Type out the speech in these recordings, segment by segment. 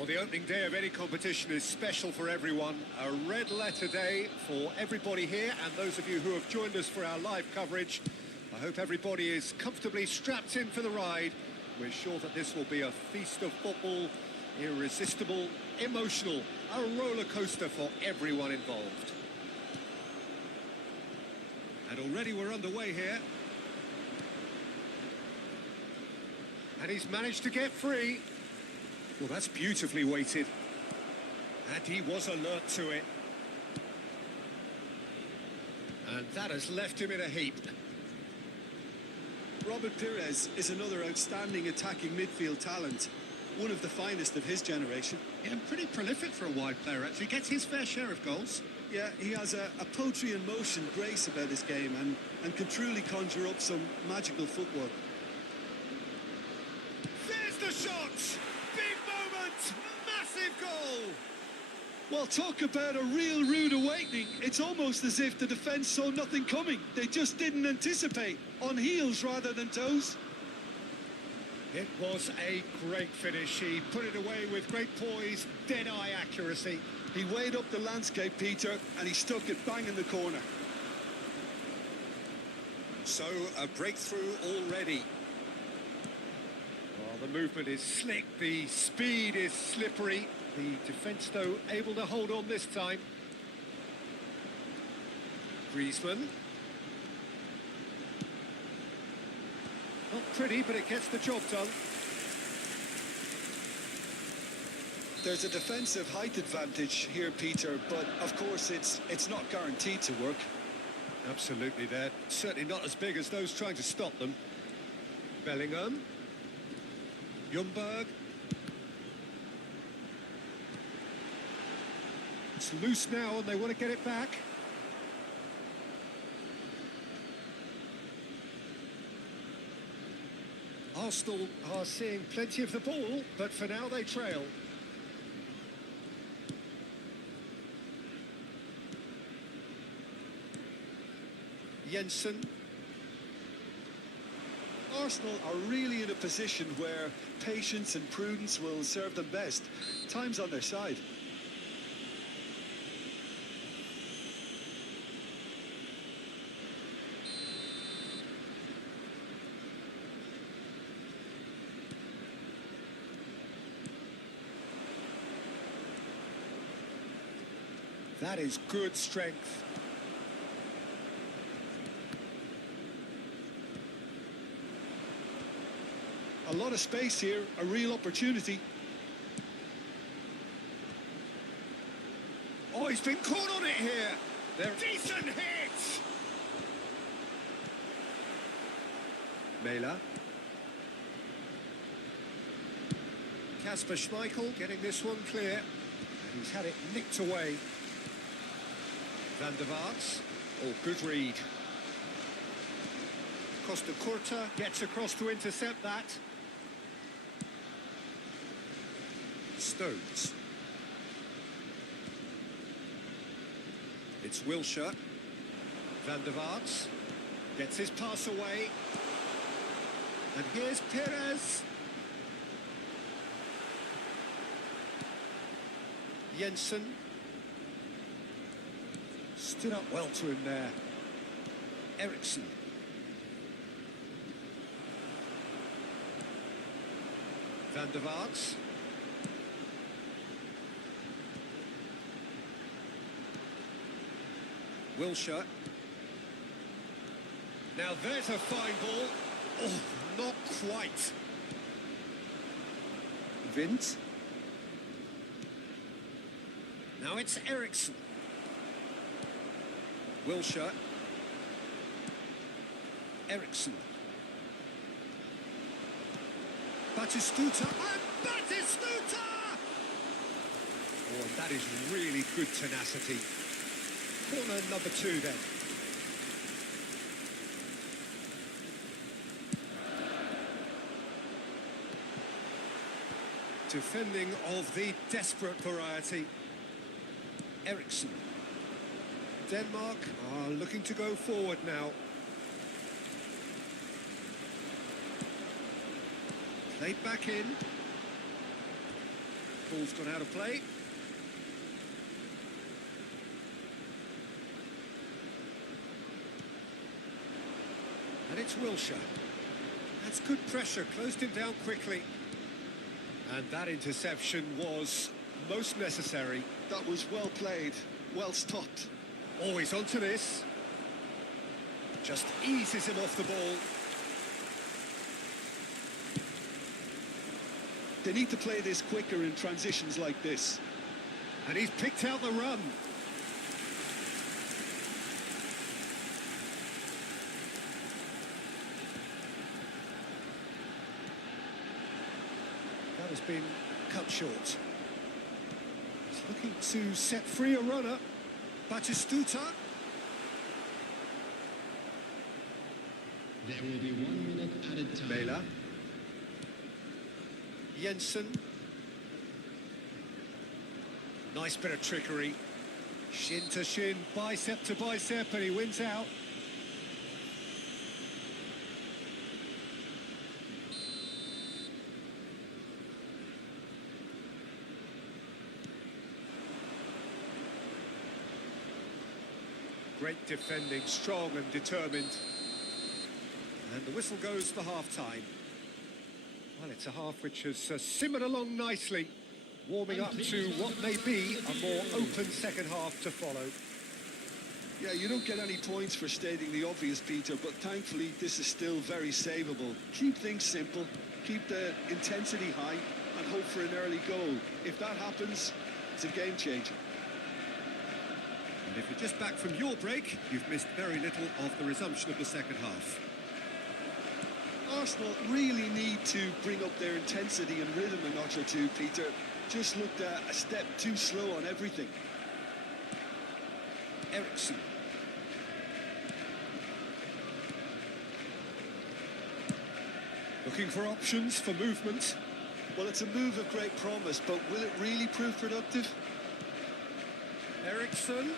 Well, the opening day of any competition is special for everyone. A red letter day for everybody here, and those of you who have joined us for our live coverage. I hope everybody is comfortably strapped in for the ride. We're sure that this will be a feast of football, irresistible, emotional, a roller coaster for everyone involved. And already we're underway here. And he's managed to get free. Well, that's beautifully weighted. And he was alert to it. And that has left him in a heap. Robert Pires is another outstanding attacking midfield talent. One of the finest of his generation. Yeah, pretty prolific for a wide player, actually. Gets his fair share of goals. Yeah, he has a poetry in motion grace about his game and can truly conjure up some magical footwork. There's the shot! Big moment! Massive goal! Well, talk about a real rude awakening. It's almost as if the defence saw nothing coming. They just didn't anticipate. On heels rather than toes. It was a great finish. He put it away with great poise, dead-eye accuracy. He weighed up the landscape, Peter, and he stuck it bang in the corner. So, a breakthrough already. Well, the movement is slick, the speed is slippery. The defence, though, able to hold on this time. Griezmann. Not pretty, but it gets the job done. There's a defensive height advantage here, Peter, but of course it's not guaranteed to work. Absolutely, they're certainly not as big as those trying to stop them. Bellingham. Ljungberg. It's loose now and they want to get it back. Arsenal are seeing plenty of the ball, but for now they trail. Jensen. Arsenal are really in a position where patience and prudence will serve them best. Time's on their side. That is good strength. A lot of space here, a real opportunity. Oh, he's been caught on it here. They're decent hits. Mela. Kasper Schmeichel getting this one clear. And he's had it nicked away. Van der Vaart. Oh, good read. Costa Curta gets across to intercept that. Stones. It's Wilshere. Van der Vaart gets his pass away. And here's Pires. Jensen. Stood up well to him there. Eriksson. Van der Vaart. Wilshere. Now there's a fine ball. Oh, not quite. Vince. Now it's Eriksson. Wilshere. Eriksson. Batistuta. And Batistuta! Oh, and that is really good tenacity. Corner number 2 then. Defending of the desperate variety. Eriksson. Denmark are looking to go forward now. Played back in. Ball's gone out of play. And it's Wilshere. That's good pressure, closed him down quickly. And that interception was most necessary. That was well played, well stopped. Always onto this. Just eases him off the ball. They need to play this quicker in transitions like this. And he's picked out the run. That has been cut short. He's looking to set free a runner. Batistuta. There will be 1 minute added time. Mela. Jensen. Nice bit of trickery. Shin to shin, bicep to bicep, and he wins out. Great defending, strong and determined. And the whistle goes for half-time. Well, it's a half which has simmered along nicely, warming up to what may be a more open second half to follow. Yeah, you don't get any points for stating the obvious, Peter, but thankfully this is still very savable. Keep things simple, keep the intensity high, and hope for an early goal. If that happens, it's a game changer. And if you're just back from your break, you've missed very little of the resumption of the second half. Arsenal really need to bring up their intensity and rhythm a notch or two, Peter. Just looked a step too slow on everything. Ericsson. Looking for options for movement. Well, it's a move of great promise, but will it really prove productive? Ericsson.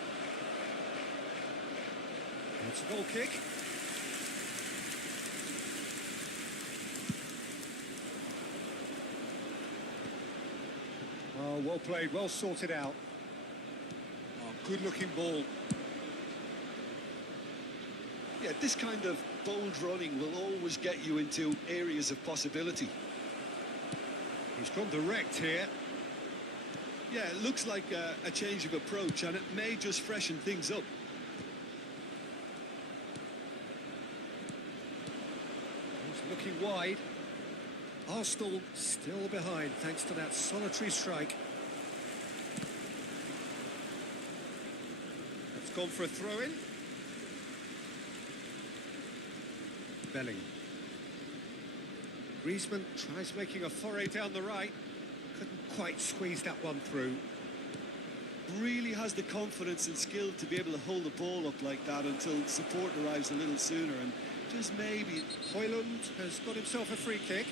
It's a goal kick. Oh, well played, well sorted out. Oh, good-looking ball. Yeah, this kind of bold running will always get you into areas of possibility. He's gone direct here. Yeah, it looks like a change of approach, and it may just freshen things up. He's looking wide. Arsenal still behind thanks to that solitary strike. It's gone for a throw-in. Belling. Griezmann tries making a foray down the right. Couldn't quite squeeze that one through. Really has the confidence and skill to be able to hold the ball up like that until support arrives a little sooner, and just maybe... Højlund has got himself a free kick.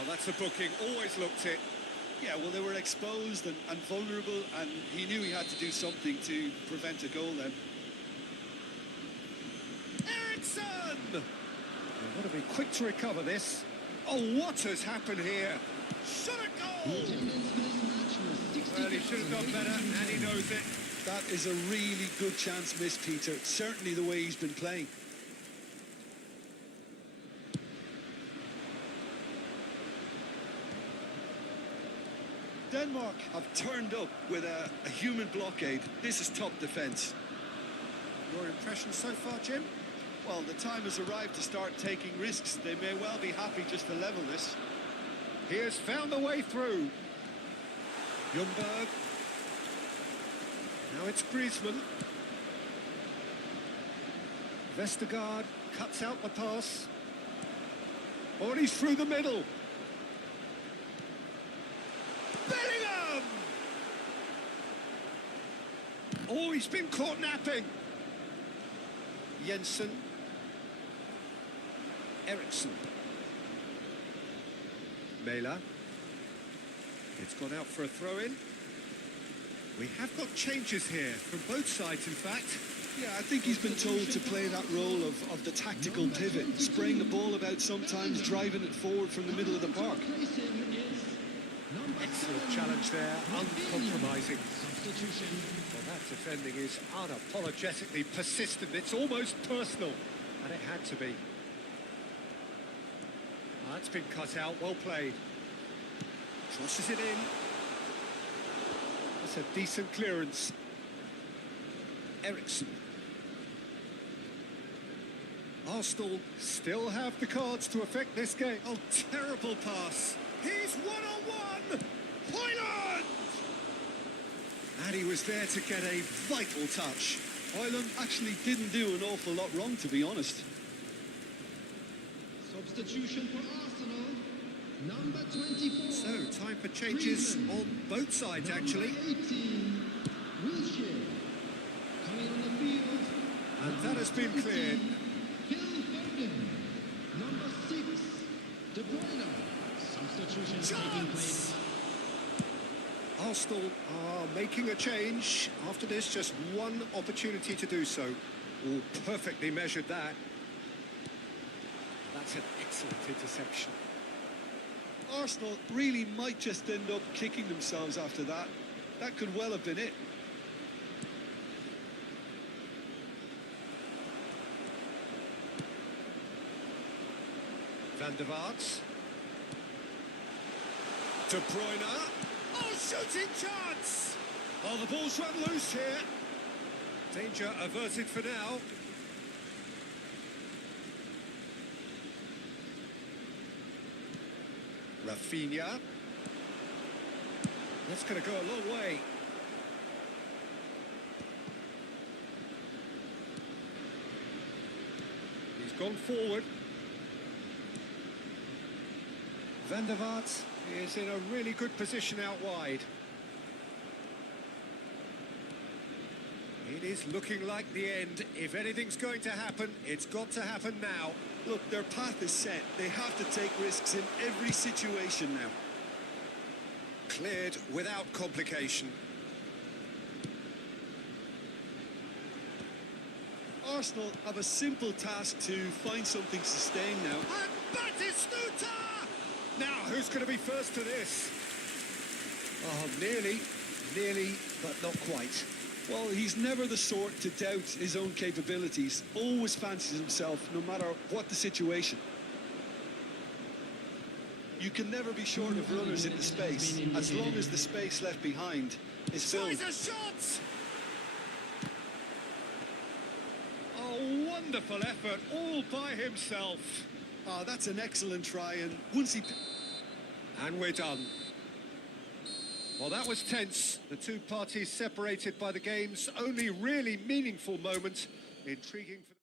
Oh, that's a booking, always looked it. Yeah, well, they were exposed and vulnerable, and he knew he had to do something to prevent a goal then. Ericsson! They've got to be quick to recover this. Oh, what has happened here? Shot a goal! Well, he should have done better, and he knows it. That is a really good chance missed, Peter. Certainly the way he's been playing. Denmark have turned up with a human blockade. This is top defence. Your impression so far, Jim? Well, the time has arrived to start taking risks. They may well be happy just to level this. He has found a way through. Ljungberg. Now it's Griezmann. Vestergaard cuts out the pass. Oh, and he's through the middle. Bellingham! Oh, he's been caught napping. Jensen. Ericsson. Mela. It's gone out for a throw-in. We have got changes here from both sides, in fact. Yeah, I think he's been told to play that role of the tactical pivot, spraying the ball about sometimes, driving it forward from the middle of the park. Excellent challenge there, uncompromising. Substitution. Well, that defending is unapologetically persistent. It's almost personal, and it had to be. That's been cut out, well played. Crosses it in. That's a decent clearance. Ericsson. Arsenal still have the cards to affect this game. Oh, terrible pass. He's one-on-one! Hoyland! And he was there to get a vital touch. Hoyland actually didn't do an awful lot wrong, to be honest. Substitution for Arsenal. Number 24. So, time for changes RYZEN. on both sides, actually. Number 18. Wilshere. Coming on the field. And that has been cleared. Phil Foden. Number 6. De Bruyne. Substitution taking place. Arsenal are making a change. After this, just one opportunity to do so. All perfectly measured that. That's an excellent interception. Arsenal really might just end up kicking themselves after that. That could well have been it. Van der Vaart. De Bruyne. Oh, shooting chance! Oh, the ball's run loose here. Danger averted for now. Rafinha. That's going to go a long way. He's gone forward. Van der Vaart is in a really good position out wide. It is looking like the end. If anything's going to happen, it's got to happen now. Look, their path is set. They have to take risks in every situation now. Cleared without complication. Arsenal have a simple task to find something sustained now. And Batistuta! Now, who's going to be first to this? Oh, nearly, but not quite. Well, he's never the sort to doubt his own capabilities. Always fancies himself, no matter what the situation. You can never be short of runners in the space, as long as the space left behind is filled. Tries a shot! Oh, wonderful effort, all by himself. Oh, that's an excellent try, and once he... And we're done. Well, that was tense. The two parties separated by the game's only really meaningful moment. Intriguing for...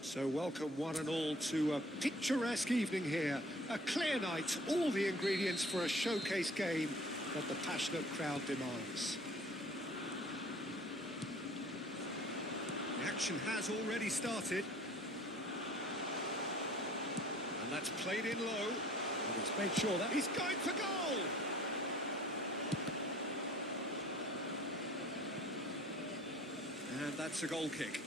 So welcome one and all to a picturesque evening here. A clear night, all the ingredients for a showcase game that the passionate crowd demands. The action has already started. And that's played in low. And it's made sure that he's going for goal. And that's a goal kick.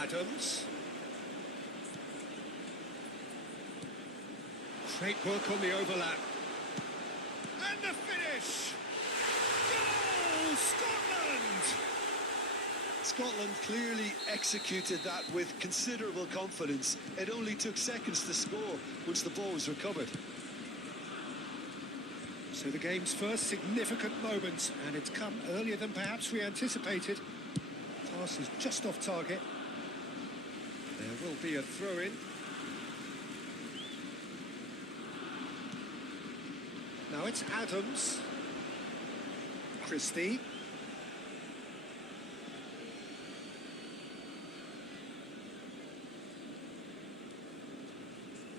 Adams. Great work on the overlap. And the finish! Goal! Scotland! Scotland clearly executed that with considerable confidence. It only took seconds to score once the ball was recovered. So the game's first significant moment, and it's come earlier than perhaps we anticipated. Pass is just off target. There will be a throw-in. Now it's Adams. Christie.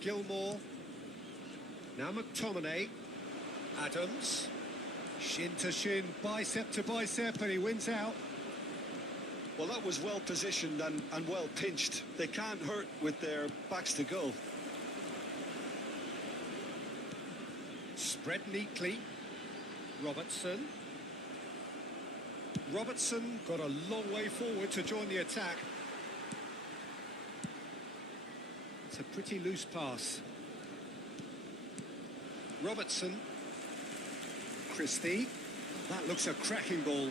Gilmore. Now McTominay. Adams. Shin to shin, bicep to bicep, and he wins out. Well, that was well positioned and well pinched. They can't hurt with their backs to goal. Spread neatly. Robertson. Robertson got a long way forward to join the attack. It's a pretty loose pass. Robertson. Christie. That looks a cracking ball.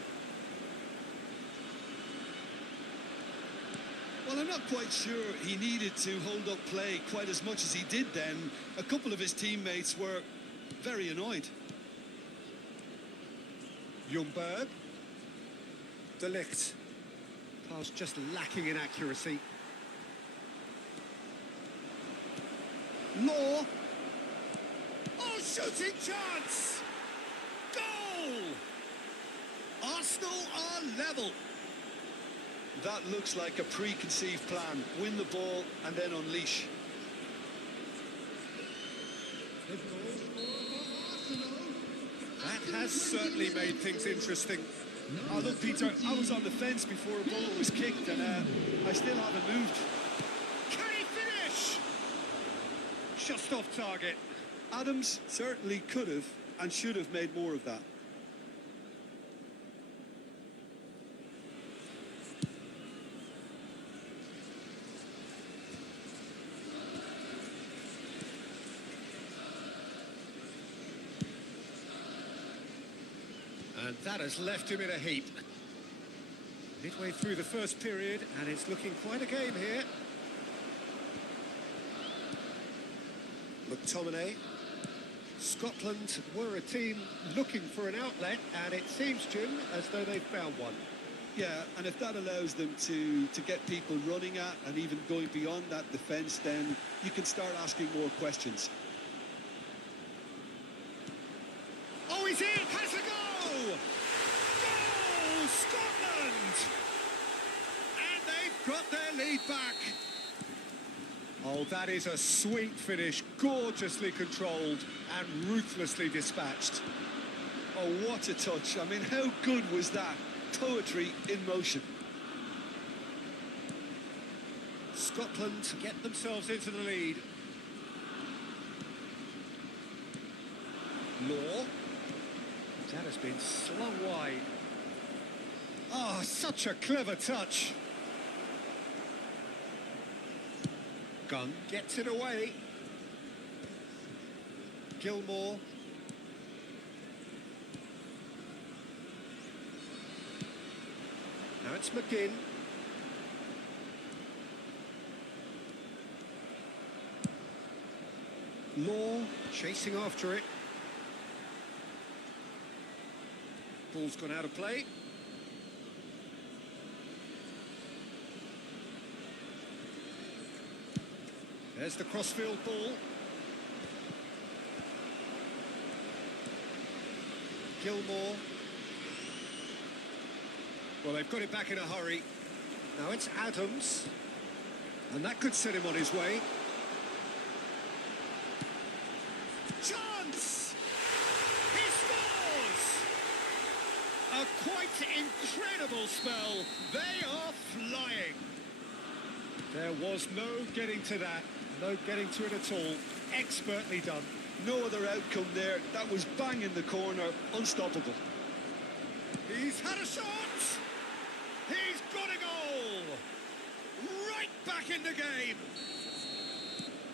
Well, I'm not quite sure he needed to hold up play quite as much as he did then. A couple of his teammates were very annoyed. Ljungberg. De Ligt. Pass just lacking in accuracy. Law. Oh, shooting chance! Goal! Arsenal are level. That looks like a preconceived plan. Win the ball and then unleash. That has certainly made things interesting. Oh, look, Peter, I was on the fence before a ball was kicked and I still haven't moved. Can he finish? Just off target. Adams certainly could have and should have made more of that. And that has left him in a heap. Midway through the first period, and it's looking quite a game here. McTominay. Scotland were a team looking for an outlet, and it seems, Jim, as though they've found one. Yeah, and if that allows them to get people running at and even going beyond that defence, then you can start asking more questions. Oh, he's in! Has a goal! Goal! Scotland! And they've got their lead back. Oh, that is a sweet finish, gorgeously controlled and ruthlessly dispatched. Oh, what a touch. I mean, how good was that? Poetry in motion. Scotland get themselves into the lead. Law. That has been slung wide. Oh, such a clever touch. Gunn gets it away. Gilmore. Now it's McGinn. Law chasing after it. Ball's gone out of play. There's the crossfield ball. Gilmore. Well, they've got it back in a hurry. Now it's Adams. And that could set him on his way. Chance! incredible spell. They are flying. There was no getting to that. No getting to it at all. Expertly done. No other outcome there. That was bang in the corner. Unstoppable. He's had a shot. He's got a goal. Right back in the game.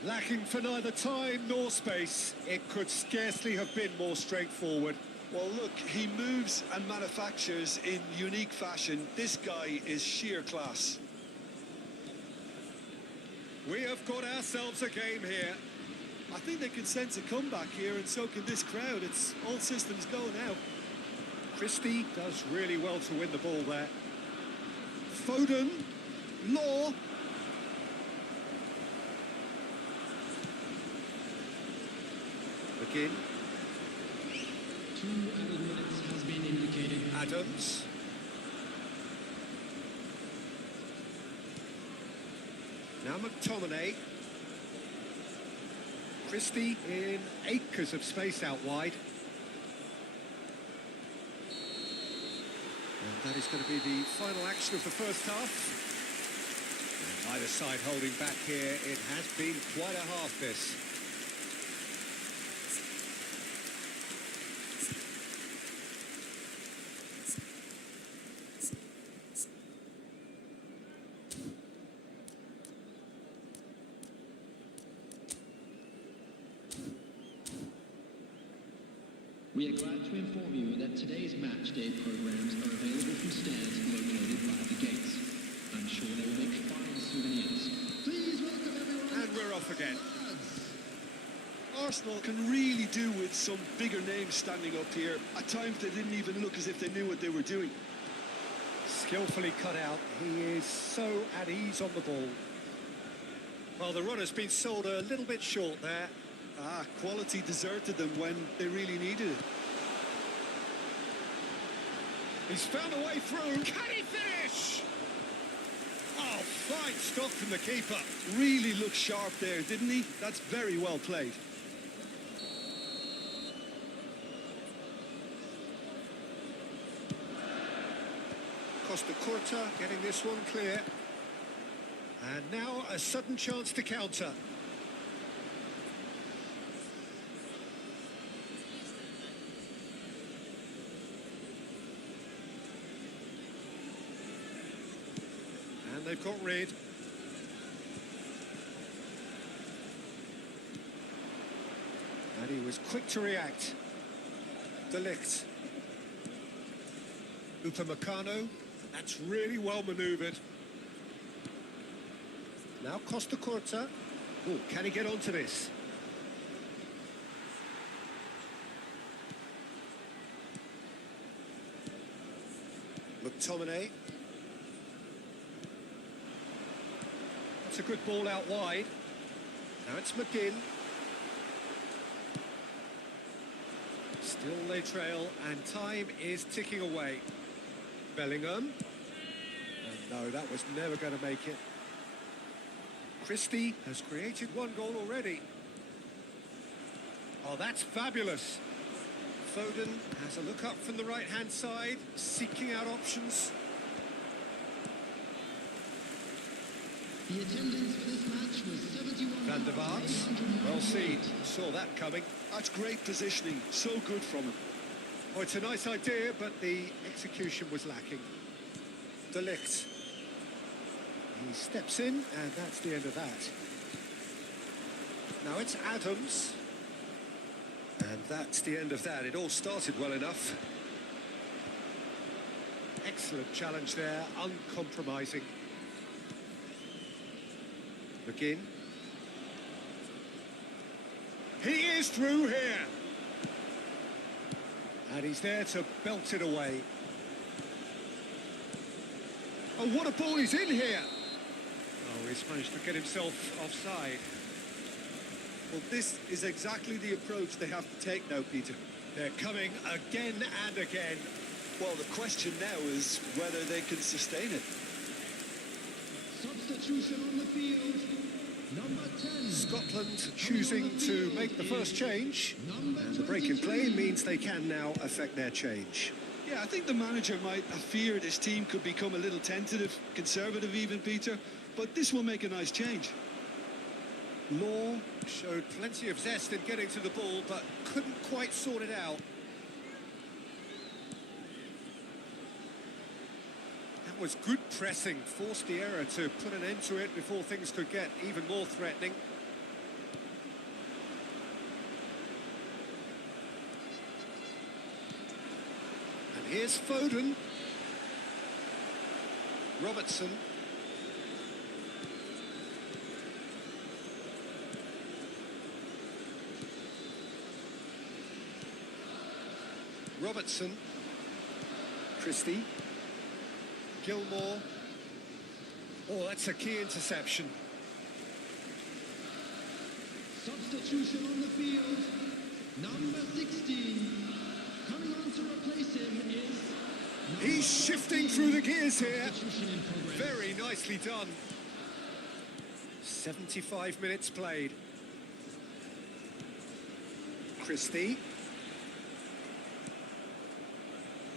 Lacking for neither time nor space. It could scarcely have been more straightforward. Well, look, he moves and manufactures in unique fashion. This guy is sheer class. We have got ourselves a game here. I think they can sense a comeback here, and so can this crowd. It's all systems go now. Christie does really well to win the ball there. Foden, Law. McGinn. 2 added minutes has been indicated. Adams. Now McTominay. Christie in acres of space out wide. And that is going to be the final action of the first half. And either side holding back here. It has been quite a half, this. We are glad to inform you that today's match day programs are available from stands located by the gates. I'm sure they will make fine souvenirs. Please welcome everyone. And we're off again. Arsenal can really do with some bigger names standing up here. At times they didn't even look as if they knew what they were doing. Skillfully cut out. He is so at ease on the ball. Well, the run has been sold a little bit short there. Quality deserted them when they really needed it. He's found a way through. Can he finish? Oh, fine stop from the keeper. Really looked sharp there, didn't he? That's very well played. Costa Curta getting this one clear. And now a sudden chance to counter. And they've got rid. And he was quick to react. De Ligt. Upamecano. That's really well manoeuvred. Now Costa Curta. Oh, can he get onto this? McTominay. That's a good ball out wide. Now it's McGinn. Still they trail, and time is ticking away. Bellingham. And no, that was never going to make it. Christie has created one goal already. Oh, that's fabulous. Foden has a look up from the right-hand side, seeking out options. The attendance for this match was 71. Van der Vaart, well seen, saw that coming. That's great positioning, so good from him. Oh, it's a nice idea, but the execution was lacking. De Ligt. He steps in, and that's the end of that. Now it's Adams. And that's the end of that. It all started well enough. Excellent challenge there, uncompromising. McGinn. He is through here. And he's there to belt it away. Oh, what a ball he's in here. Oh, he's managed to get himself offside. Well, this is exactly the approach they have to take now, Peter. They're coming again and again. Well, the question now is whether they can sustain it. Substitution on the field. Number 10. Scotland choosing to make the first change. And the break in play means they can now affect their change. Yeah, I think the manager might have feared his team could become a little tentative, conservative even, Peter, but this will make a nice change. Law showed plenty of zest in getting to the ball, but couldn't quite sort it out. That was good pressing, forced the error to put an end to it before things could get even more threatening. And here's Foden. Robertson. Robertson. Christie. Gilmore. Oh, that's a key interception. Substitution on the field. Number 16. Coming on to replace him is... He's shifting through the gears here. Substitution in progress. Very nicely done. 75 minutes played. Christie.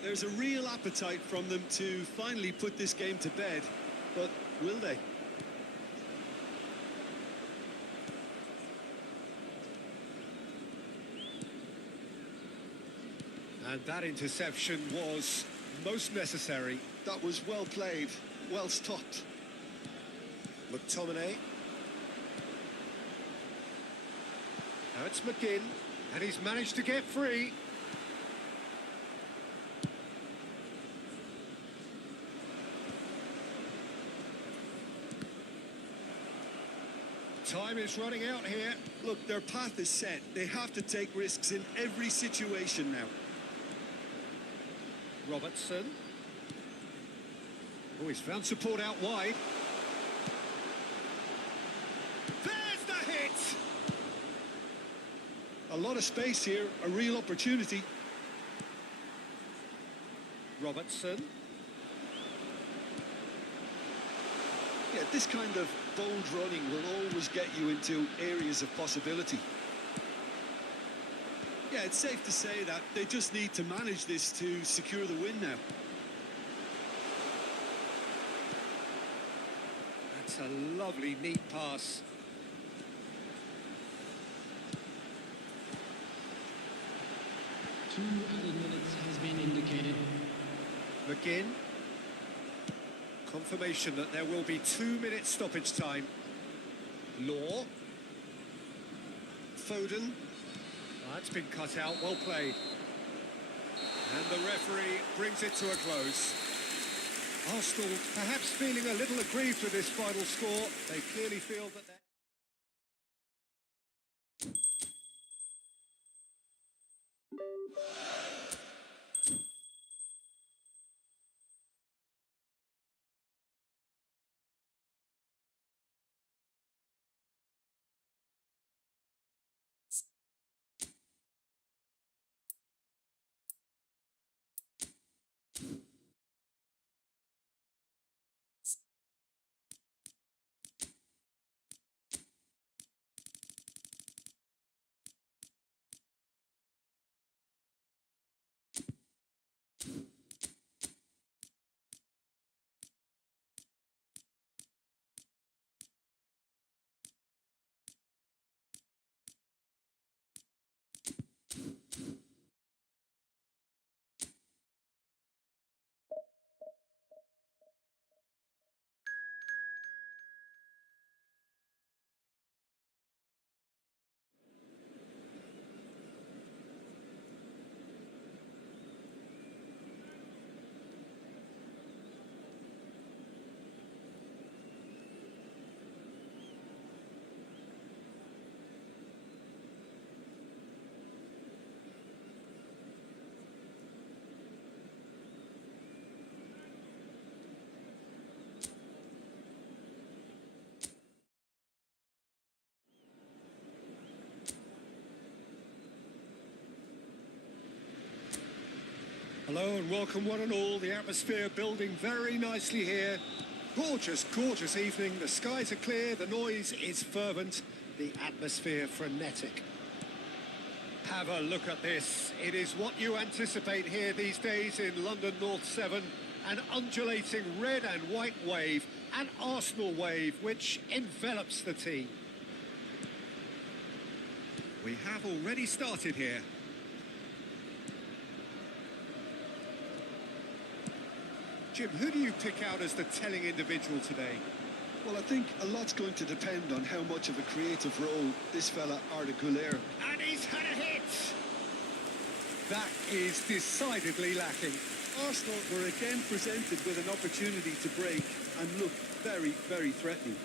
There's a real appetite from them to finally put this game to bed, but will they? And that interception was most necessary. That was well played, well stopped. McTominay. Now it's McGinn, and he's managed to get free. Time is running out here. Look, their path is set. They have to take risks in every situation now. Robertson. Oh, he's found support out wide. There's the hit! A lot of space here, a real opportunity. Robertson. Yeah, this kind of bold running will always get you into areas of possibility. Yeah, it's safe to say that they just need to manage this to secure the win now. That's a lovely, neat pass. Two added minutes has been indicated. McGinn. Confirmation that there will be 2 minutes stoppage time. Law. Foden. That's been cut out, well played. And the referee brings it to a close. Arsenal perhaps feeling a little aggrieved with this final score. They clearly feel that they're... Hello and welcome one and all. The atmosphere building very nicely here. Gorgeous, gorgeous evening. The skies are clear, the noise is fervent, the atmosphere frenetic. Have a look at this. It is what you anticipate here these days in London North 7. An undulating red and white wave, an Arsenal wave, which envelops the tee. We have already started here. Jim, who do you pick out as the telling individual today? Well, I think a lot's going to depend on how much of a creative role this fella Arda Güler. And he's had a hit! That is decidedly lacking. Arsenal were again presented with an opportunity to break and look very, very threatening.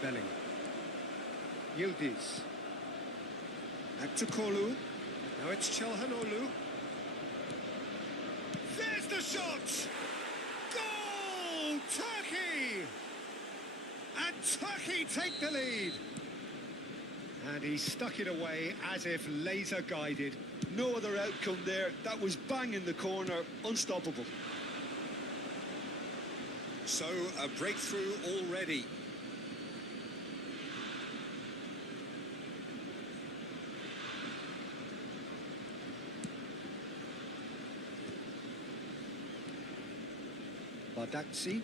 Bellingham. Yildiz. Back to Kolu. Now it's Çalhanoğlu. There's the shot! Goal! Turkey! And Turkey take the lead. And he stuck it away as if laser guided. No other outcome there. That was bang in the corner, unstoppable. So, a breakthrough already. Bardakci.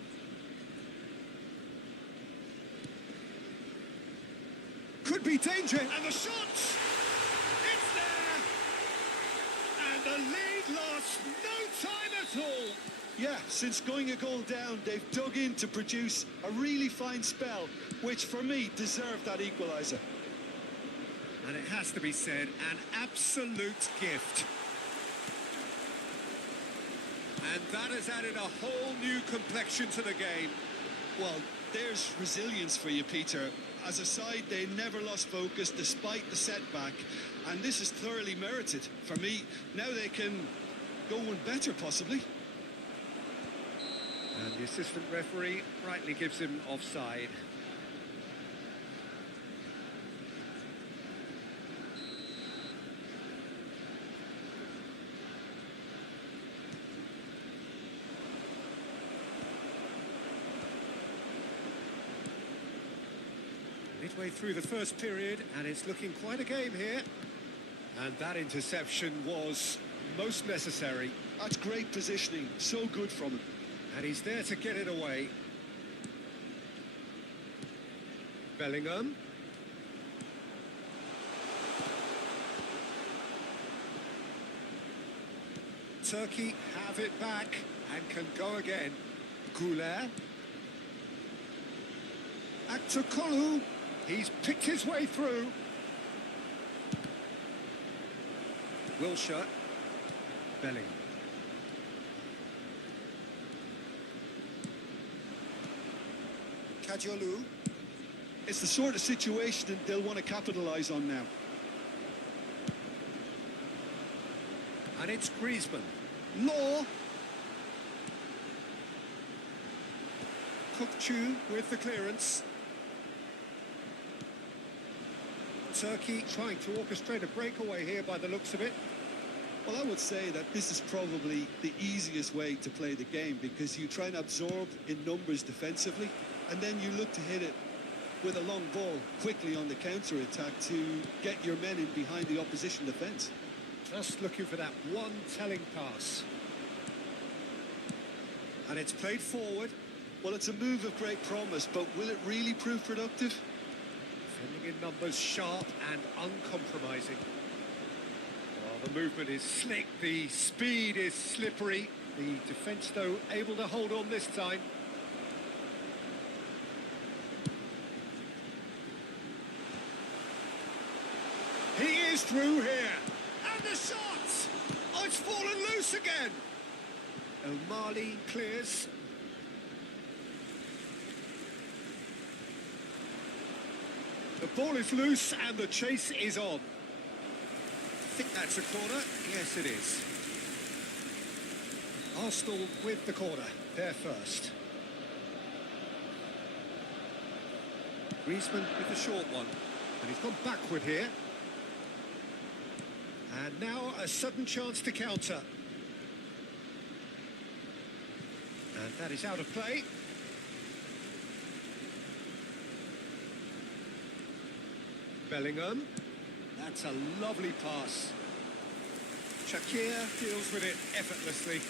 Could be danger, and the shot! It's there! And the lead lost no time at all. Yeah, since going a goal down, they've dug in to produce a really fine spell, which for me deserved that equaliser. And it has to be said, an absolute gift. And that has added a whole new complexion to the game. Well, there's resilience for you, Peter. As a side, they never lost focus despite the setback, and this is thoroughly merited. For me, now they can go one better, possibly. And the assistant referee rightly gives him offside. Midway through the first period, and it's looking quite a game here. And that interception was most necessary. That's great positioning, so good from him. And he's there to get it away. Bellingham. Turkey have it back and can go again. Güler. Kolu. He's picked his way through. Wilshere. Bellingham. Kadiolu. It's the sort of situation that they'll want to capitalise on now. And it's Griezmann. Law. Kukçu with the clearance. Turkey trying to orchestrate a breakaway here by the looks of it. Well, I would say that this is probably the easiest way to play the game, because you try and absorb in numbers defensively, and then you look to hit it with a long ball quickly on the counter-attack to get your men in behind the opposition defence. Just looking for that one telling pass. And it's played forward. Well, it's a move of great promise, but will it really prove productive? Defending in numbers, sharp and uncompromising. Well, the movement is slick, the speed is slippery. The defence, though, able to hold on this time. He is through here. And the shot! Oh, it's fallen loose again. O'Malley clears. The ball is loose and the chase is on. I think that's a corner. Yes, it is. Arsenal with the corner. They're first. Griezmann with the short one. And he's gone backward here. And now a sudden chance to counter. And that is out of play. Bellingham. That's a lovely pass. Shakir deals with it effortlessly.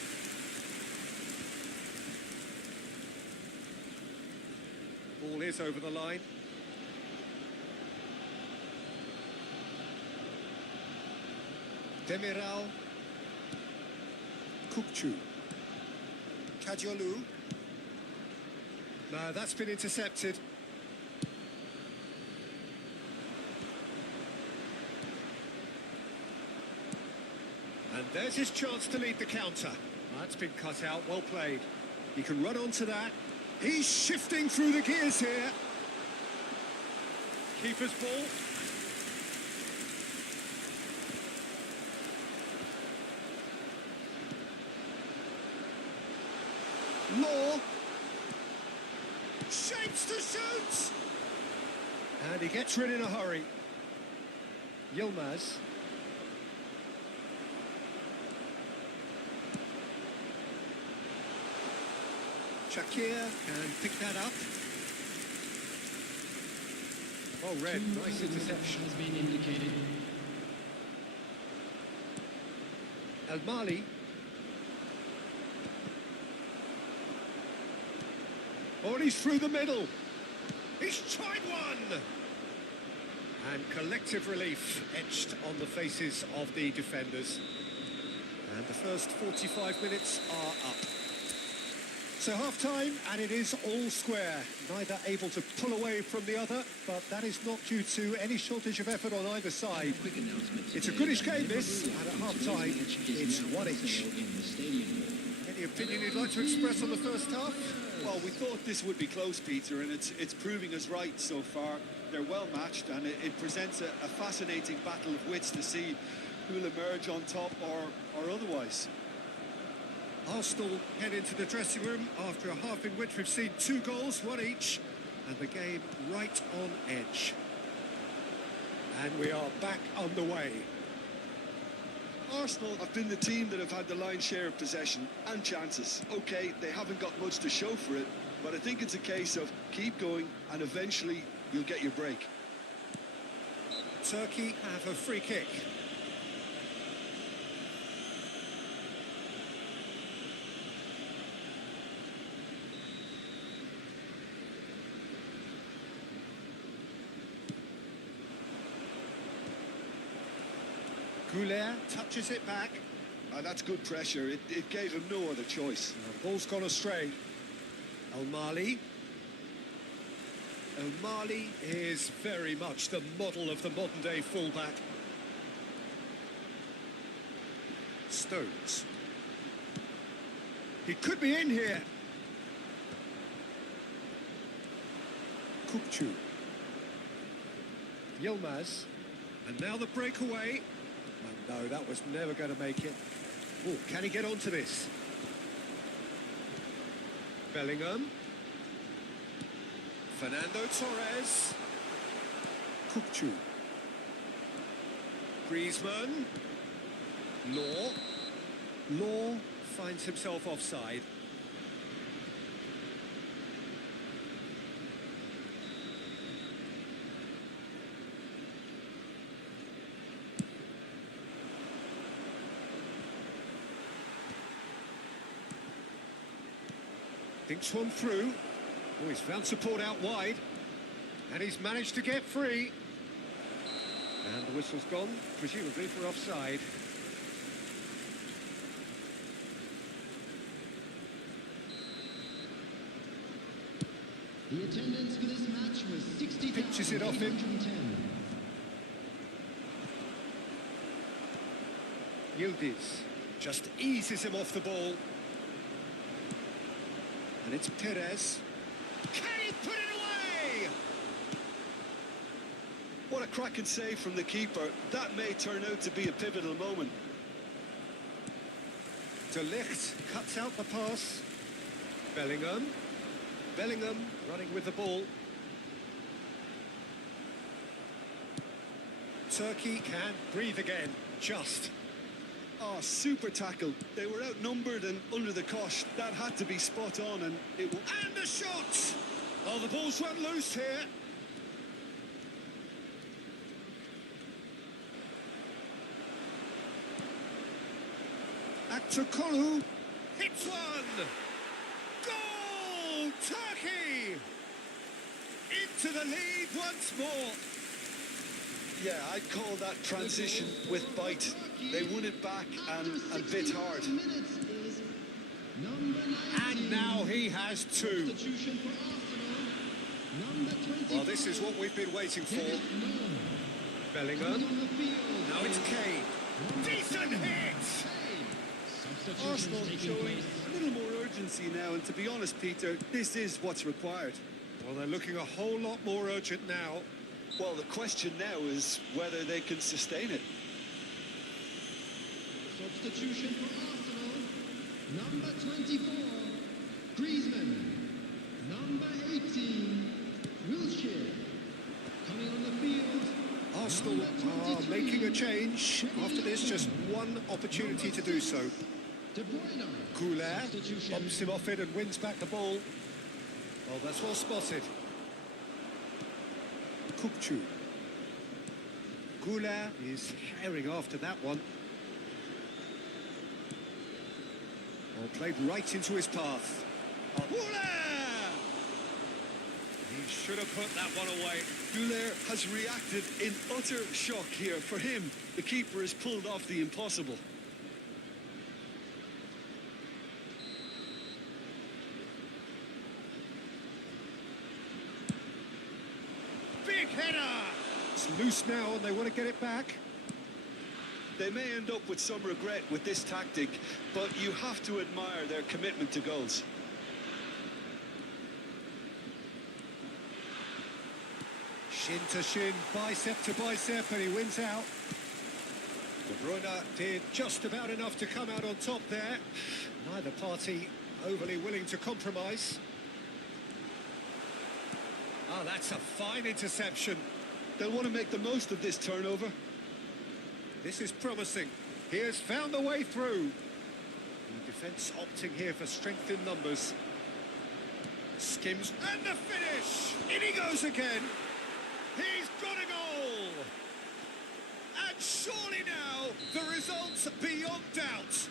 Ball is over the line. Demiral. Kukçu. Kadiolu. No, that's been intercepted. And there's his chance to lead the counter. That's been cut out, well played. He can run onto that. He's shifting through the gears here. Keeper's ball. Law. Shapes to shoot! And he gets rid in a hurry. Yilmaz. Shakir can pick that up. Oh, red, nice interception. Has been indicated. El Mali. Oh, he's through the middle. He's tried one! And collective relief etched on the faces of the defenders. And the first 45 minutes are up. So half-time, and it is all square. Neither able to pull away from the other, but that is not due to any shortage of effort on either side. It's a goodish game, this, and at half-time, it's one each. Any opinion you'd like to express on the first half? Well, we thought this would be close, Peter, and it's proving us right so far. They're well matched, and it presents a fascinating battle of wits to see who'll emerge on top or otherwise. Arsenal head into the dressing room after a half in which we've seen 2 goals, 1 each, and the game right on edge. And we are back underway. Arsenal have been the team that have had the lion's share of possession and chances. OK, they haven't got much to show for it, but I think it's a case of keep going and eventually you'll get your break. Turkey have a free kick. Goulet touches it back. That's good pressure. It gave him no other choice. Ball's gone astray. El Mali. El Mali is very much the model of the modern-day fullback. Stones. He could be in here. Kukçu. Yilmaz. And now the breakaway. No, that was never going to make it. Oh, can he get onto this? Bellingham. Fernando Torres. Kukçu. Griezmann. Law. Law finds himself offside. Thinks one through. Oh, he's found support out wide. And he's managed to get free. And the whistle's gone, presumably for offside. The attendance for this match was 60,810. Pitches it off him. Yildiz just eases him off the ball. And it's Perez. Can he put it away? What a cracking save from the keeper. That may turn out to be a pivotal moment. De Ligt cuts out the pass. Bellingham. Bellingham running with the ball. Turkey can breathe again, just. Oh, super tackle. They were outnumbered and under the cosh. That had to be spot on, and it... And the shot! Oh, the ball's run loose here. Aktakolu hits one. Goal! Turkey! Into the lead once more. Yeah, I'd call that transition with bite. They won it back and bit hard. And now he has two. Well, this is what we've been waiting for. Bellingham. Now it's Kane. Decent hit! Arsenal showing a little more urgency now, and to be honest, Peter, this is what's required. Well, they're looking a whole lot more urgent now. Well, the question now is whether they can sustain it. Substitution for Arsenal. Number 24, Griezmann. Number 18, Wilshere. Coming on the field. Arsenal are making a change. After this, just one opportunity to do so. De Bruyne. Goulart Substitution. bumps him off it and wins back the ball. Well, that's well spotted. Kupchu. Goulart is herring after that one. Well, played right into his path. Goulart! He should have put that one away. Goulart has reacted in utter shock here. For him, the keeper has pulled off the impossible. Big header! It's loose now and they want to get it back. They may end up with some regret with this tactic, but you have to admire their commitment to goals. Shin to shin, bicep to bicep, and he wins out. De Bruyne did just about enough to come out on top there. Neither party overly willing to compromise. Ah, that's a fine interception. They'll want to make the most of this turnover. This is promising. He has found the way through. The defence opting here for strength in numbers. Skims, and the finish! In he goes again. He's got a goal! And surely now, the result's beyond doubt.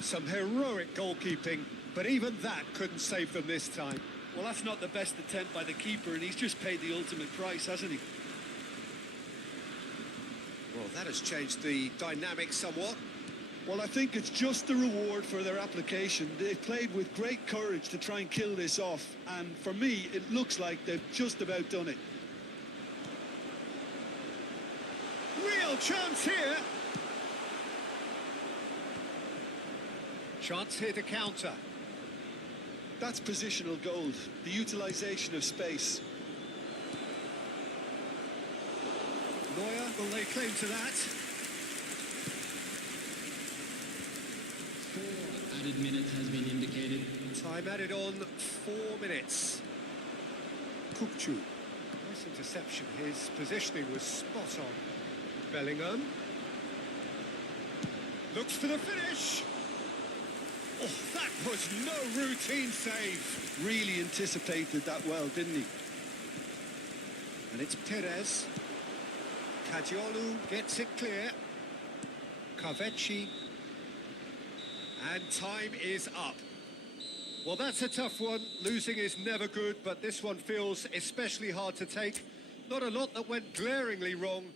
Some heroic goalkeeping, but even that couldn't save them this time. Well, that's not the best attempt by the keeper, and he's just paid the ultimate price, hasn't he? Well, that has changed the dynamic somewhat. Well, I think it's just the reward for their application. They've played with great courage to try and kill this off, and for me, it looks like they've just about done it. Real chance here. Chance here to counter. That's positional gold, the utilisation of space. Neuer, will they claim to that? 4 added minutes has been indicated. Time added on 4 minutes. Kupchu. Nice interception. His positioning was spot on. Bellingham. Looks for the finish. Oh, that was no routine save. Really anticipated that well, didn't he? And it's Perez. Cadiolu gets it clear. Kavecci. And time is up. Well, that's a tough one. Losing is never good, but this one feels especially hard to take. Not a lot that went glaringly wrong.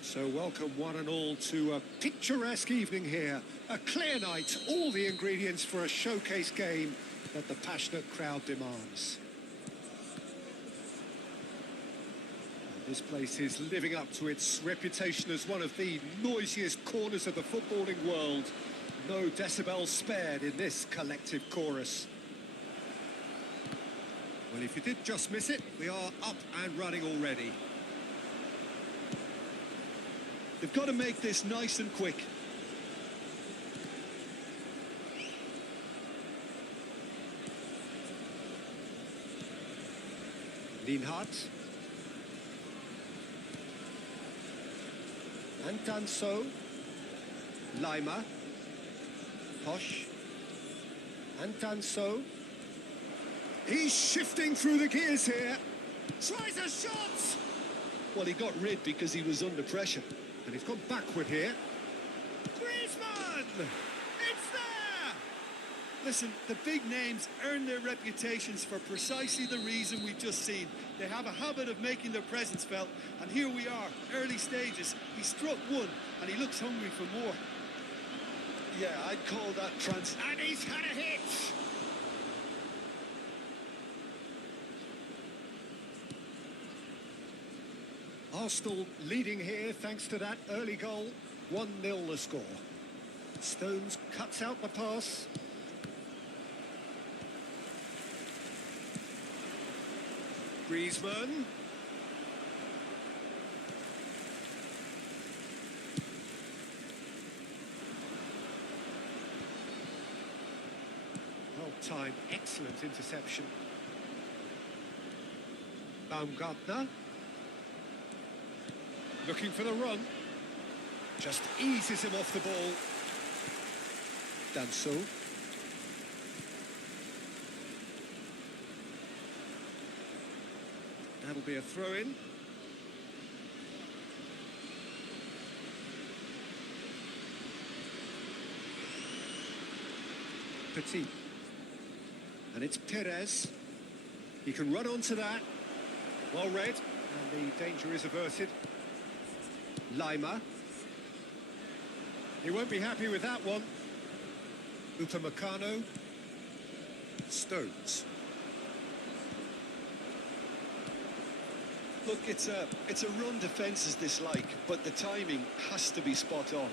So welcome one and all to a picturesque evening here. A clear night, all the ingredients for a showcase game that the passionate crowd demands. This place is living up to its reputation as one of the noisiest corners of the footballing world. No decibels spared in this collective chorus. Well, if you did just miss it, we are up and running already. They've got to make this nice and quick. Lienhardt. And Danso. Leimer. Posch. And Danso. He's shifting through the gears here. Tries a shot! Well, he got rid because he was under pressure. And he's gone backward here. Griezmann! It's there! Listen, the big names earn their reputations for precisely the reason we've just seen. They have a habit of making their presence felt, and here we are, early stages. He struck one, and he looks hungry for more. Yeah, I'd call that And he's had a hit! Arsenal leading here thanks to that early goal. 1-0 the score. Stones cuts out the pass. Griezmann. Well-timed, excellent interception. Baumgartner. Looking for the run. Just eases him off the ball. Danso. That'll be a throw-in. Petit. And it's Perez. He can run onto that. Well read. And the danger is averted. Leimer. He won't be happy with that one. Upamecano. Stones. Look, it's a run defence is dislike, but the timing has to be spot on.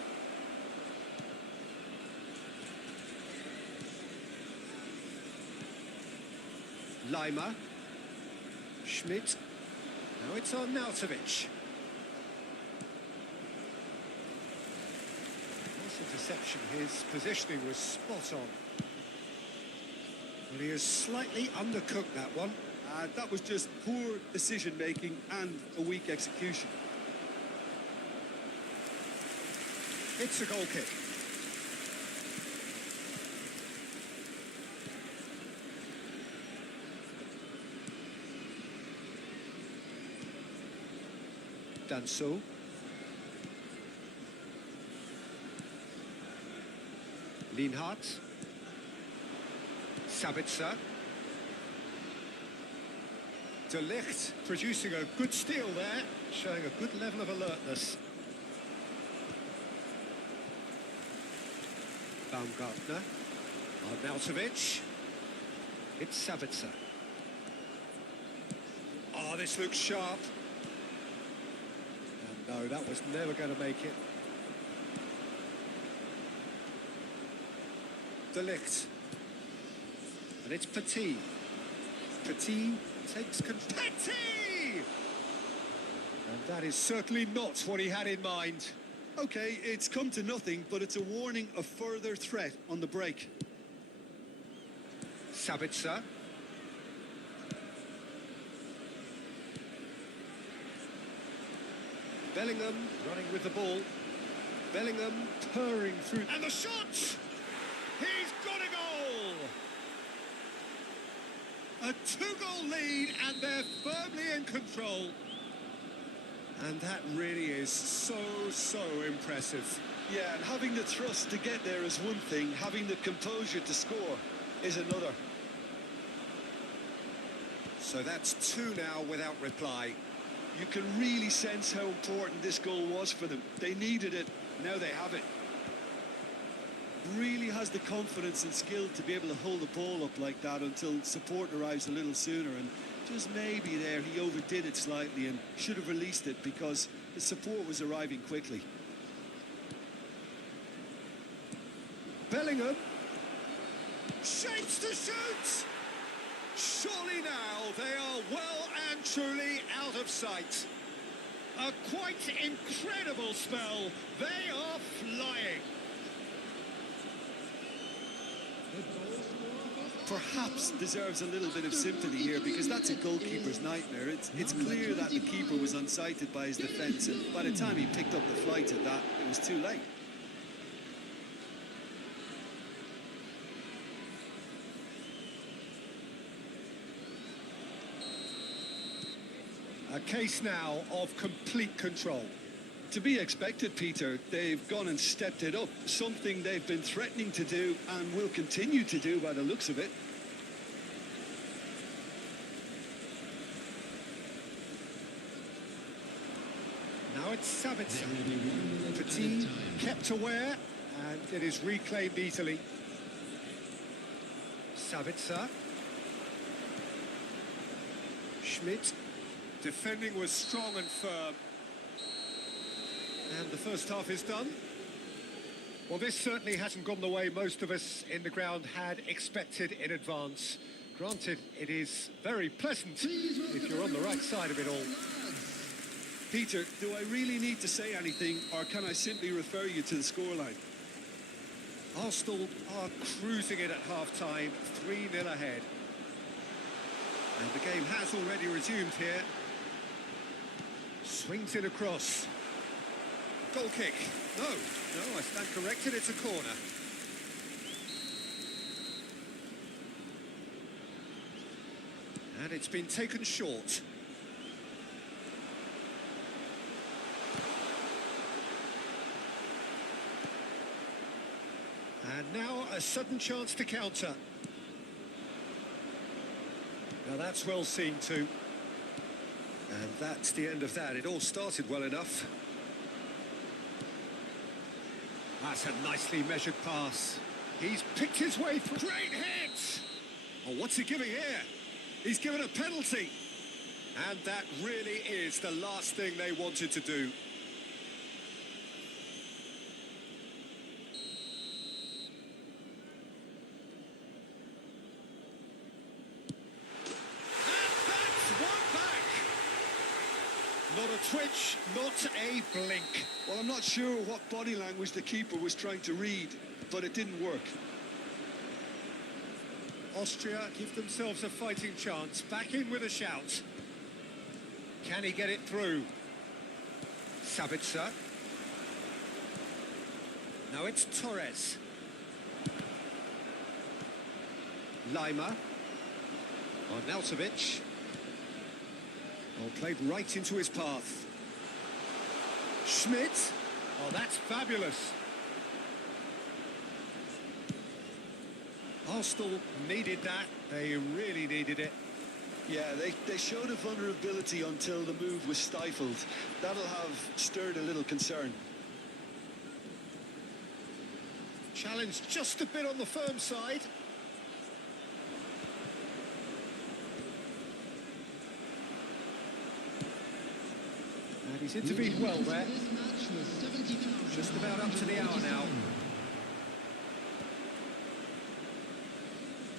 Leimer. Schmidt. Now it's on Nautovic. Nice interception. His positioning was spot on. But he has slightly undercooked that one. That was just poor decision-making and a weak execution. It's a goal kick. Danso. Lienhardt. Sabitzer. De Ligt producing a good steal there, showing a good level of alertness. Baumgartner. Arnautovic. It's Sabitzer. Oh, this looks sharp. And no, that was never going to make it. De Ligt. And it's Petit. Petit takes control. Petit! And that is certainly not what he had in mind. Okay, it's come to nothing, but it's a warning of further threat on the break. Sabitzer. Bellingham running with the ball. Bellingham purring through. And the shot! He's got a goal! A two-goal lead, and they're firmly in control. And that really is so impressive. Yeah, and having the thrust to get there is one thing, having the composure to score is another. So that's two now without reply. You can really sense how important this goal was for them. They needed it, now they have it. really has the confidence and skill to be able to hold the ball up like that until support arrives a little sooner, and just maybe there he overdid it slightly and should have released it because the support was arriving quickly. Bellingham shapes to shoot. Surely now they are well and truly out of sight. A quite incredible spell. They are flying. Perhaps deserves a little bit of sympathy here because that's a goalkeeper's nightmare. It's clear that the keeper was unsighted by his defence, and by the time he picked up the flight at that, it was too late. A case now of complete control. To be expected, Peter. They've gone and stepped it up, something they've been threatening to do and will continue to do by the looks of it. Now it's Sabitzer. Petit kept aware, and it is reclaimed easily. Sabitzer. Schmidt. Defending was strong and firm. And the first half is done. Well, this certainly hasn't gone the way most of us in the ground had expected in advance. Granted, it is very pleasant if you're on the right side of it all. Peter, do I really need to say anything, or can I simply refer you to the scoreline? Arsenal are cruising it at half-time, 3-0 ahead. And the game has already resumed here. Swings it across. Goal kick. No, I stand corrected, it's a corner. And it's been taken short. And now a sudden chance to counter. Now that's well seen too. And that's the end of that. It all started well enough. That's a nicely measured pass. He's picked his way through. Great hit! Oh, what's he giving here? He's given a penalty. And that really is the last thing they wanted to do. Not a twitch, not a blink. Well, I'm not sure what body language the keeper was trying to read, but it didn't work. Austria give themselves a fighting chance. Back in with a shout. Can he get it through? Sabitzer. Now it's Torres. Lima. Arnautovic. Oh, played right into his path. Schmidt. Oh, that's fabulous. Arsenal needed that. They really needed it. Yeah, they showed a vulnerability until the move was stifled. That'll have stirred a little concern. Challenge just a bit on the firm side. And he's intervened well there. Just about up to the hour now.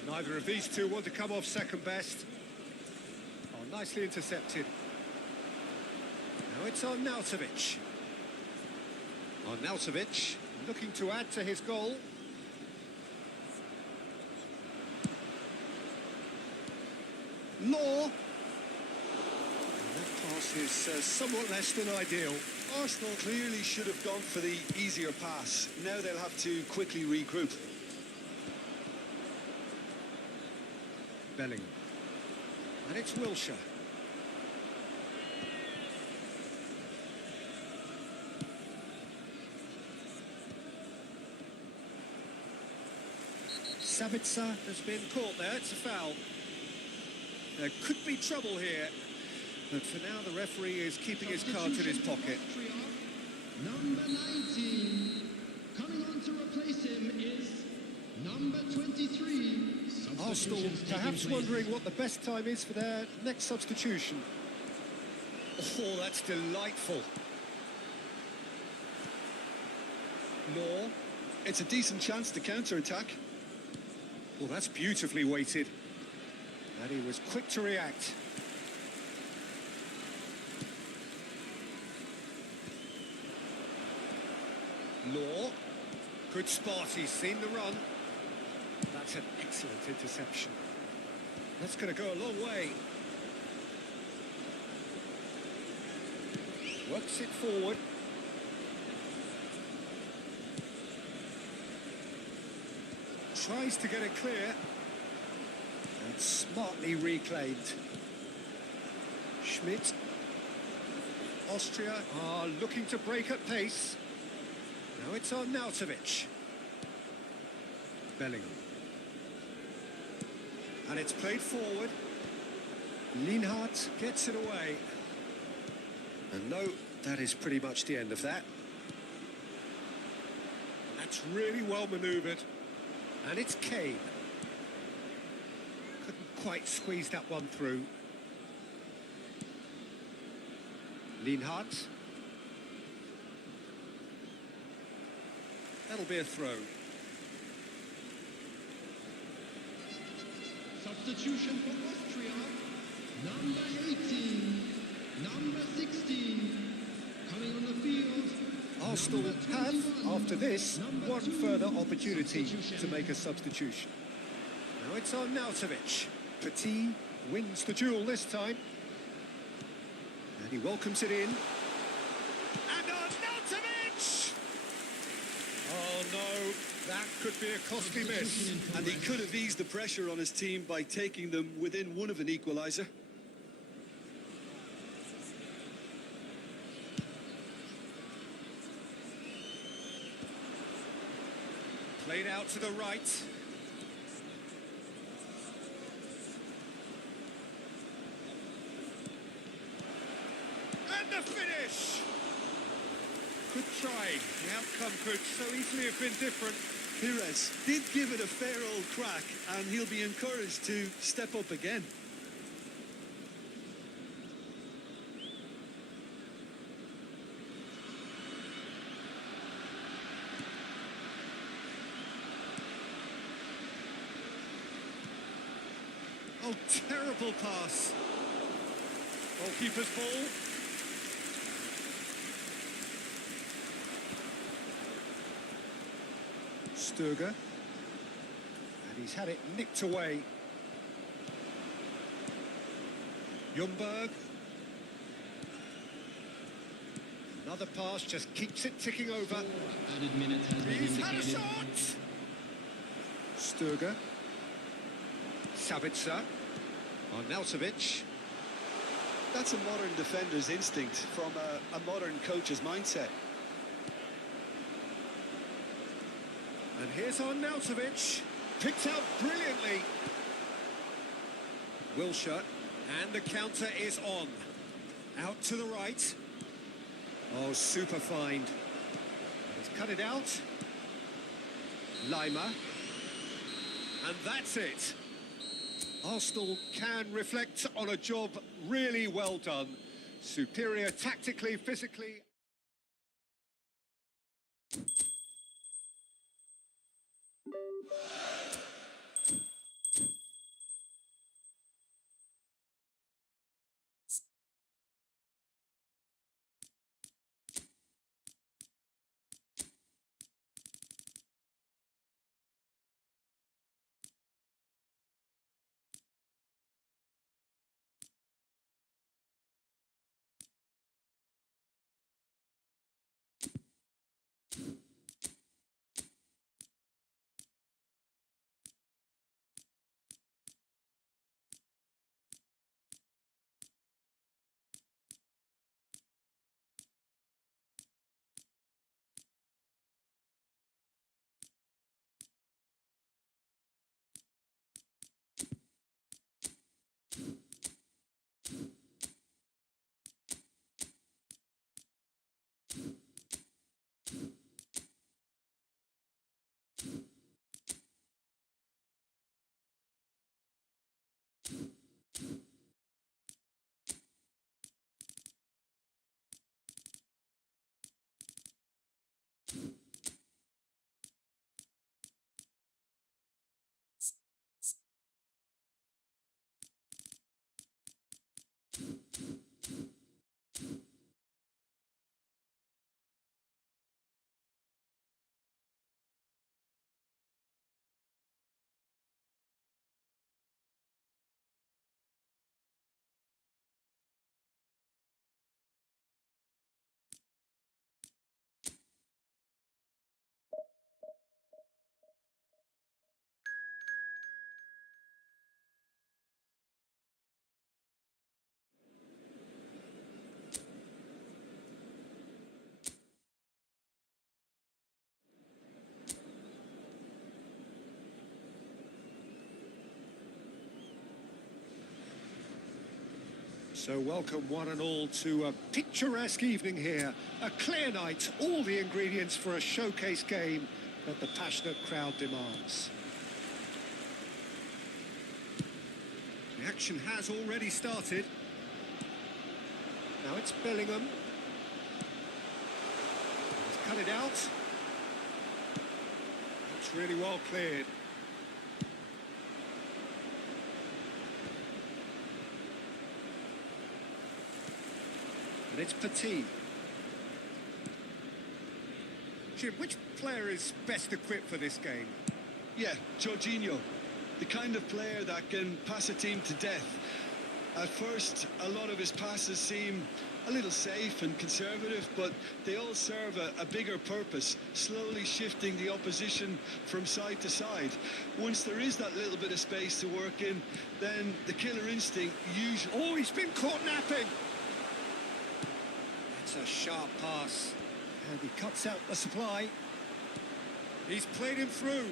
Neither of these two want to come off second best. Oh, nicely intercepted. Now it's Arnautovic. Arnautovic looking to add to his goal. Law. That pass is somewhat less than ideal. Arsenal clearly should have gone for the easier pass. Now they'll have to quickly regroup. Bellingham. And it's Wilshere. Sabitzer has been caught there. It's a foul. There could be trouble here. But for now, the referee is keeping his cards in his pocket. Number 19, Coming on to replace him is number 23. Arsenal perhaps wondering what the best time is for their next substitution. Oh, that's delightful. Law. It's a decent chance to counter-attack. Well, that's beautifully weighted. And he was quick to react. Law. Good spot, he's seen the run. That's an excellent interception. That's going to go a long way. Works it forward. Tries to get it clear. And smartly reclaimed. Schmidt. Austria are looking to break at pace. Now it's on Nautovic. Bellingham. And it's played forward. Lienhardt gets it away. And no, that is pretty much the end of that. That's really well manoeuvred. And it's Kane. Couldn't quite squeeze that one through. Lienhardt. That'll be a throw. Substitution for Austria. Number 18. Number 16. Coming on the field. Arsenal have, after this, one further opportunity to make a substitution. Now it's on Nautovic. Petit wins the duel this time. And he welcomes it in. And on Nautovic! Oh no, that could be a costly miss. And he could have eased the pressure on his team by taking them within one of an equaliser. Played out to the right. And the finish! Good try. The outcome could so easily have been different. Pires did give it a fair old crack, and he'll be encouraged to step up again. Oh, terrible pass. Goalkeeper's ball. Sturger. And he's had it nicked away. Ljungberg. Another pass just keeps it ticking over. Added minutes has been He's had a indicated. shot! Sturger. Sabitzer. Arnautovic. That's a modern defender's instinct from a modern coach's mindset. And here's Arnautovic. Picked out brilliantly. Wilshere. And the counter is on. Out to the right. Oh, super find. He's cut it out. Lima. And that's it. Arsenal can reflect on a job really well done. Superior tactically, physically. So welcome one and all to a picturesque evening here. A clear night, all the ingredients for a showcase game that the passionate crowd demands. The action has already started. Now it's Bellingham. He's cut it out. It's really well cleared. And it's Petit. Jim, which player is best equipped for this game? Yeah, Jorginho. The kind of player that can pass a team to death. At first, a lot of his passes seem a little safe and conservative, but they all serve a bigger purpose, slowly shifting the opposition from side to side. Once there is that little bit of space to work in, then the killer instinct usually... Oh, he's been caught napping! That's a sharp pass. And he cuts out the supply. He's played him through.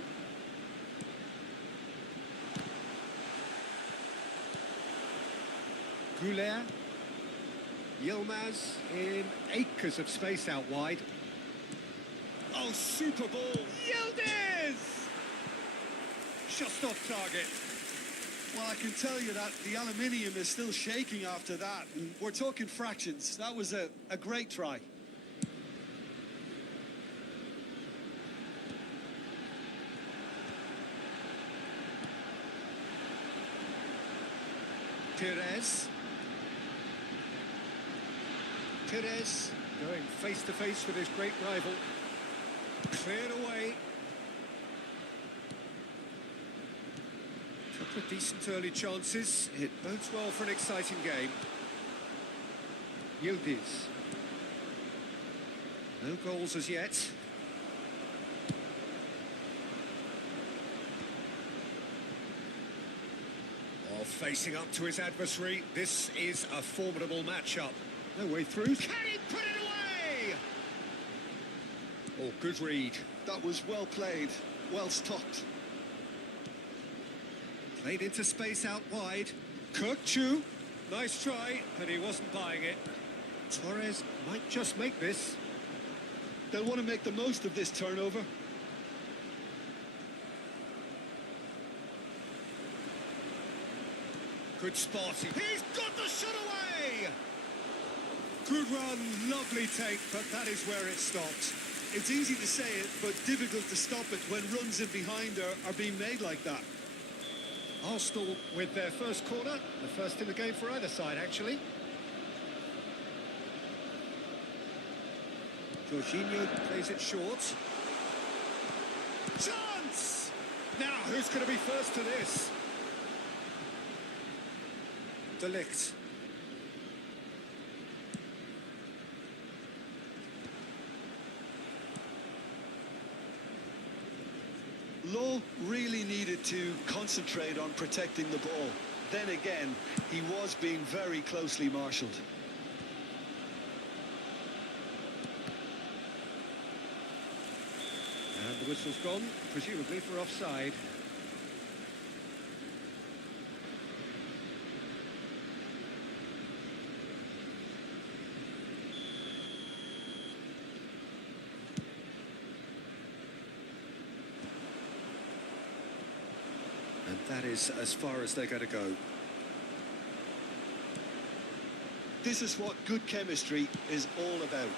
Goulet. Yilmaz in acres of space out wide. Oh, super ball. Yildiz! Just off target. Well, I can tell you that the aluminium is still shaking after that. And we're talking fractions. That was a great try. Perez going face to face with his great rival. Cleared away. Couple of decent early chances. It bodes well for an exciting game. Yildiz. No goals as yet. Facing up to his adversary, this is a formidable matchup. No way through. Can he put it away? Oh, good read. That was well played, well stopped. Played into space out wide. Kirkchu, nice try, but he wasn't buying it. Torres might just make this. They'll want to make the most of this turnover. Good spot. He's got the shot away! Good run, lovely take, but that is where it stopped. It's easy to say it, but difficult to stop it when runs in behind are being made like that. Arsenal with their first corner, the first in the game for either side, actually. Jorginho plays it short. Chance! Now, who's going to be first to this? De Ligt. Lowe really needed to concentrate on protecting the ball. Then again, he was being very closely marshalled. And the whistle's gone, presumably for offside. And that is as far as they're going to go. This is what good chemistry is all about.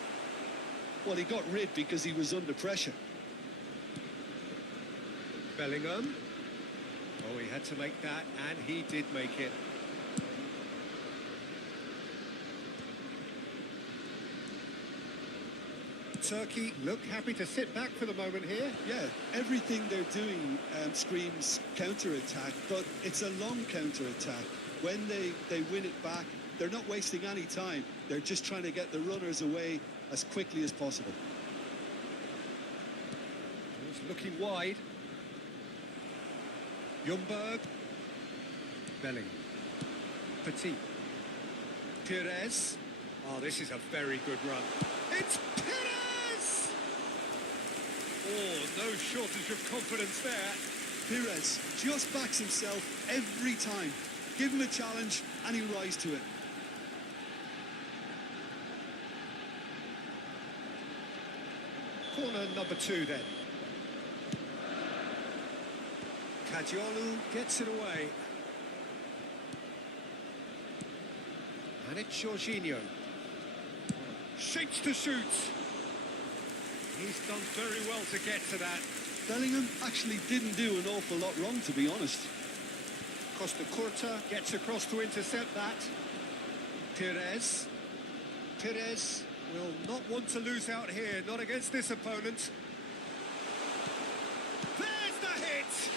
Well, he got rid because he was under pressure. Bellingham. Oh, he had to make that, and he did make it. Turkey look happy to sit back for the moment here. Yeah, everything they're doing screams counter-attack, but it's a long counter-attack. When they win it back, they're not wasting any time. They're just trying to get the runners away as quickly as possible. He's looking wide. Ljungberg. Bellingham. Petit. Perez. Oh, this is a very good run. It's Perez! Oh, no shortage of confidence there. Perez just backs himself every time. Give him a challenge and he'll rise to it. Corner number 2 then. Kadiolu gets it away. And it's Jorginho. Shapes to shoot. He's done very well to get to that. Bellingham actually didn't do an awful lot wrong, to be honest. Costa Curta gets across to intercept that. Perez. Perez will not want to lose out here, not against this opponent. There's the hit!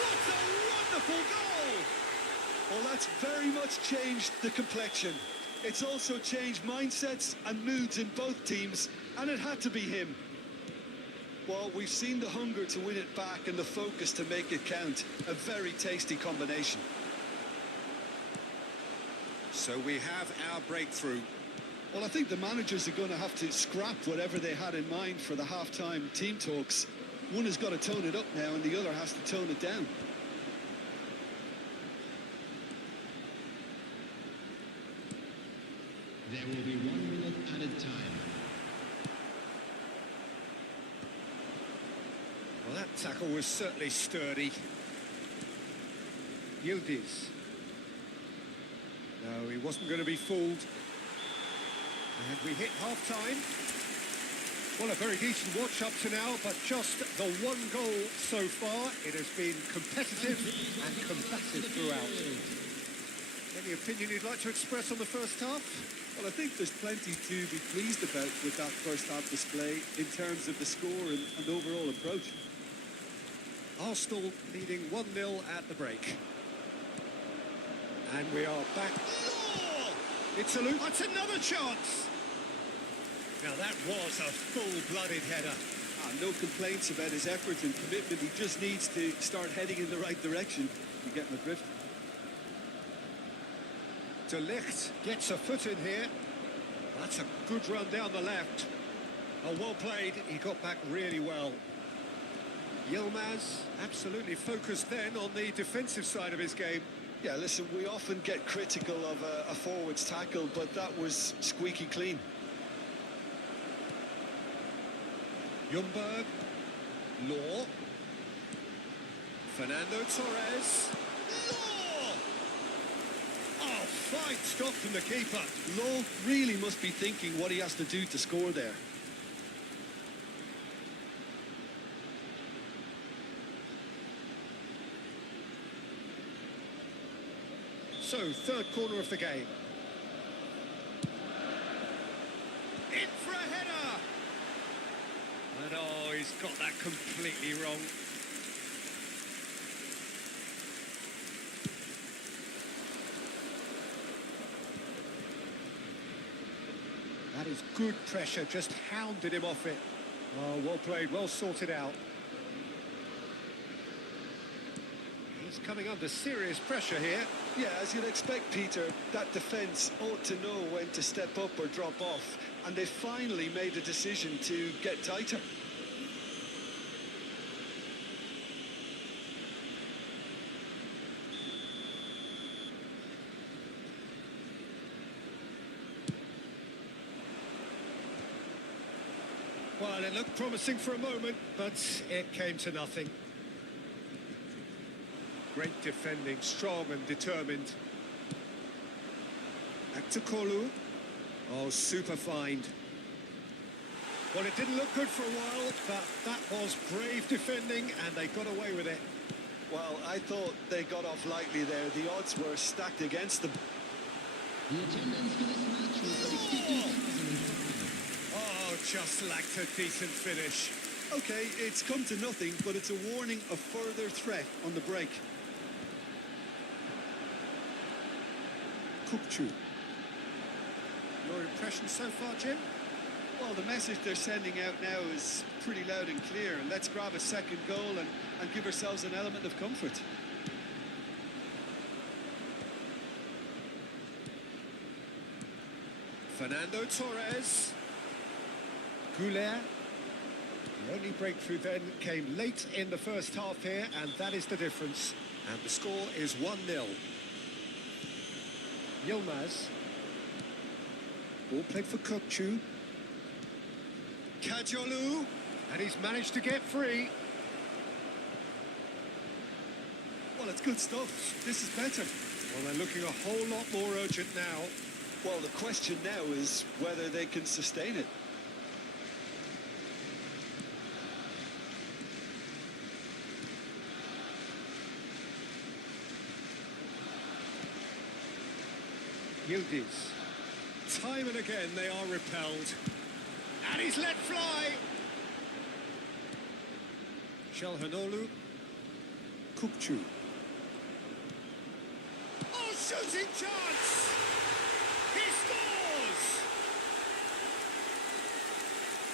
What a wonderful goal! Well, that's very much changed the complexion. It's also changed mindsets and moods in both teams, and it had to be him. Well, we've seen the hunger to win it back and the focus to make it count. A very tasty combination. So we have our breakthrough. Well, I think the managers are going to have to scrap whatever they had in mind for the half-time team talks. One has got to tone it up now and the other has to tone it down. There will be 1 minute added time. Well, that tackle was certainly sturdy. Yildiz. No, he wasn't going to be fooled. And we hit half-time. Well, a very decent watch up to now, but just the 1 goal so far. It has been competitive and combative throughout. Any opinion you'd like to express on the first half? Well, I think there's plenty to be pleased about with that first-half display in terms of the score and overall approach. Arsenal leading 1-0 at the break. And we are back. Oh! It's a loop. That's another chance. Now that was a full-blooded header. No complaints about his effort and commitment. He just needs to start heading in the right direction. You get my drift. De Ligt gets a foot in here. That's a good run down the left. Oh, well played. He got back really well. Yilmaz absolutely focused then on the defensive side of his game. Yeah, listen, we often get critical of a forward's tackle, but that was squeaky clean. Ljungberg. Law. Fernando Torres. Law! Oh, fine stop from the keeper. Law really must be thinking what he has to do to score there. So, third corner of the game. In for a header! And oh, he's got that completely wrong. That is good pressure, just hounded him off it. Oh, well played, well sorted out. He's coming under serious pressure here. Yeah, as you'd expect, Peter, that defence ought to know when to step up or drop off. And they finally made a decision to get tighter. Well, it looked promising for a moment, but it came to nothing. Great defending, strong and determined. Back to Kolu. Oh, super find. Well, it didn't look good for a while, but that was brave defending, and they got away with it. Well, I thought they got off lightly there. The odds were stacked against them. The attendance for this match was 62,005. Oh, just lacked a decent finish. OK, it's come to nothing, but it's a warning of further threat on the break. Kupchu. Your impression so far, Jim? Well, the message they're sending out now is pretty loud and clear. Let's grab a second goal and give ourselves an element of comfort. Fernando Torres. Goulet. The only breakthrough then came late in the first half here, and that is the difference. And the score is 1-0. Yilmaz. Ball played for Kokchu. Kajolu. And he's managed to get free. Well, it's good stuff. This is better. Well, they're looking a whole lot more urgent now. Well, the question now is whether they can sustain it. Yildiz. Time and again they are repelled. And he's let fly. Shalhanolu. Kupchu. Oh, shooting chance! He scores!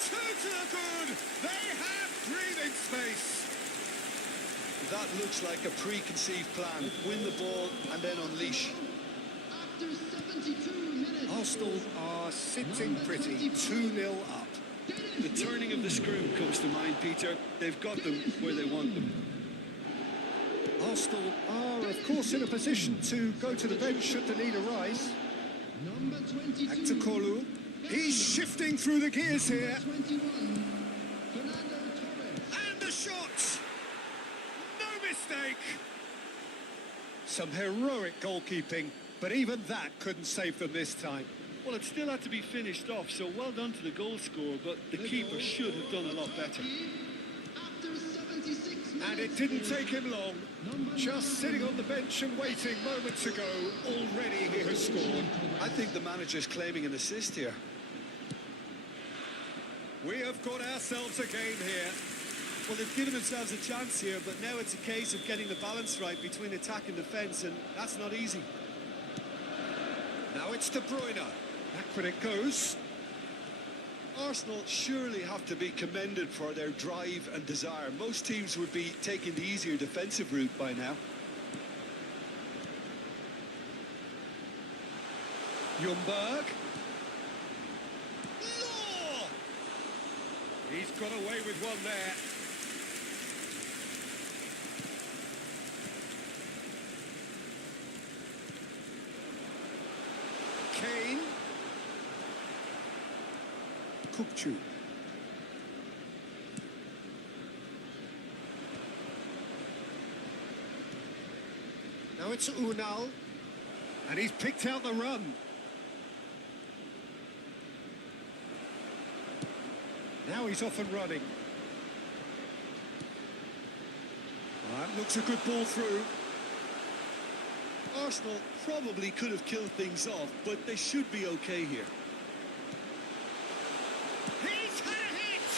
Two to the good. They have breathing space. That looks like a preconceived plan. Win the ball and then unleash. After 72 minutes. Arsenal are sitting pretty, 2-0 up. The turning of the screw comes to mind, Peter. They've got them where they want them. Arsenal are, of course, in a position to go to the bench should the need arise. Number 22. Aktakolu. He's shifting through the gears here. 21. Fernando Torres. And the shot! No mistake! Some heroic goalkeeping, but even that couldn't save them this time. Well, it still had to be finished off, so well done to the goal scorer, but the keeper should have done a lot better. After 76 minutes. And it didn't take him long. Just sitting on the bench and waiting moments ago, already he has scored. I think the manager's claiming an assist here. We have got ourselves a game here. Well, they've given themselves a chance here, but now it's a case of getting the balance right between attack and defence, and that's not easy. Now it's De Bruyne. Back when it goes. Arsenal surely have to be commended for their drive and desire. Most teams would be taking the easier defensive route by now. Ljungberg. Law! He's got away with one there. Kane. Kupchu. Now it's Unal. And he's picked out the run. Now he's off and running. That looks a good ball through. Arsenal probably could have killed things off, but they should be okay here. He's had a hit!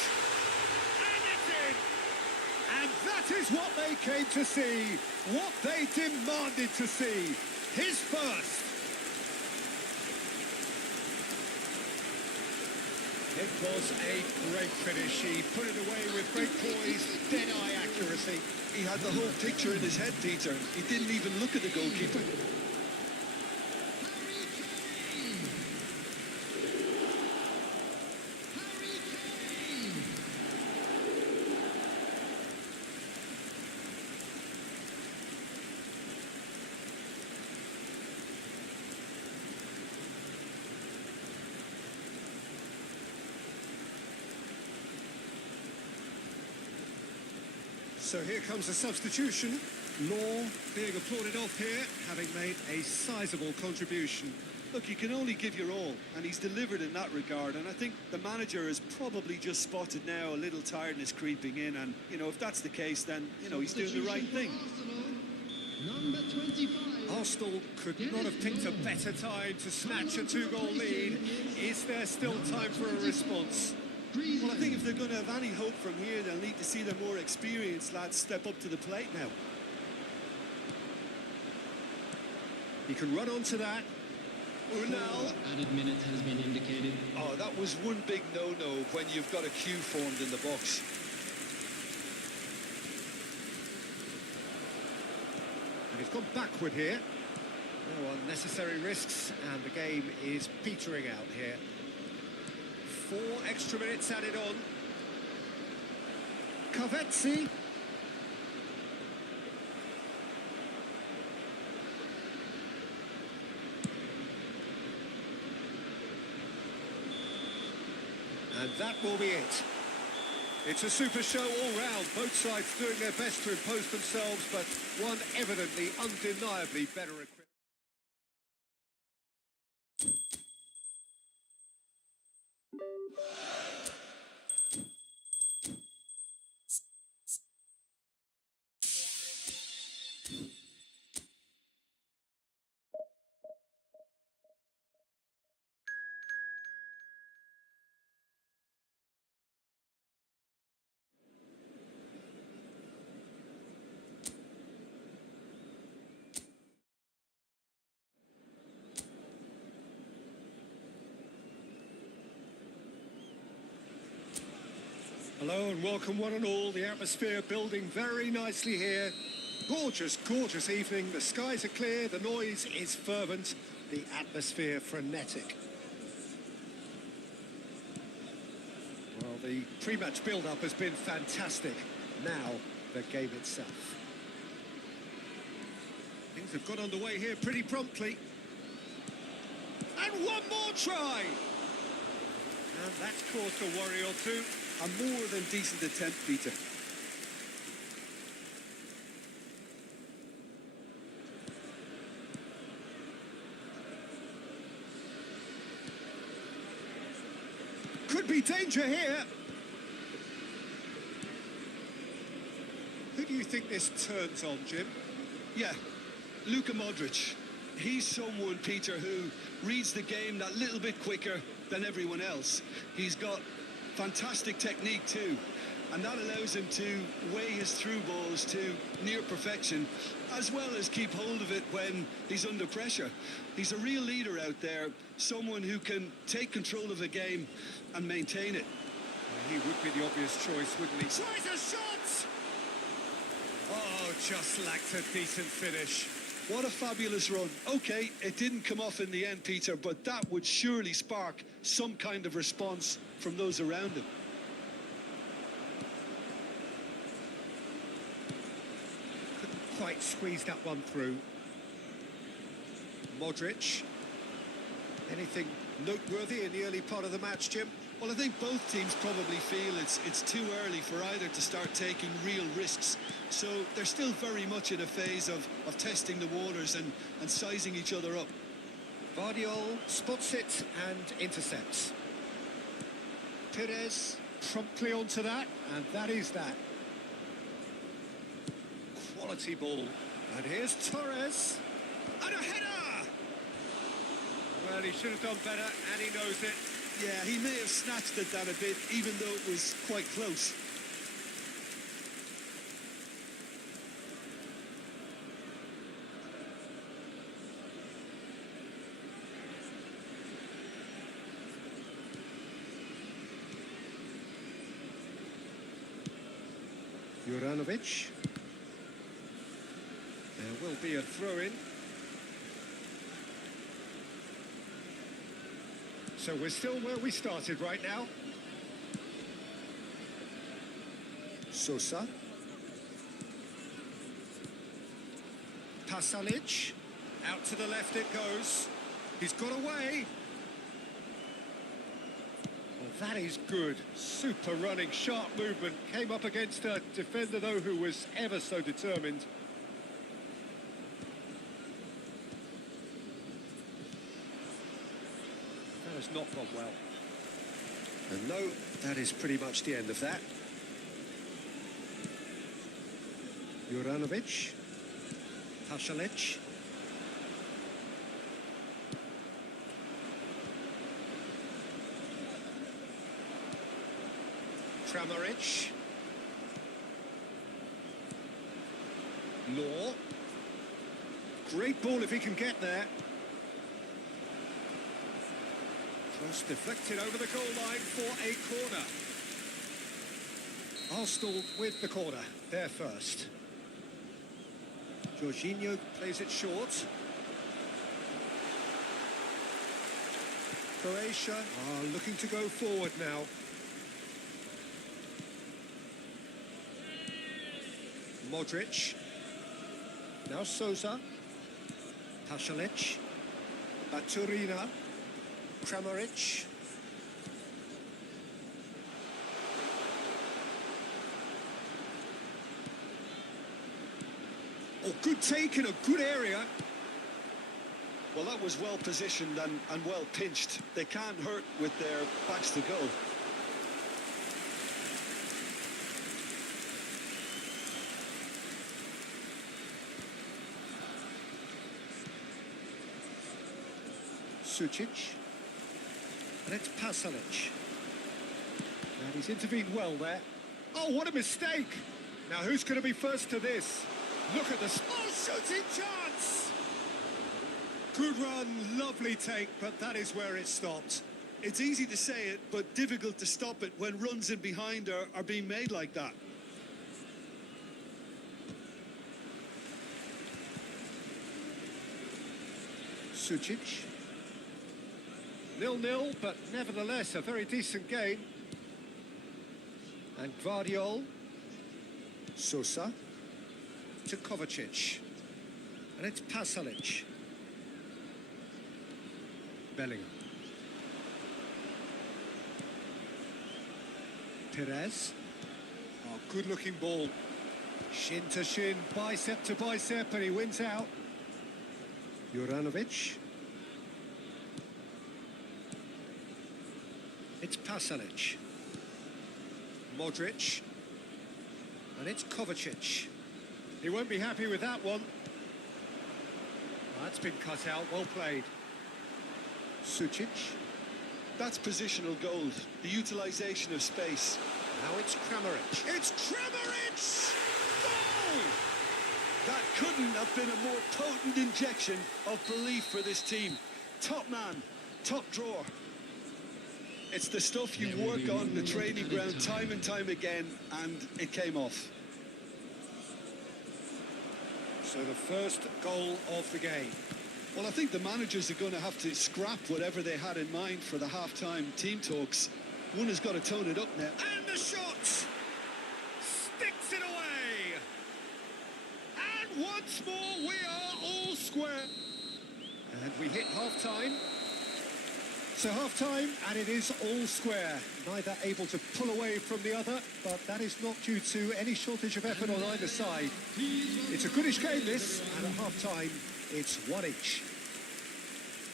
And it's in! And that is what they came to see, what they demanded to see. His first. It was a great finish. He put it away with great poise, dead-eye accuracy. He had the whole picture in his head, Peter. He didn't even look at the goalkeeper. So here comes the substitution. Law being applauded off here, having made a sizable contribution. Look, you can only give your all, and he's delivered in that regard. And I think the manager has probably just spotted now a little tiredness creeping in. And, you know, if that's the case, then, you know, he's doing the right thing. Number 25. Arsenal could not have picked a better time to snatch a two-goal lead. Is there still time for a response? Well, I think if they're going to have any hope from here, they'll need to see their more experienced lads step up to the plate now. He can run onto that. Unal. Added minutes has been indicated. Oh, that was one big no-no when you've got a queue formed in the box. And he's gone backward here. No unnecessary risks, and the game is petering out here. 4 extra minutes added on. Kavetsi. And that will be it. It's a super show all round. Both sides doing their best to impose themselves, but one evidently, undeniably better equipped. Hello and welcome one and all. The atmosphere building very nicely here. Gorgeous, gorgeous evening. The skies are clear, the noise is fervent, the atmosphere frenetic. Well, the pre-match build-up has been fantastic. Now, the game itself. Things have got underway here pretty promptly. And one more try! And that's caused a worry or two. A more than decent attempt, Peter. Could be danger here. Who do you think this turns on, Jim? Yeah, Luka Modric. He's someone, Peter, who reads the game that little bit quicker than everyone else. He's got fantastic technique too, and that allows him to weigh his through balls to near perfection, as well as keep hold of it when he's under pressure. He's a real leader out there, someone who can take control of the game and maintain it. Well, he would be the obvious choice, wouldn't he? Tries a shot! Oh, just lacked a decent finish. What a fabulous run. Okay, it didn't come off in the end, Peter, but that would surely spark some kind of response from those around him. Couldn't quite squeeze that one through. Modric. Anything noteworthy in the early part of the match, Jim? Well, I think both teams probably feel it's too early for either to start taking real risks. So they're still very much in a phase of testing the waters and sizing each other up. Vardiol spots it and intercepts. Perez promptly onto that, and that is that. Quality ball. And here's Torres. And a header! Well, he should have done better, and he knows it. Yeah, he may have snatched at that a bit, even though it was quite close. Juranovic. There will be a throw-in. So we're still where we started right now. Sosa. Pasalic. Out to the left it goes. He's got away. Well, that is good. Super running, sharp movement. Came up against a defender, though, who was ever so determined. That has not gone well. And no, that is pretty much the end of that. Juranovic. Pasalic. Kramaric. Law. Great ball if he can get there. Cross deflected over the goal line for a corner. Arsenal with the corner, there first. Jorginho plays it short. Croatia are looking to go forward now. Modric. Now Sosa. Pasalic. Baturina. Kramaric. good take in a good area. Well, that was well positioned and well pinched. They can't hurt with their backs to goal. Twich. And it's Pasalic. And he's intervened well there. Oh, what a mistake! Now, who's going to be first to this? Look at this. Oh, shooting chance! Good run, lovely take, but that is where it stopped. It's easy to say it, but difficult to stop it when runs in behind are being made like that. Twich. 0-0, but nevertheless a very decent game. And Gvardiol. Sosa. To Kovacic. And it's Pasalic. Bellingham. Perez. Oh, good-looking ball. Shin to shin, bicep to bicep, and he wins out. Juranovic. It's Pasalic. Modric. And it's Kovacic. He won't be happy with that one. That's been cut out, well played. Twich. That's positional gold, the utilisation of space. Now it's Kramaric. It's Kramaric! Goal! That couldn't have been a more potent injection of belief for this team. Top man, top drawer. It's the stuff you work on the training ground time and time again, and it came off. So the first goal of the game. Well, I think the managers are going to have to scrap whatever they had in mind for the half-time team talks. One has got to tone it up now. And the shot! Sticks it away! And once more, we are all square. And we hit half-time. So half-time, and it is all square. Neither able to pull away from the other, but that is not due to any shortage of effort on either side. It's a goodish game, this, and at half-time, it's one each.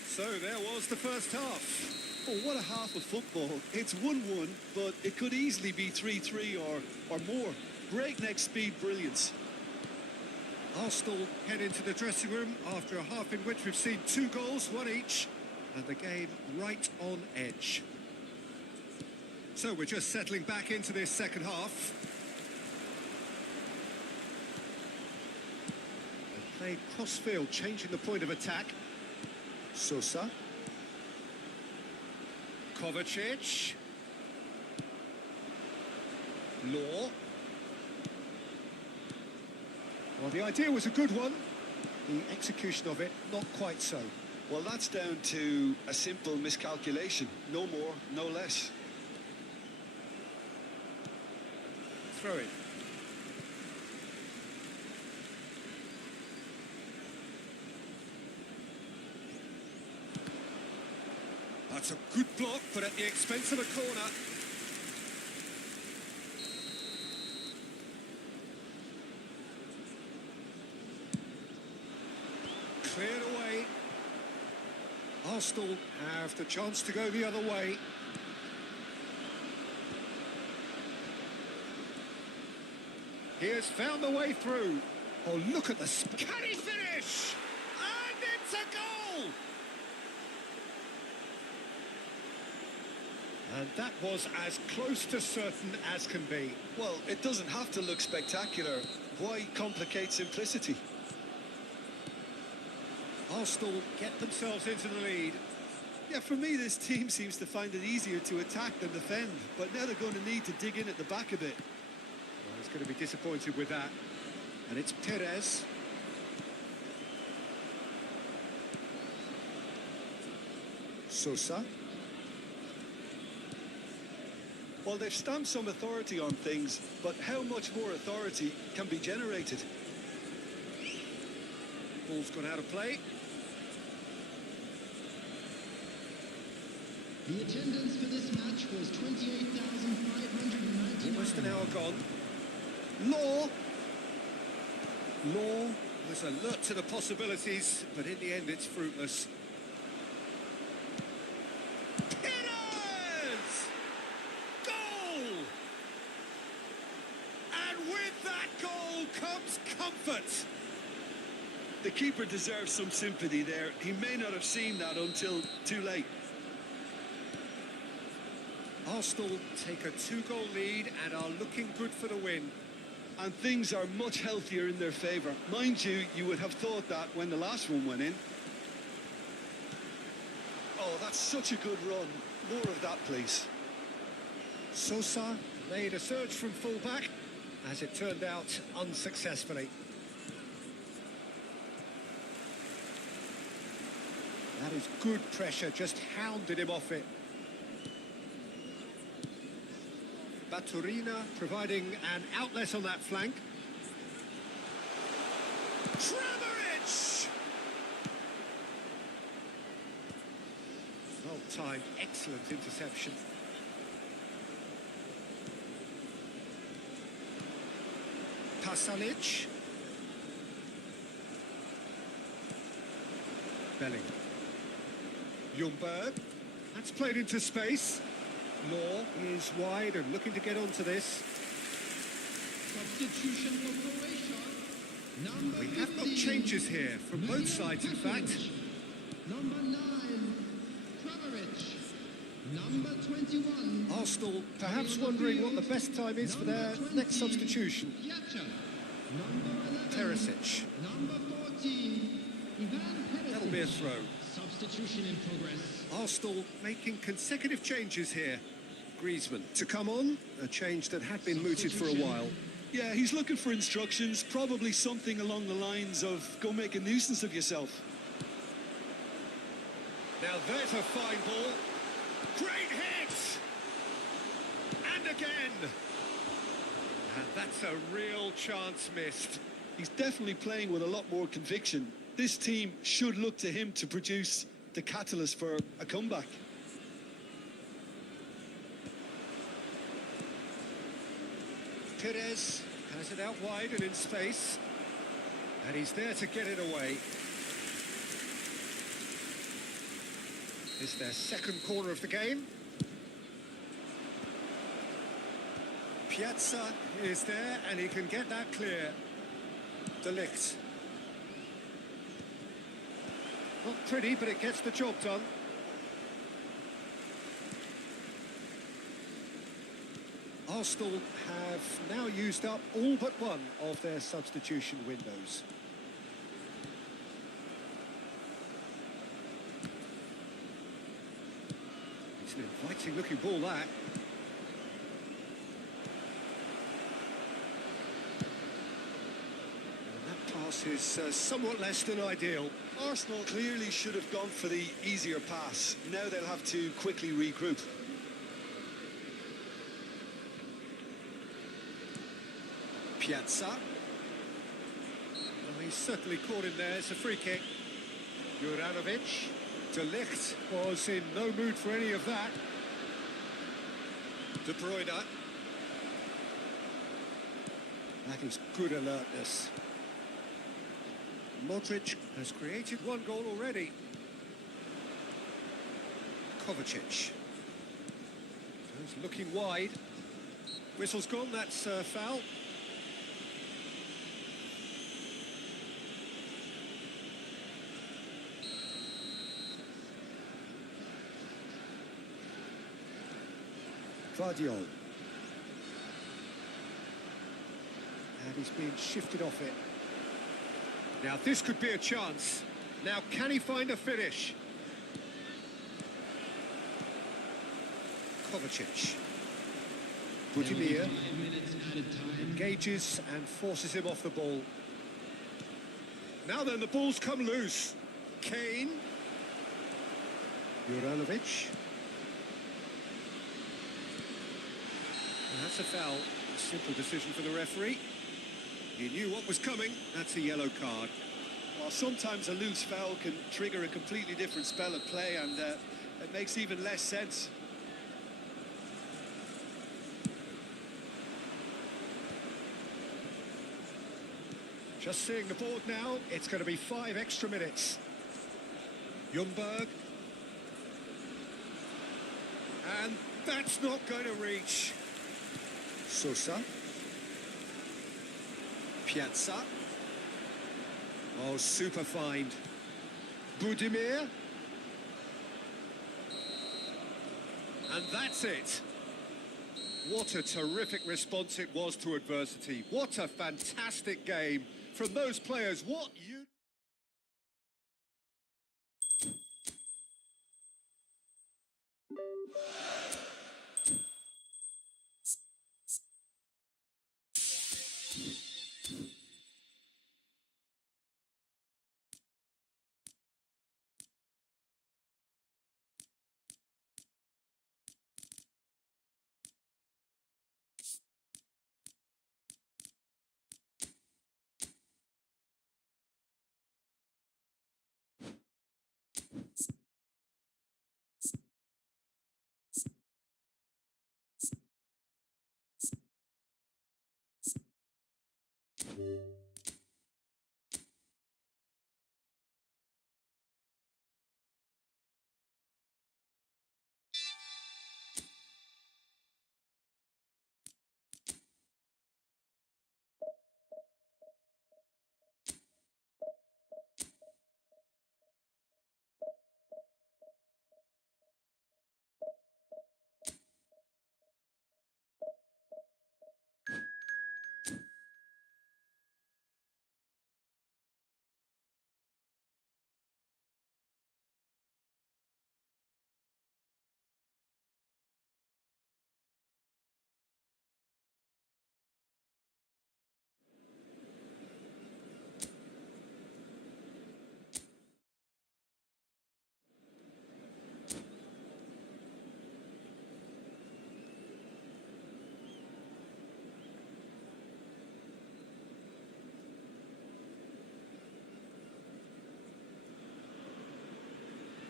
So there was the first half. Oh, what a half of football. It's 1-1, but it could easily be 3-3 or more. Breakneck speed brilliance. Arsenal head into the dressing room after a half in which we've seen 2 goals, one each, and the game right on edge. So we're just settling back into this second half. They played cross-field, changing the point of attack. Sosa. Kovacic. Law. Well, the idea was a good one. The execution of it, not quite so. Well, that's down to a simple miscalculation. No more, no less. Throw it. That's a good block, but at the expense of a corner. Cleared away. Arsenal have the chance to go the other way. He has found the way through. Oh, look at the... Can he finish? And it's a goal! And that was as close to certain as can be. Well, it doesn't have to look spectacular. Why complicate simplicity? Arsenal get themselves into the lead. Yeah, for me, this team seems to find it easier to attack than defend. But now they're going to need to dig in at the back a bit. Well, he's going to be disappointed with that. And it's Perez. Sosa. Well, they've stamped some authority on things, but how much more authority can be generated? Ball's gone out of play. The attendance for this match was 28,590. Almost an hour gone. Law Was alert to the possibilities, but in the end it's fruitless. Hitters! Goal! And with that goal comes comfort. The keeper deserves some sympathy there. He may not have seen that until too late. Arsenal take a 2-goal lead and are looking good for the win. And things are much healthier in their favour. Mind you, you would have thought that when the last one went in. Oh, that's such a good run. More of that, please. Sosa made a surge from full-back, as it turned out unsuccessfully. That is good pressure, just hounded him off it. Baturina providing an outlet on that flank. Kramaric! Well-timed, excellent interception. Pasalic. Bellingham. Ljungberg. That's played into space. Law is wide and looking to get onto this. Substitution for Croatia. Number We have got 15, changes here from both sides, in fact. Number 9, Kramaric. Number 21. Arsenal perhaps wondering what the best time is for their next substitution. Yacha. Number 11. Teresic. Number 14. Ivan Perisic. That'll be a throw. Substitution in progress. Arsenal making consecutive changes here. Griezmann to come on, a change that had been mooted for a while. Yeah, he's looking for instructions, probably something along the lines of go make a nuisance of yourself. Now there's a fine ball. Great hit! And again! And that's a real chance missed. He's definitely playing with a lot more conviction. This team should look to him to produce the catalyst for a comeback. Perez has it out wide and in space. And he's there to get it away. It's their second corner of the game. Piazza is there and he can get that clear. De Ligt. Not pretty, but it gets the job done. Arsenal have now used up all but one of their substitution windows. It's an inviting looking ball, that. And that pass is somewhat less than ideal. Arsenal clearly should have gone for the easier pass. Now they'll have to quickly regroup. Piazza. Well, he's certainly caught in there. It's a free kick. Juranovic. De Ligt was in no mood for any of that. De Bruyne. That is good alertness. Modric has created one goal already. Kovacic. He's looking wide. Whistle's gone, that's a foul. Vardiol. And he's being shifted off it. Now this could be a chance. Now can he find a finish? Kovacic. Budimir engages and forces him off the ball. Now then, the ball's come loose. Kane. Juranovic. And that's a foul. A simple decision for the referee. He knew what was coming. That's a yellow card. Well, sometimes a loose foul can trigger a completely different spell of play, and it makes even less sense. Just seeing the board now, it's going to be 5 extra minutes. Ljungberg. And that's not going to reach. Sosa. Piazza. Oh, super find. Budimir. And that's it. What a terrific response it was to adversity. What a fantastic game from those players. What you...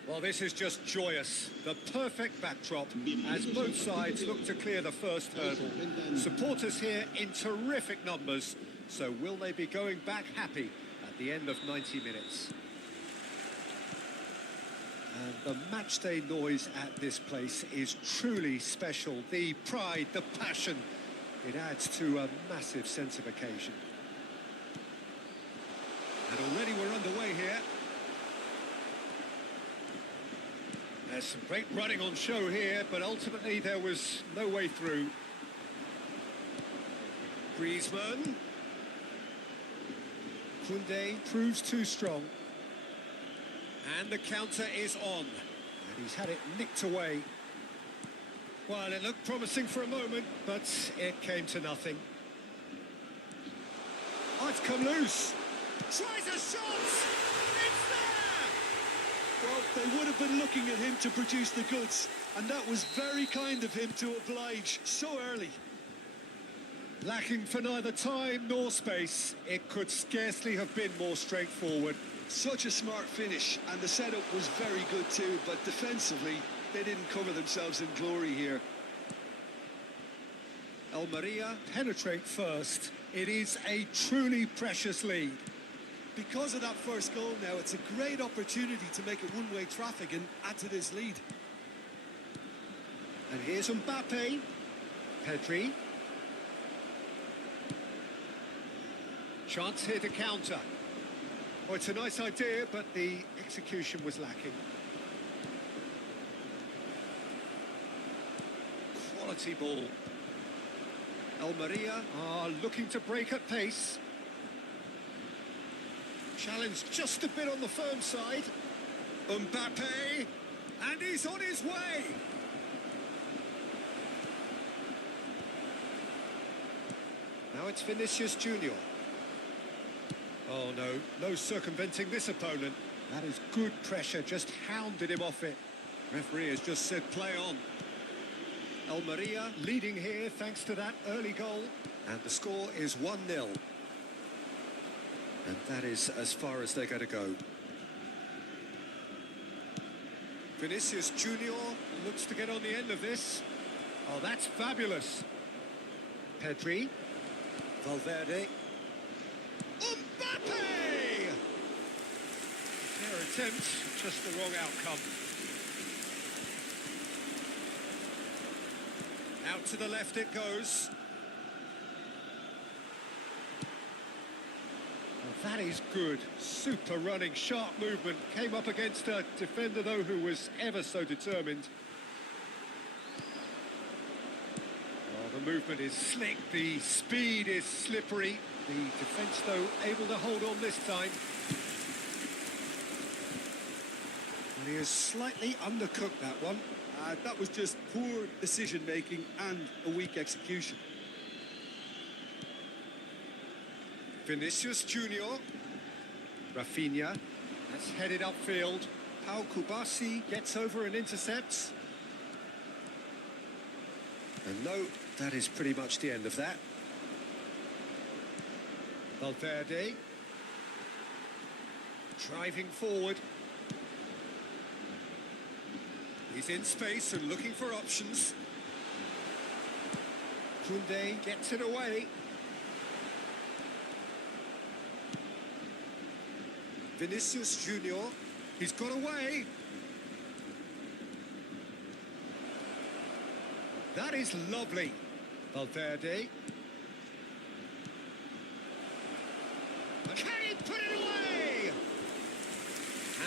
Well, this is just joyous. The perfect backdrop as both sides look to clear the first hurdle. Supporters here in terrific numbers. So will they be going back happy at the end of 90 minutes? And the matchday noise at this place is truly special. The pride, the passion, it adds to a massive sense of occasion. And already we're underway here. There's some great running on show here, but ultimately there was no way through. Griezmann. Koundé proves too strong. And the counter is on. And he's had it nicked away. Well, it looked promising for a moment, but it came to nothing. Oh, it's come loose. Tries a shot! It's there! Well, they would have been looking at him to produce the goods, and that was very kind of him to oblige so early. Lacking for neither time nor space, it could scarcely have been more straightforward. Such a smart finish, and the setup was very good too, but defensively, they didn't cover themselves in glory here. Almeria penetrate first. It is a truly precious lead. Because of that first goal now, it's a great opportunity to make it one-way traffic and add to this lead. And here's Mbappe. Pedri. Chance here to counter. Oh, it's a nice idea, but the execution was lacking. Quality ball. Almeria are looking to break at pace. Challenge just a bit on the firm side. Mbappe, and he's on his way. Now it's Vinicius Junior. Oh no, no circumventing this opponent. That is good pressure, just hounded him off it. Referee has just said play on. Almeria leading here thanks to that early goal. And the score is 1-0. And that is as far as they're going to go. Vinicius Junior looks to get on the end of this. Oh, that's fabulous. Pedri. Valverde. Mbappe! attempt, just the wrong outcome. Out to the left it goes. Oh, that is good. Super running, sharp movement. Came up against a defender, though, who was ever so determined. Oh, the movement is slick. The speed is slippery. The defence, though, able to hold on this time. And he has slightly undercooked that one. That was just poor decision-making and a weak execution. Vinicius Junior. Rafinha has headed upfield. Pau Kubasi gets over and intercepts. And no, that is pretty much the end of that. Valverde. Driving forward. He's in space and looking for options. Koundé gets it away. Vinicius Junior, he's got away. That is lovely. Valverde. Can he put it away?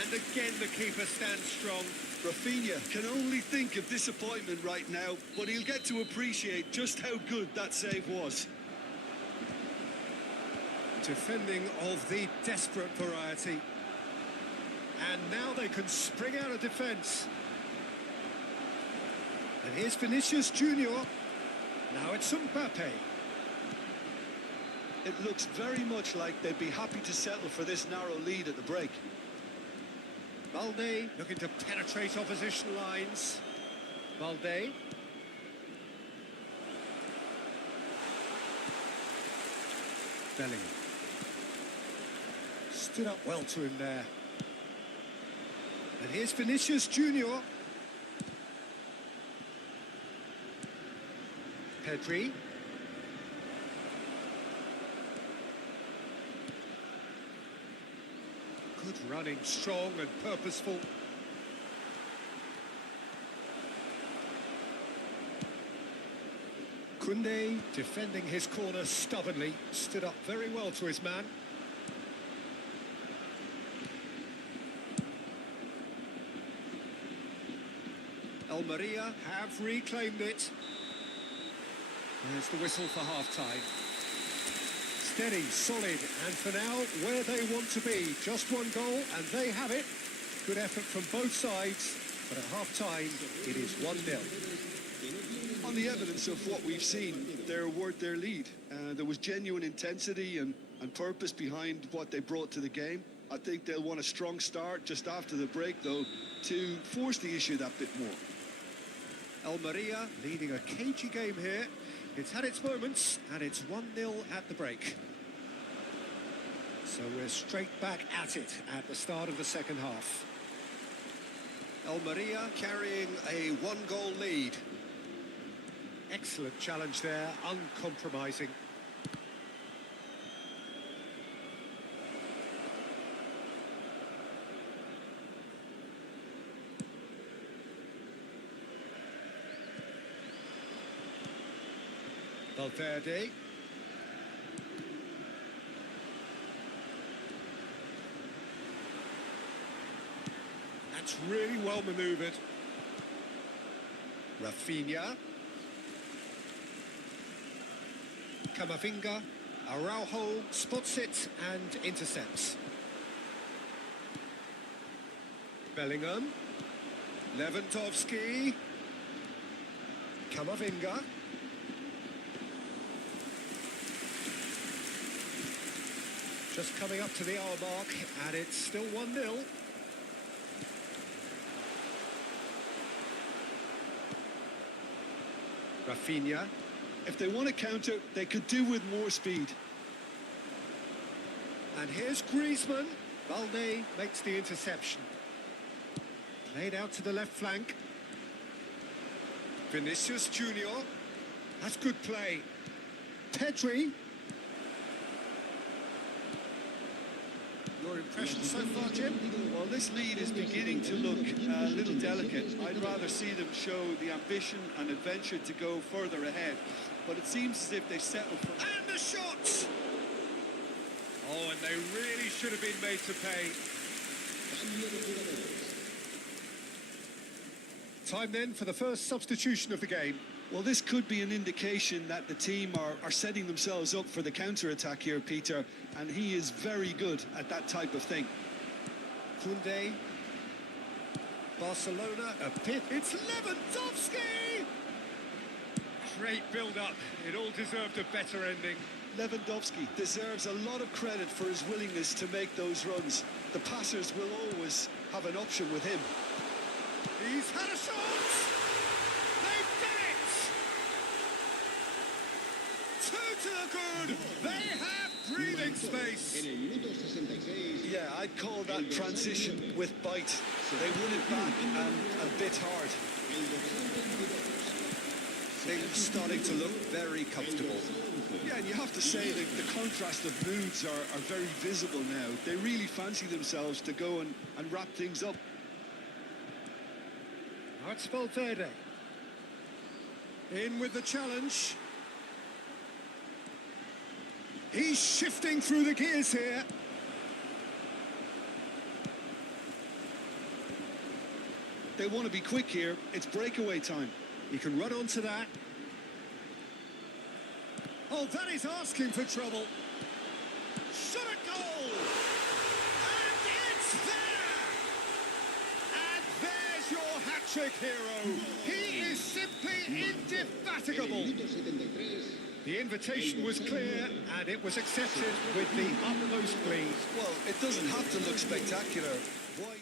And again the keeper stands strong. Rafinha can only think of disappointment right now, but he'll get to appreciate just how good that save was. Defending of the desperate variety. And now they can spring out of defence. And here's Vinicius Junior. Now it's Mbappe. It looks very much like they'd be happy to settle for this narrow lead at the break. Balde looking to penetrate opposition lines. Balde. Bellingham. Stood up well to him there. And here's Vinicius Junior. Pedri. Good running, strong and purposeful. Koundé defending his corner stubbornly, stood up very well to his man. Almeria have reclaimed it. There's the whistle for half-time. Steady, solid, and for now, where they want to be. Just one goal, and they have it. Good effort from both sides, but at half-time, it is 1-0. On the evidence of what we've seen, they're worth their lead. There was genuine intensity and purpose behind what they brought to the game. I think they'll want a strong start just after the break, though, to force the issue that bit more. Almeria leading a cagey game here. It's had its moments, and it's 1-0 at the break. So we're straight back at it at the start of the second half. Almeria carrying a one-goal lead. Excellent challenge there, uncompromising. Valverde. That's really well manoeuvred. Rafinha. Camavinga. Araujo spots it and intercepts. Bellingham. Lewandowski. Camavinga. Just coming up to the hour mark, and it's still 1-0. Rafinha. If they want to counter, they could do with more speed. And here's Griezmann. Balde makes the interception. Played out to the left flank. Vinicius Junior. That's good play. Your impression so far, Jim? Well, this lead is beginning to look a little delicate. I'd rather see them show the ambition and adventure to go further ahead. But it seems as if they settle for... And the shots! Oh, and they really should have been made to pay. Time then for the first substitution of the game. Well, this could be an indication that the team are setting themselves up for the counter-attack here, Peter, and he is very good at that type of thing. Koundé. Barcelona, a pit. It's Lewandowski! Great build-up. It all deserved a better ending. Lewandowski deserves a lot of credit for his willingness to make those runs. The passers will always have an option with him. He's had a shot! They've done it! Two to the good! They have breathing space! Yeah, I'd call that transition with bite. They won it back and bit hard. Things starting to look very comfortable. Yeah, and you have to say that the contrast of moods are very visible now. They really fancy themselves to go and wrap things up. That's Valverde. In with the challenge. He's shifting through the gears here. They want to be quick here. It's breakaway time. He can run onto that. Oh, that is asking for trouble. Shot a goal! And it's there! And there's your hat-trick hero. He is simply indefatigable. The invitation was clear, and it was accepted with the utmost glee. Well, it doesn't have to look spectacular. Why?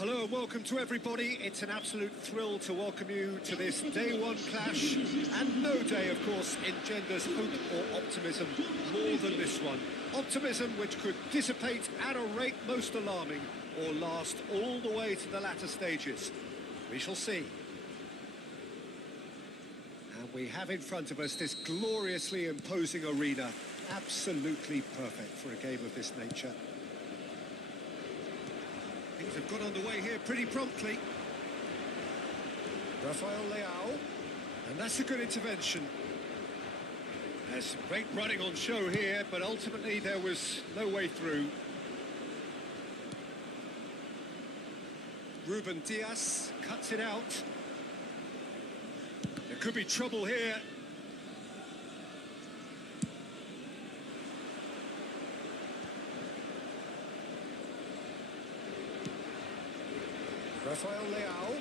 Hello and welcome to everybody. It's an absolute thrill to welcome you to this day one clash. And no day, of course, engenders hope or optimism more than this one. Optimism which could dissipate at a rate most alarming or last all the way to the latter stages. We shall see. And we have in front of us this gloriously imposing arena. Absolutely perfect for a game of this nature. Things have got underway here pretty promptly. Rafael Leao, and that's a good intervention. There's some great running on show here, but ultimately there was no way through. Ruben Diaz cuts it out. There could be trouble here. Rafael Leao.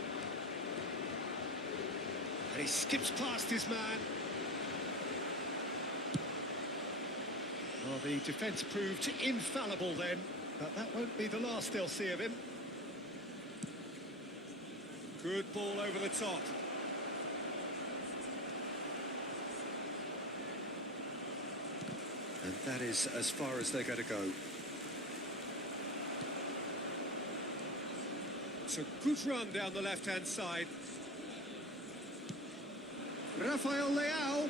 And he skips past his man. Well, the defence proved infallible then, but that won't be the last they'll see of him. Good ball over the top. And that is as far as they're going to go. It's a good run down the left-hand side. Rafael Leao. Well,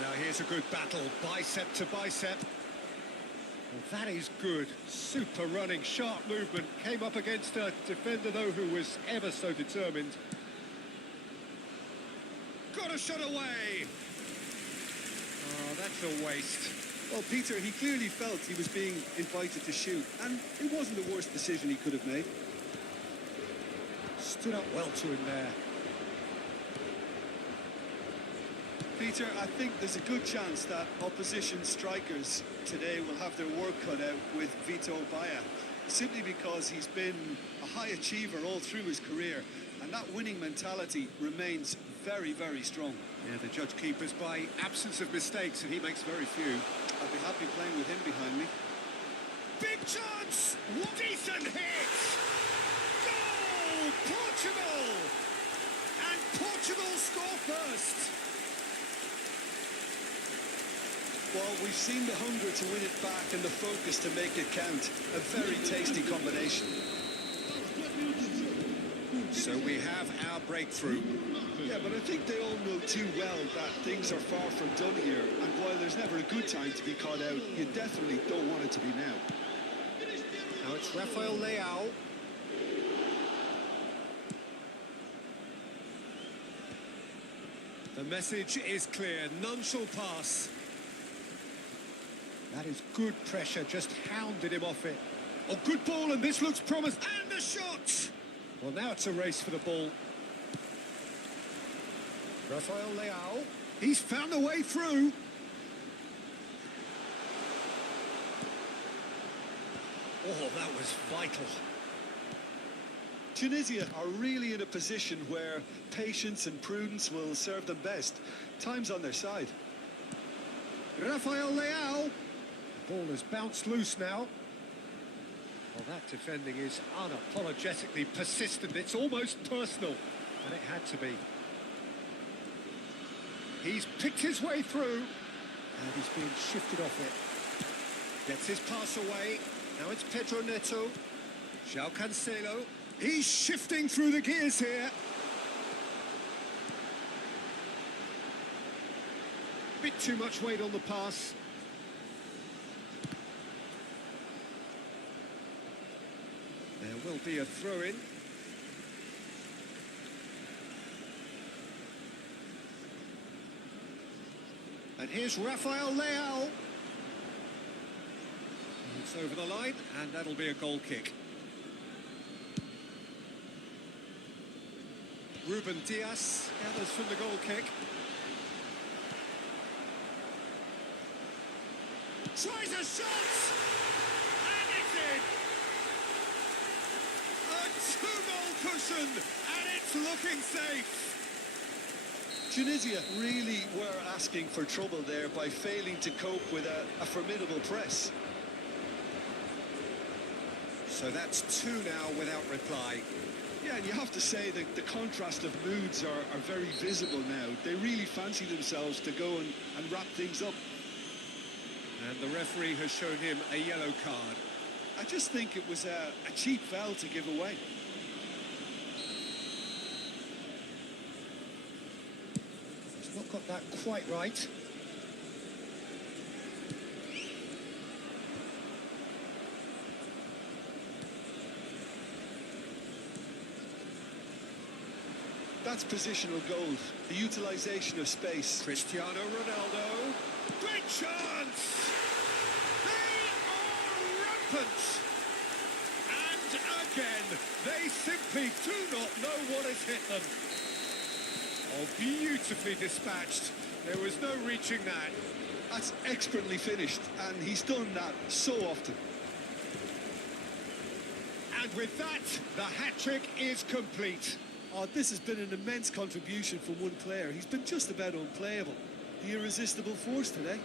now here's a good battle, bicep to bicep. Well, that is good. Super running, sharp movement. Came up against a defender, though, who was ever so determined. Got a shot away. Oh, that's a waste. Well, Peter, he clearly felt he was being invited to shoot, and it wasn't the worst decision he could have made. Stood up well to him there. Peter, I think there's a good chance that opposition strikers today will have their work cut out with Vito Baia, simply because he's been a high achiever all through his career, and that winning mentality remains very, very strong. Yeah, the judge keepers by absence of mistakes, and he makes very few. I'd be happy playing with him behind me. Big chance! Decent hit! Goal! Portugal! And Portugal score first! Well, we've seen the hunger to win it back and the focus to make it count. A very tasty combination. So we have our breakthrough. Yeah, but I think they all know too well that things are far from done here. And while there's never a good time to be caught out, you definitely don't want it to be now. Now it's Rafael Leao. The message is clear. None shall pass. That is good pressure, just hounded him off it. Oh, good ball, and this looks promising. And the shot! Well, now it's a race for the ball. Rafael Leao. He's found a way through. Oh, that was vital. Tunisia are really in a position where patience and prudence will serve them best. Time's on their side. Rafael Leao. The ball has bounced loose now. Well, that defending is unapologetically persistent. It's almost personal, and it had to be. He's picked his way through, and he's being shifted off it. Gets his pass away. Now it's Pedro Neto. João Cancelo. He's shifting through the gears here. Bit too much weight on the pass. There will be a throw-in. And here's Rafael Leao. It's over the line, and that'll be a goal kick. Ruben Diaz gathers from the goal kick. Tries a shot! And it's in! A two-goal cushion, and it's looking safe! Tunisia really were asking for trouble there by failing to cope with a formidable press. So that's two now without reply. Yeah, and you have to say that the contrast of moods are very visible now. They really fancy themselves to go and wrap things up. And the referee has shown him a yellow card. I just think it was a cheap foul to give away. He's not got that quite right. That's positional gold, the utilisation of space. Cristiano Ronaldo. Great chance! They are rampant! And again, they simply do not know what has hit them. Oh, beautifully dispatched. There was no reaching that. That's expertly finished, and he's done that so often. And with that, the hat-trick is complete. Oh, this has been an immense contribution from one player. He's been just about unplayable. The irresistible force today.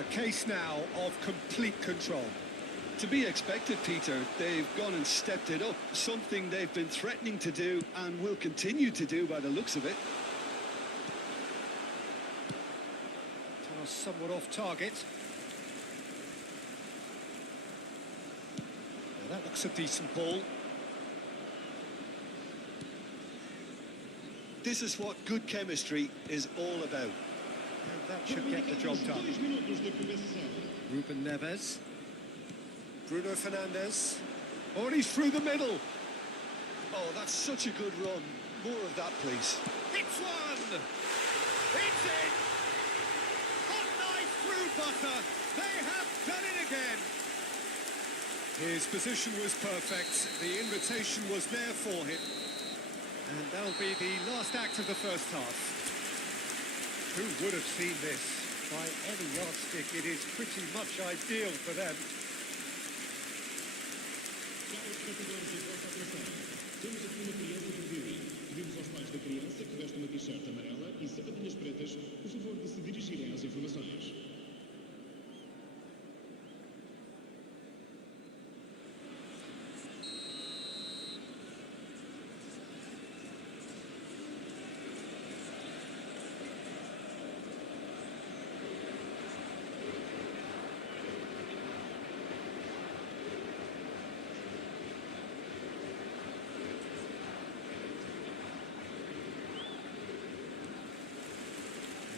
A case now of complete control. To be expected, Peter. They've gone and stepped it up. Something they've been threatening to do and will continue to do by the looks of it. Pass somewhat off target. Now that looks a decent ball. This is what good chemistry is all about. And that should get the job done. Ruben Neves. Bruno Fernandes. Oh, and he's through the middle. Oh, that's such a good run. More of that, please. It's one! It's in! Hot knife through butter. They have done it again. His position was perfect. The invitation was there for him. And that'll be the last act of the first half. Who would have seen this? By any yardstick, it is pretty much ideal for them. Temos aqui uma criança com violino. Pedimos aos pais da criança que vestem uma t-shirt amarela e sapatilhas pretas, por favor de se dirigirem às informações.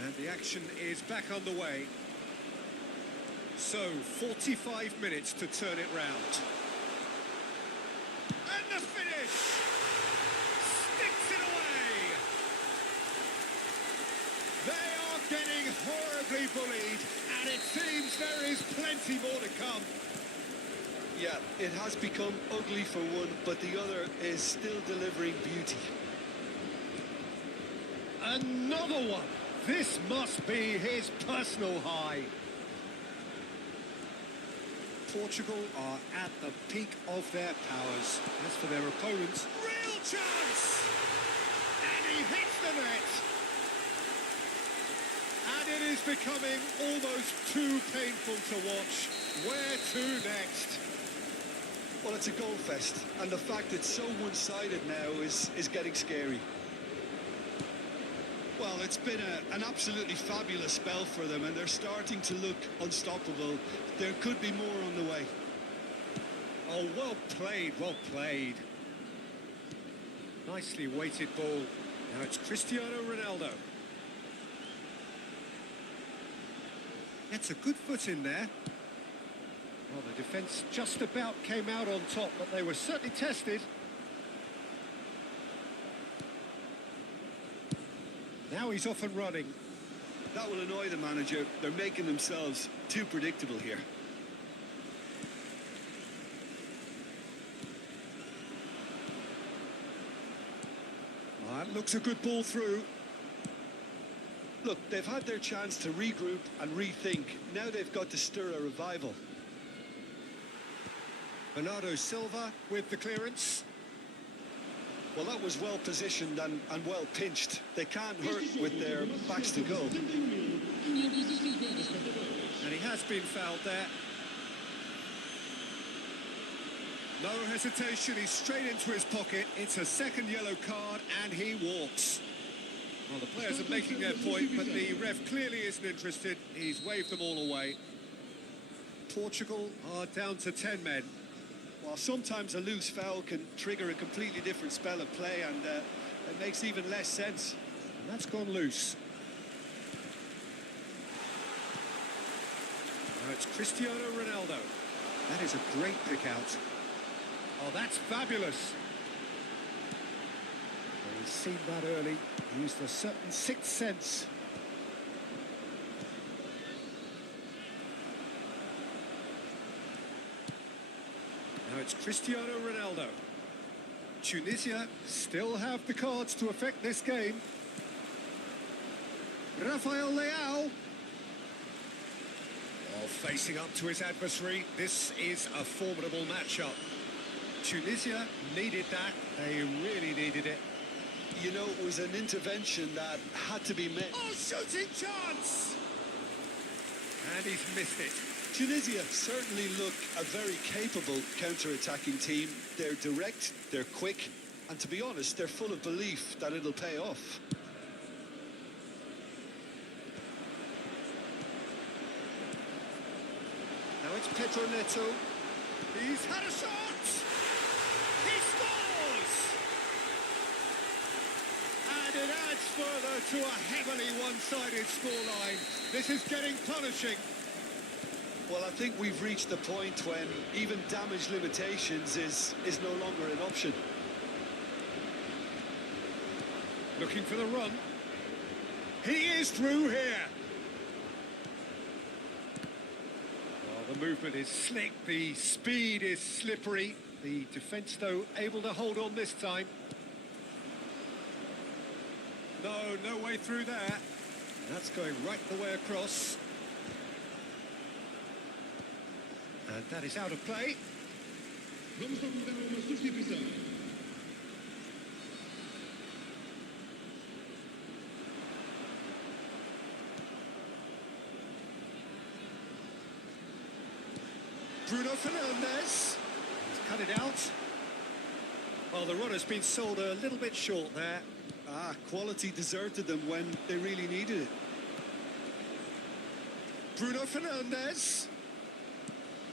And the action is back underway. So, 45 minutes to turn it round. And the finish! Sticks it away! They are getting horribly bullied, and it seems there is plenty more to come. Yeah, it has become ugly for one, but the other is still delivering beauty. Another one! This must be his personal high. Portugal are at the peak of their powers. As for their opponents, real chance! And he hits the net! And it is becoming almost too painful to watch. Where to next? Well, it's a goal fest, and the fact it's so one-sided now is getting scary. Well, it's been an absolutely fabulous spell for them, and they're starting to look unstoppable. There could be more on the way. Oh, well played, well played. Nicely weighted ball. Now it's Cristiano Ronaldo. Gets a good foot in there. Well, the defence just about came out on top, but they were certainly tested. Now he's off and running. That will annoy the manager. They're making themselves too predictable here. That looks a good ball through. Look, they've had their chance to regroup and rethink. Now they've got to stir a revival. Bernardo Silva with the clearance. Well, that was well positioned and well pinched. They can't hurt with their backs to goal. And he has been fouled there. No hesitation, he's straight into his pocket. It's a second yellow card and he walks. Well, the players are making their point, but the ref clearly isn't interested. He's waved them all away. Portugal are down to 10 men. Well, sometimes a loose foul can trigger a completely different spell of play, and it makes even less sense. And that's gone loose. Now it's Cristiano Ronaldo. That is a great pick out. Oh, that's fabulous. Well, he's seen that early. Used a certain sixth sense. Now it's Cristiano Ronaldo. Tunisia still have the cards to affect this game. Rafael Leao. Oh, facing up to his adversary. This is a formidable matchup. Tunisia needed that. They really needed it. You know, it was an intervention that had to be met. Oh, shooting chance! And he's missed it. Tunisia certainly look a very capable counter-attacking team. They're direct, they're quick, and to be honest, they're full of belief that it'll pay off. Now it's Pedro Neto. He's had a shot! He scores! And it adds further to a heavily one-sided scoreline. This is getting punishing. Well, I think we've reached the point when even damage limitations is no longer an option. Looking for the run. He is through here. Well, the movement is slick, the speed is slippery. The defence, though, able to hold on this time. No way through there. That's going right the way across. And that is out of play. Vamos convidar uma substituição. Bruno Fernandes. He's cut it out. Well, the run has been sold a little bit short there. Quality deserted them when they really needed it. Bruno Fernandes.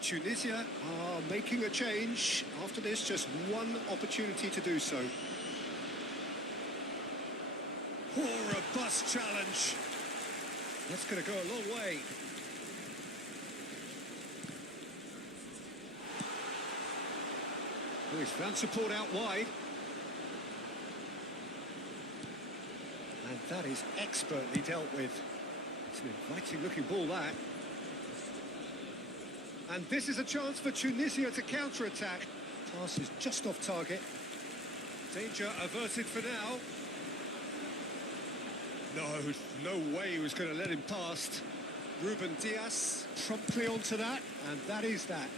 Tunisia are making a change. After this, just one opportunity to do so. Oh, robust challenge. That's going to go a long way. Oh, he's found support out wide. And that is expertly dealt with. It's an inviting looking ball, that. And this is a chance for Tunisia to counter-attack. Pass is just off target. Danger averted for now. No way he was going to let him past. Ruben Diaz promptly onto that, and that is that.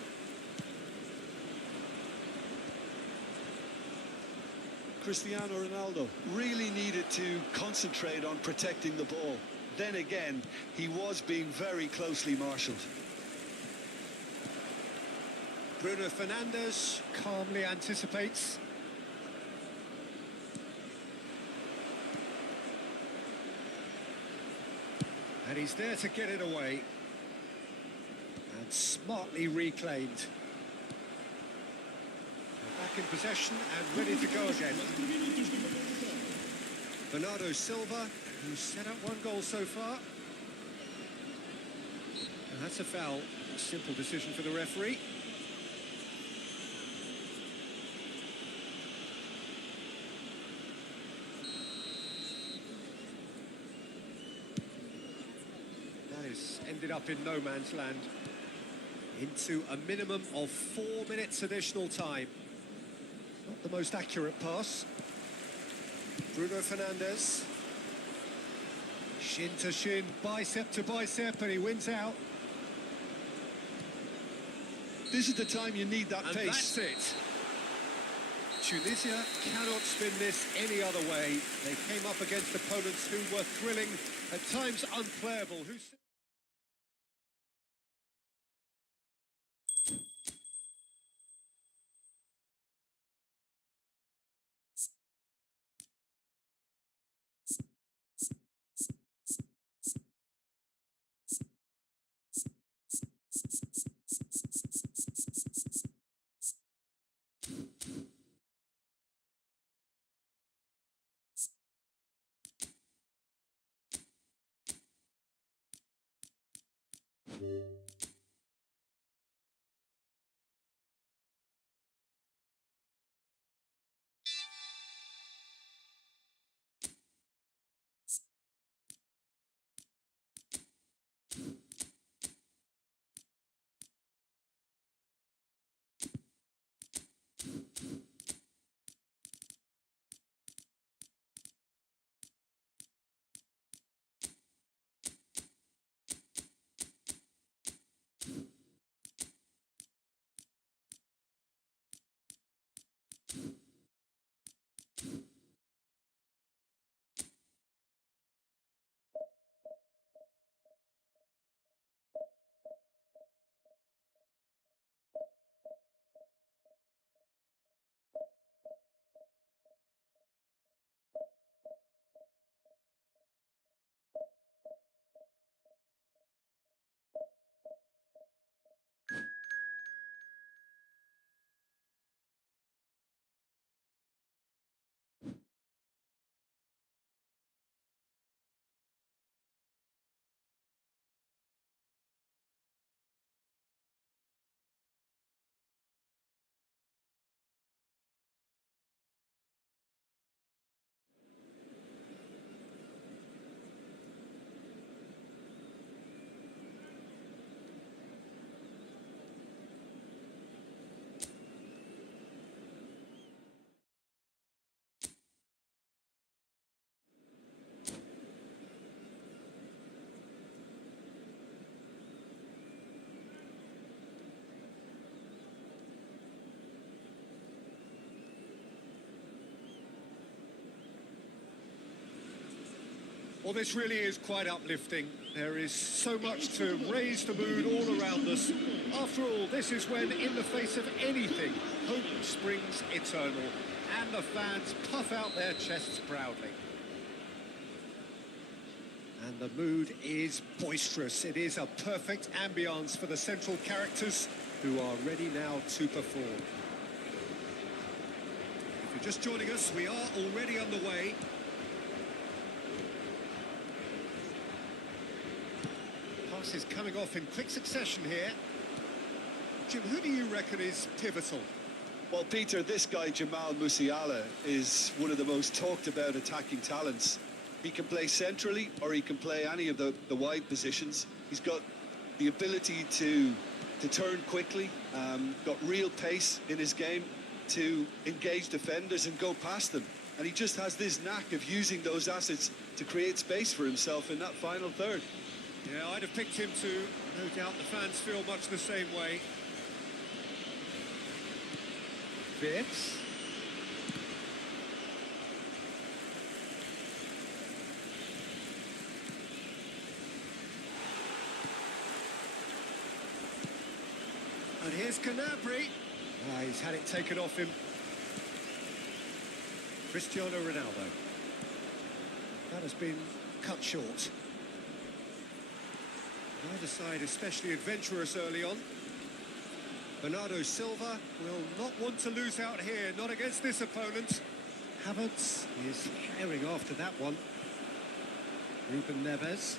Cristiano Ronaldo really needed to concentrate on protecting the ball. Then again, he was being very closely marshalled. Bruno Fernandes calmly anticipates. And he's there to get it away. And smartly reclaimed. Back in possession and ready to go again. Bernardo Silva, who's set up one goal so far. And that's a foul. A simple decision for the referee. That has ended up in no man's land. Into a minimum of 4 minutes additional time. Not the most accurate pass. Bruno Fernandes. Shin to shin, bicep to bicep, and he wins out. This is the time you need that And pace. that's it. Tunisia cannot spin this any other way. They came up against opponents who were thrilling, at times unplayable. Well, this really is quite uplifting. There is so much to raise the mood all around us. After all, this is when, in the face of anything, hope springs eternal, and the fans puff out their chests proudly. And the mood is boisterous. It is a perfect ambience for the central characters, who are ready now to perform. If you're just joining us, we are already underway. Is coming off in quick succession here. Jim, who do you reckon is pivotal? Well, Peter, this guy, Jamal Musiala, is one of the most talked about attacking talents. He can play centrally or he can play any of the wide positions. He's got the ability to turn quickly, got real pace in his game to engage defenders and go past them. And he just has this knack of using those assets to create space for himself in that final third. Yeah, I'd have picked him too. No doubt the fans feel much the same way. Fitz. And here's Gnabry. He's had it taken off him. Cristiano Ronaldo. That has been cut short. Neither side especially adventurous early on. Bernardo Silva will not want to lose out here, not against this opponent. Havertz is herring after that one. Ruben Neves.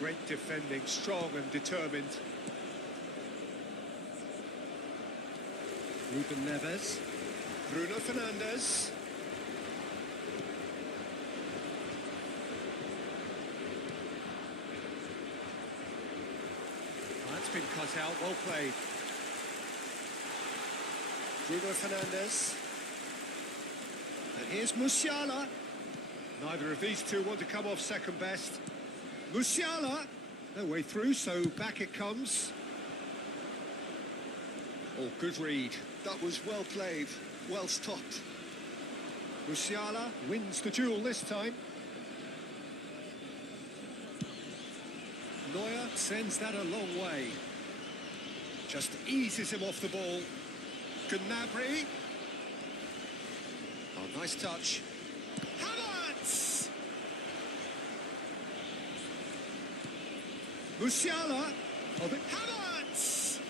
Great defending, strong and determined. Ruben Neves. Bruno Fernandes. Been cut out, well played. Bruno Fernandes. And here's Musiala. Neither of these two want to come off second best. Musiala, no way through, so back it comes. Oh, good read. That was well played, well stopped. Musiala wins the duel this time. Neuer sends that a long way. Just eases him off the ball. Gnabry. Oh, nice touch. Havertz! Musiala. Oh, but Havertz!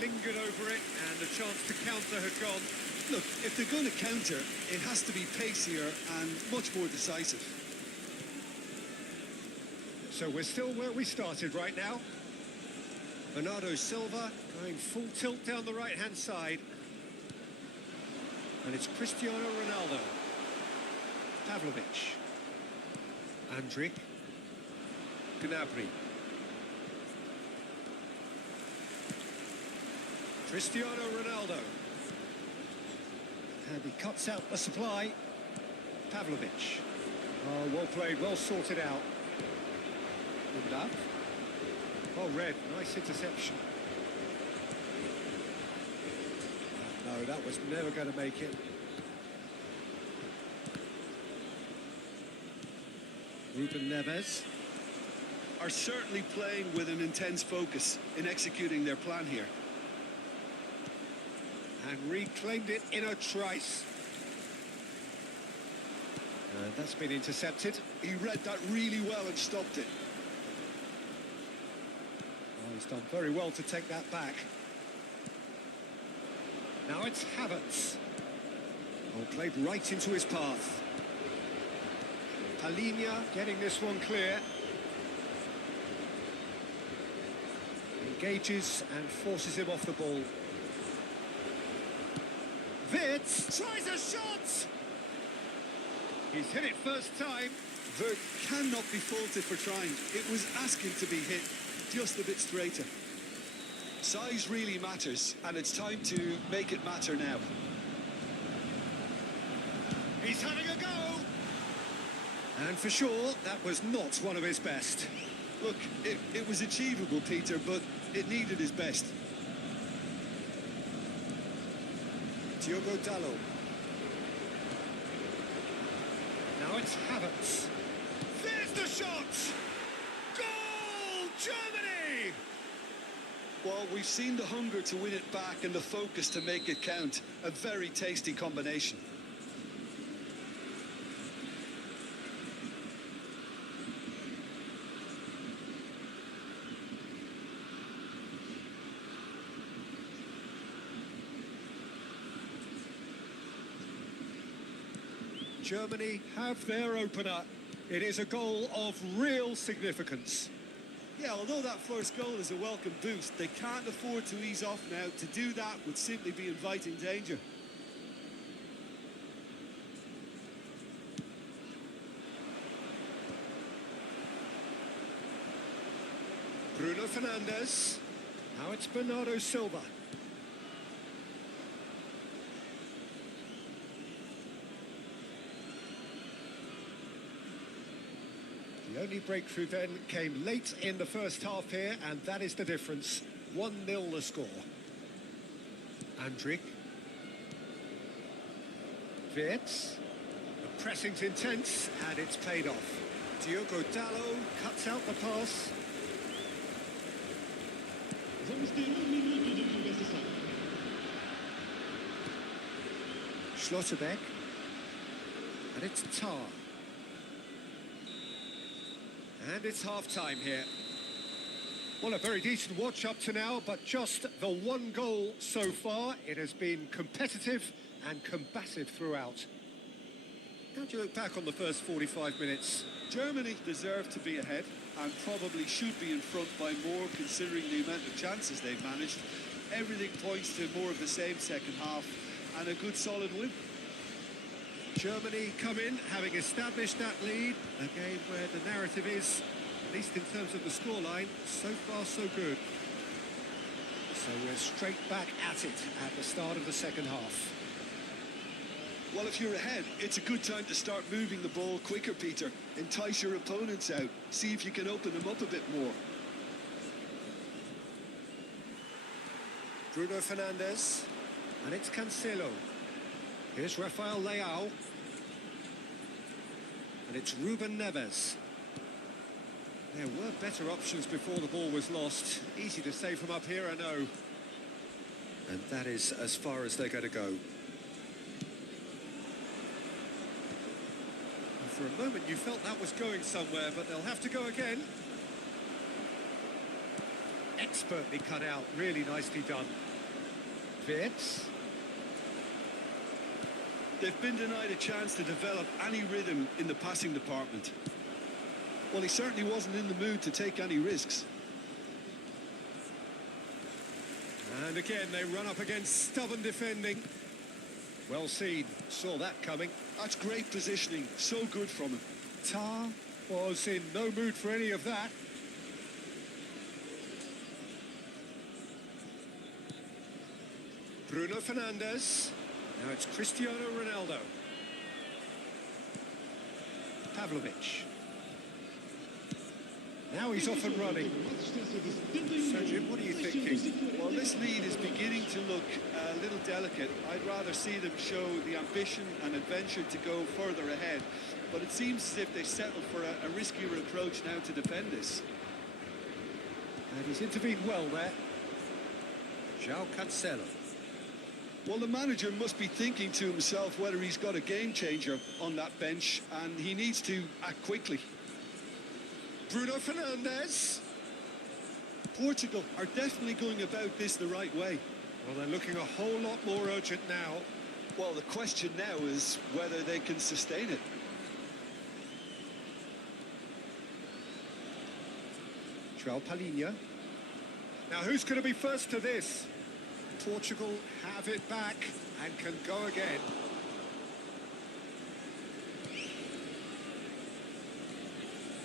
Lingered over it, and the chance to counter had gone. Look, if they're going to counter, it has to be pacier and much more decisive. So we're still where we started right now. Bernardo Silva going full tilt down the right-hand side. And it's Cristiano Ronaldo. Pavlovic. Andrić. Gnabry. Cristiano Ronaldo. And he cuts out the supply. Pavlovic. Oh, well played, well sorted out. Love. Well read, nice interception. No, that was never going to make it. Ruben Neves. Are certainly playing with an intense focus in executing their plan here. And reclaimed it in a trice. And that's been intercepted. He read that really well and stopped it. Oh, he's done very well to take that back. Now it's Havertz. Oh, played right into his path. Palhinha getting this one clear. Engages and forces him off the ball. Wirtz tries a shot! He's hit it first time. Wirtz cannot be faulted for trying. It was asking to be hit just a bit straighter. Size really matters, and it's time to make it matter now. He's having a go! And for sure, that was not one of his best. Look, it was achievable, Peter, but it needed his best. Diogo Dalot. Now it's Havertz. There's the shot! Goal! Germany! Well, we've seen the hunger to win it back and the focus to make it count. A very tasty combination. Germany have their opener. It is a goal of real significance. Yeah, although that first goal is a welcome boost, they can't afford to ease off now. To do that would simply be inviting danger. Bruno Fernandes. Now it's Bernardo Silva. The only breakthrough then came late in the first half here, and that is the difference. 1-0 the score. Andrić. Wirtz. The pressing's intense, and it's paid off. Diogo Dalot cuts out the pass. Vamos ter minuto de conversação. Schlotterbeck. And it's Tar. And it's half-time here. Well, a very decent watch up to now, but just the one goal so far. It has been competitive and combative throughout. How do you look back on the first 45 minutes? Germany deserve to be ahead and probably should be in front by more considering the amount of chances they've managed. Everything points to more of the same second half and a good solid win. Germany come in, having established that lead. A game where the narrative is, at least in terms of the scoreline, so far so good. So we're straight back at it at the start of the second half. Well, if you're ahead, it's a good time to start moving the ball quicker, Peter. Entice your opponents out. See if you can open them up a bit more. Bruno Fernandes. And it's Cancelo. Here's Rafael Leao. And it's Ruben Neves. There were better options before the ball was lost. Easy to say from up here, I know. And that is as far as they're going to go. And for a moment you felt that was going somewhere, but they'll have to go again. Expertly cut out, really nicely done. Wirtz. They've been denied a chance to develop any rhythm in the passing department. Well, he certainly wasn't in the mood to take any risks. And again, they run up against stubborn defending. Well seen, saw that coming. That's great positioning, so good from him. Tar was in no mood for any of that. Bruno Fernandes. Now it's Cristiano Ronaldo. Pavlovic. Now he's off and running. So, Jim, what are you thinking? Well, this lead is beginning to look a little delicate. I'd rather see them show the ambition and adventure to go further ahead. But it seems as if they settled for a riskier approach now to defend this. And he's intervened well there. João Cancelo. Well, the manager must be thinking to himself whether he's got a game changer on that bench, and he needs to act quickly. Bruno Fernandes. Portugal are definitely going about this the right way. Well, they're looking a whole lot more urgent now. Well, the question now is whether they can sustain it. João Palhinha. Now, who's going to be first to this? Portugal have it back and can go again.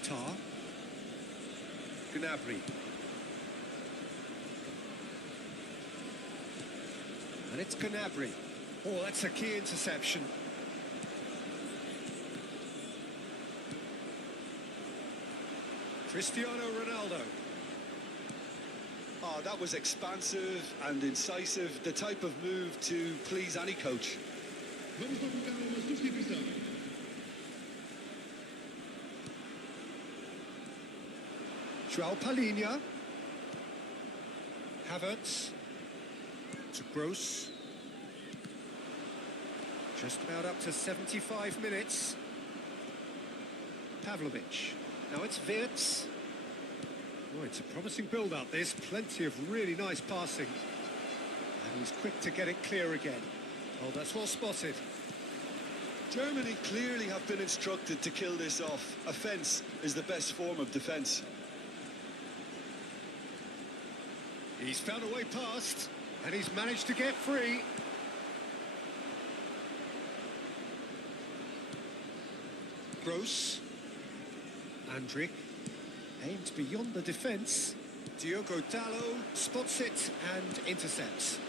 Tar. Gnabry. And it's Gnabry. Oh, that's a key interception. Cristiano Ronaldo. Oh, that was expansive and incisive, the type of move to please any coach. Vamos convocar uma substituição. João Palhinha. Havertz. To Gross. Just about up to 75 minutes. Pavlovic. Now it's Wirtz. Oh, it's a promising build-up, this. Plenty of really nice passing. And he's quick to get it clear again. Oh, that's well spotted. Germany clearly have been instructed to kill this off. Offence is the best form of defence. He's found a way past, and he's managed to get free. Gross. Andrick. Aimed beyond the defence. Diogo Dalot spots it and intercepts.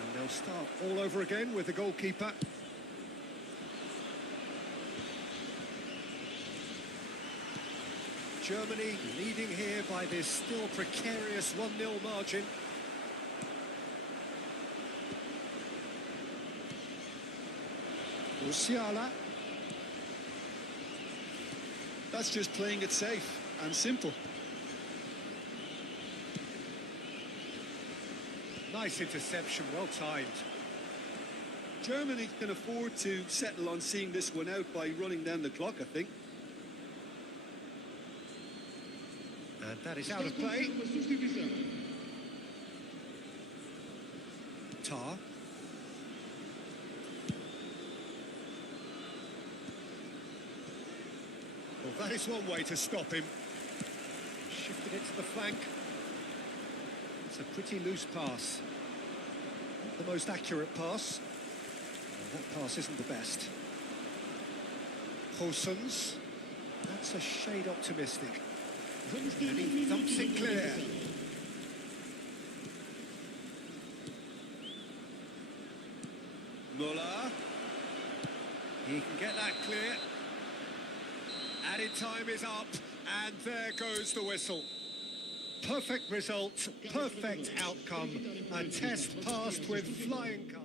And they'll start all over again with the goalkeeper. Germany leading here by this still precarious 1-0 margin. Musiala. That's just playing it safe and simple. Nice interception, well timed. Germany can afford to settle on seeing this one out by running down the clock, I think. And that is out of play. Uma substituição. Tar. Well, that is one way to stop him. Shifted it to the flank. It's a pretty loose pass. Not the most accurate pass. Well, that pass isn't the best. Hosens. That's a shade optimistic. Vamos ter And he thumps it clear. Muller. He can get that clear. Added time is up, and there goes the whistle. Perfect result, perfect outcome. A test passed with flying colours.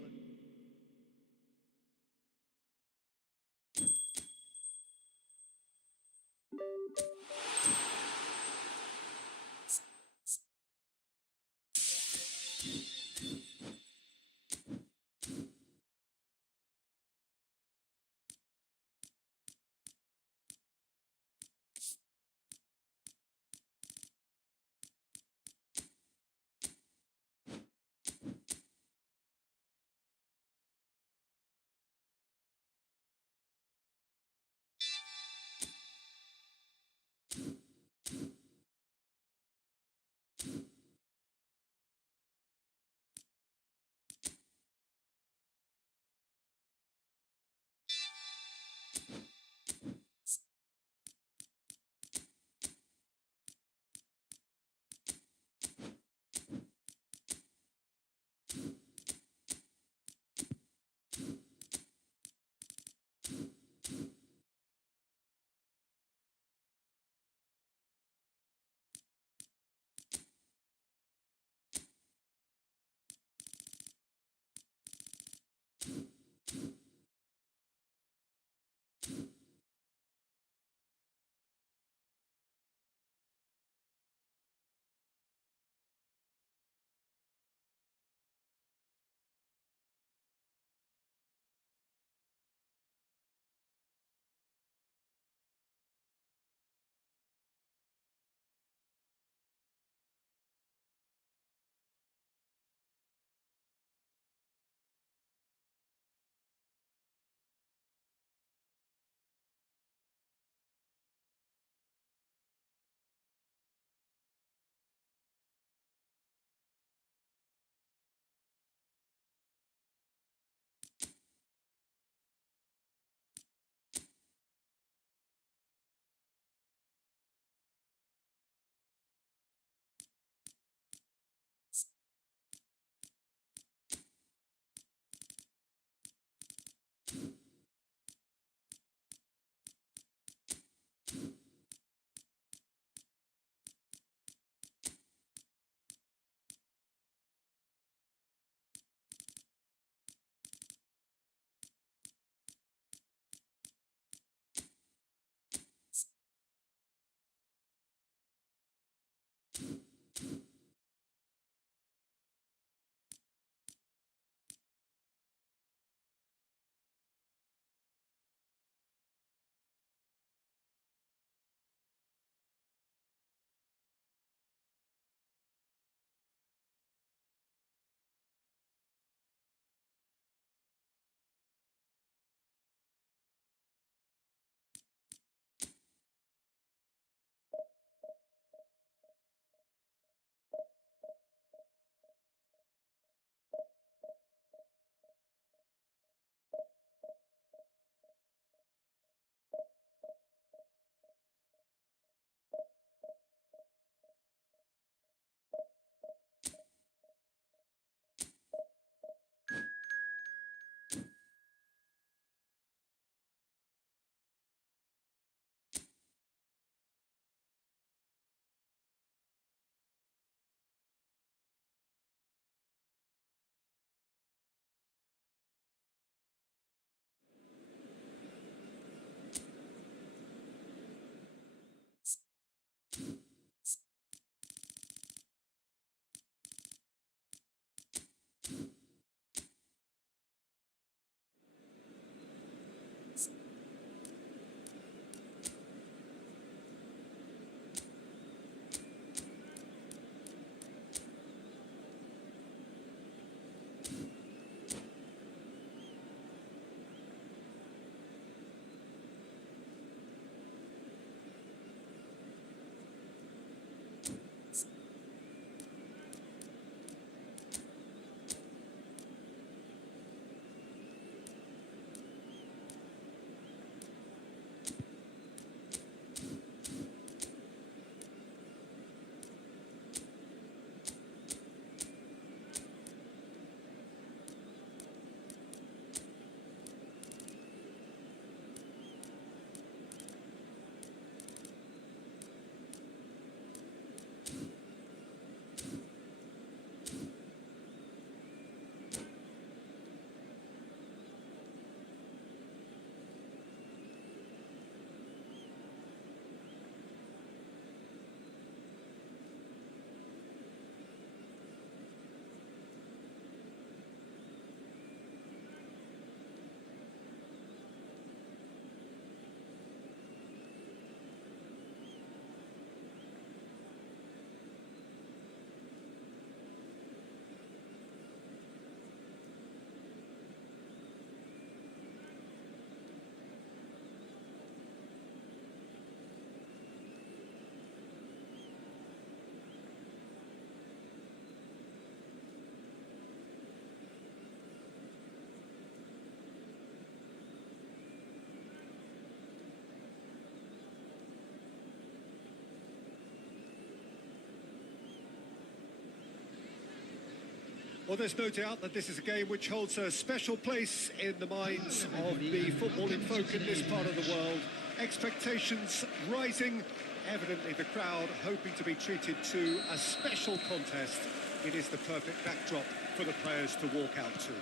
Well, there's no doubt that this is a game which holds a special place in the minds of the footballing folk in this part of the world. Expectations rising, evidently the crowd hoping to be treated to a special contest. It is the perfect backdrop for the players to walk out to.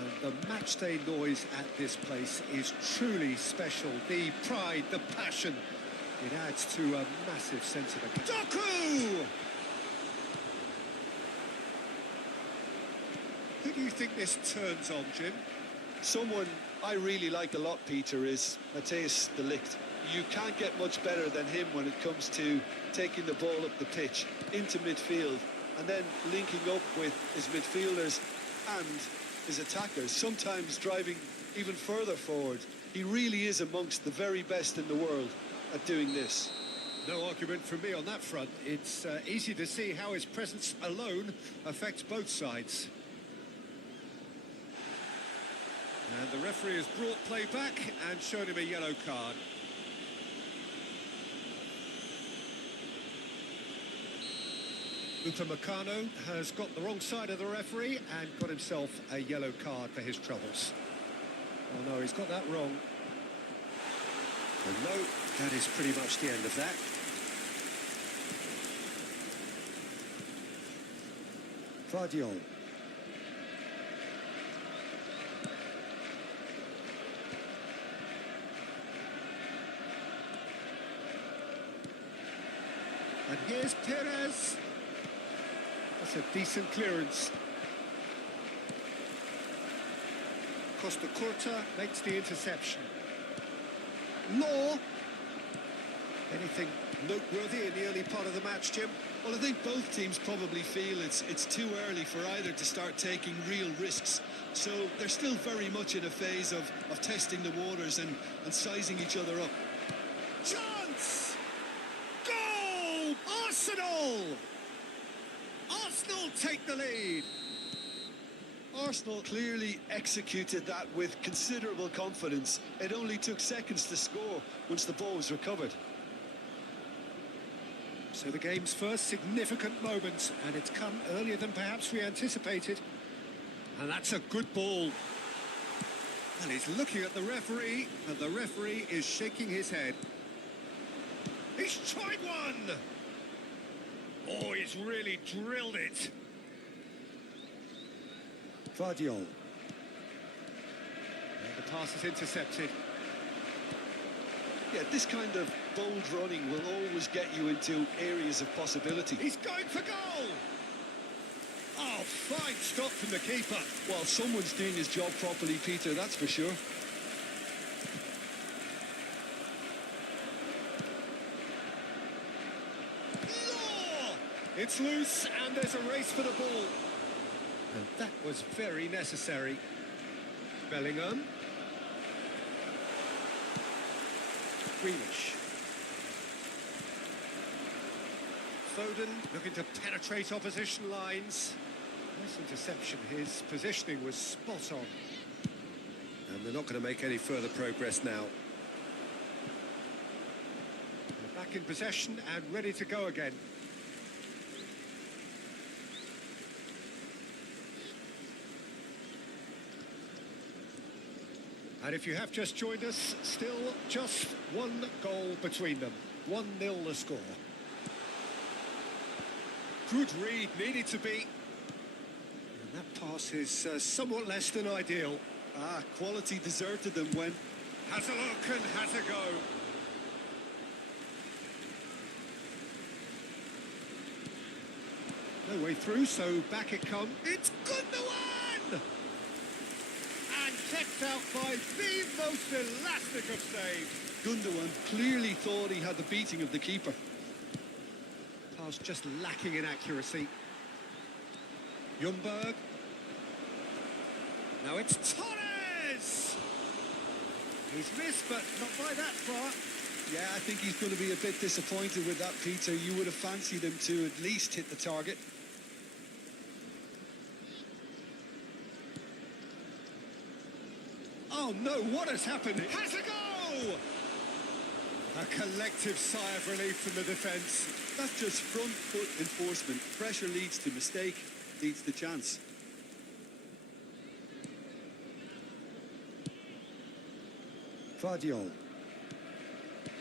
And the matchday noise at this place is truly special. The pride, the passion, it adds to a massive sense of Doku! Who do you think this turns on, Jim? Someone I really like a lot, Peter, is Matthijs de Ligt. You can't get much better than him when it comes to taking the ball up the pitch into midfield and then linking up with his midfielders and his attackers, sometimes driving even further forward. He really is amongst the very best in the world at doing this. No argument from me on that front. It's easy to see how his presence alone affects both sides. And the referee has brought play back and shown him a yellow card. Upamecano has got the wrong side of the referee and got himself a yellow card for his troubles. Oh no, he's got that wrong. And no, that is pretty much the end of that. Vardiol. And here's Perez. That's a decent clearance. Costa Curta makes the interception. Law. Anything noteworthy in the early part of the match, Jim? Well, I think both teams probably feel it's too early for either to start taking real risks. So they're still very much in a phase of testing the waters and sizing each other up. Chance! Goal! Arsenal! Arsenal take the lead. Arsenal clearly executed that with considerable confidence. It only took seconds to score once the ball was recovered. So the game's first significant moment, and it's come earlier than perhaps we anticipated. And that's a good ball. And he's looking at the referee, and the referee is shaking his head. He's tried one! Oh, he's really drilled it. Vardiol. And the pass is intercepted. Yeah, this kind of bold running will always get you into areas of possibility. He's going for goal! Oh, fine stop from the keeper. Well, someone's doing his job properly, Peter, that's for sure. Law! It's loose, and there's a race for the ball. And that was very necessary. Bellingham. Grealish. Foden looking to penetrate opposition lines. Nice interception. His positioning was spot on. And they're not going to make any further progress now. They're back in possession and ready to go again. And if you have just joined us, still just one goal between them. 1-0 the score. Good read, needed to be. And that pass is somewhat less than ideal. Quality deserted them when... Has a look and has a go. No way through, so back it comes. It's Gundogan! And kept out by the most elastic of saves. Gundogan clearly thought he had the beating of the keeper. Pass just lacking in accuracy. Ljungberg. Now it's Torres! He's missed, but not by that far. Yeah, I think he's going to be a bit disappointed with that, Peter. You would have fancied him to at least hit the target. Oh no, what has happened? It has a go! A collective sigh of relief from the defence. That's just front foot enforcement. Pressure leads to mistake, leads to chance. Guardiola.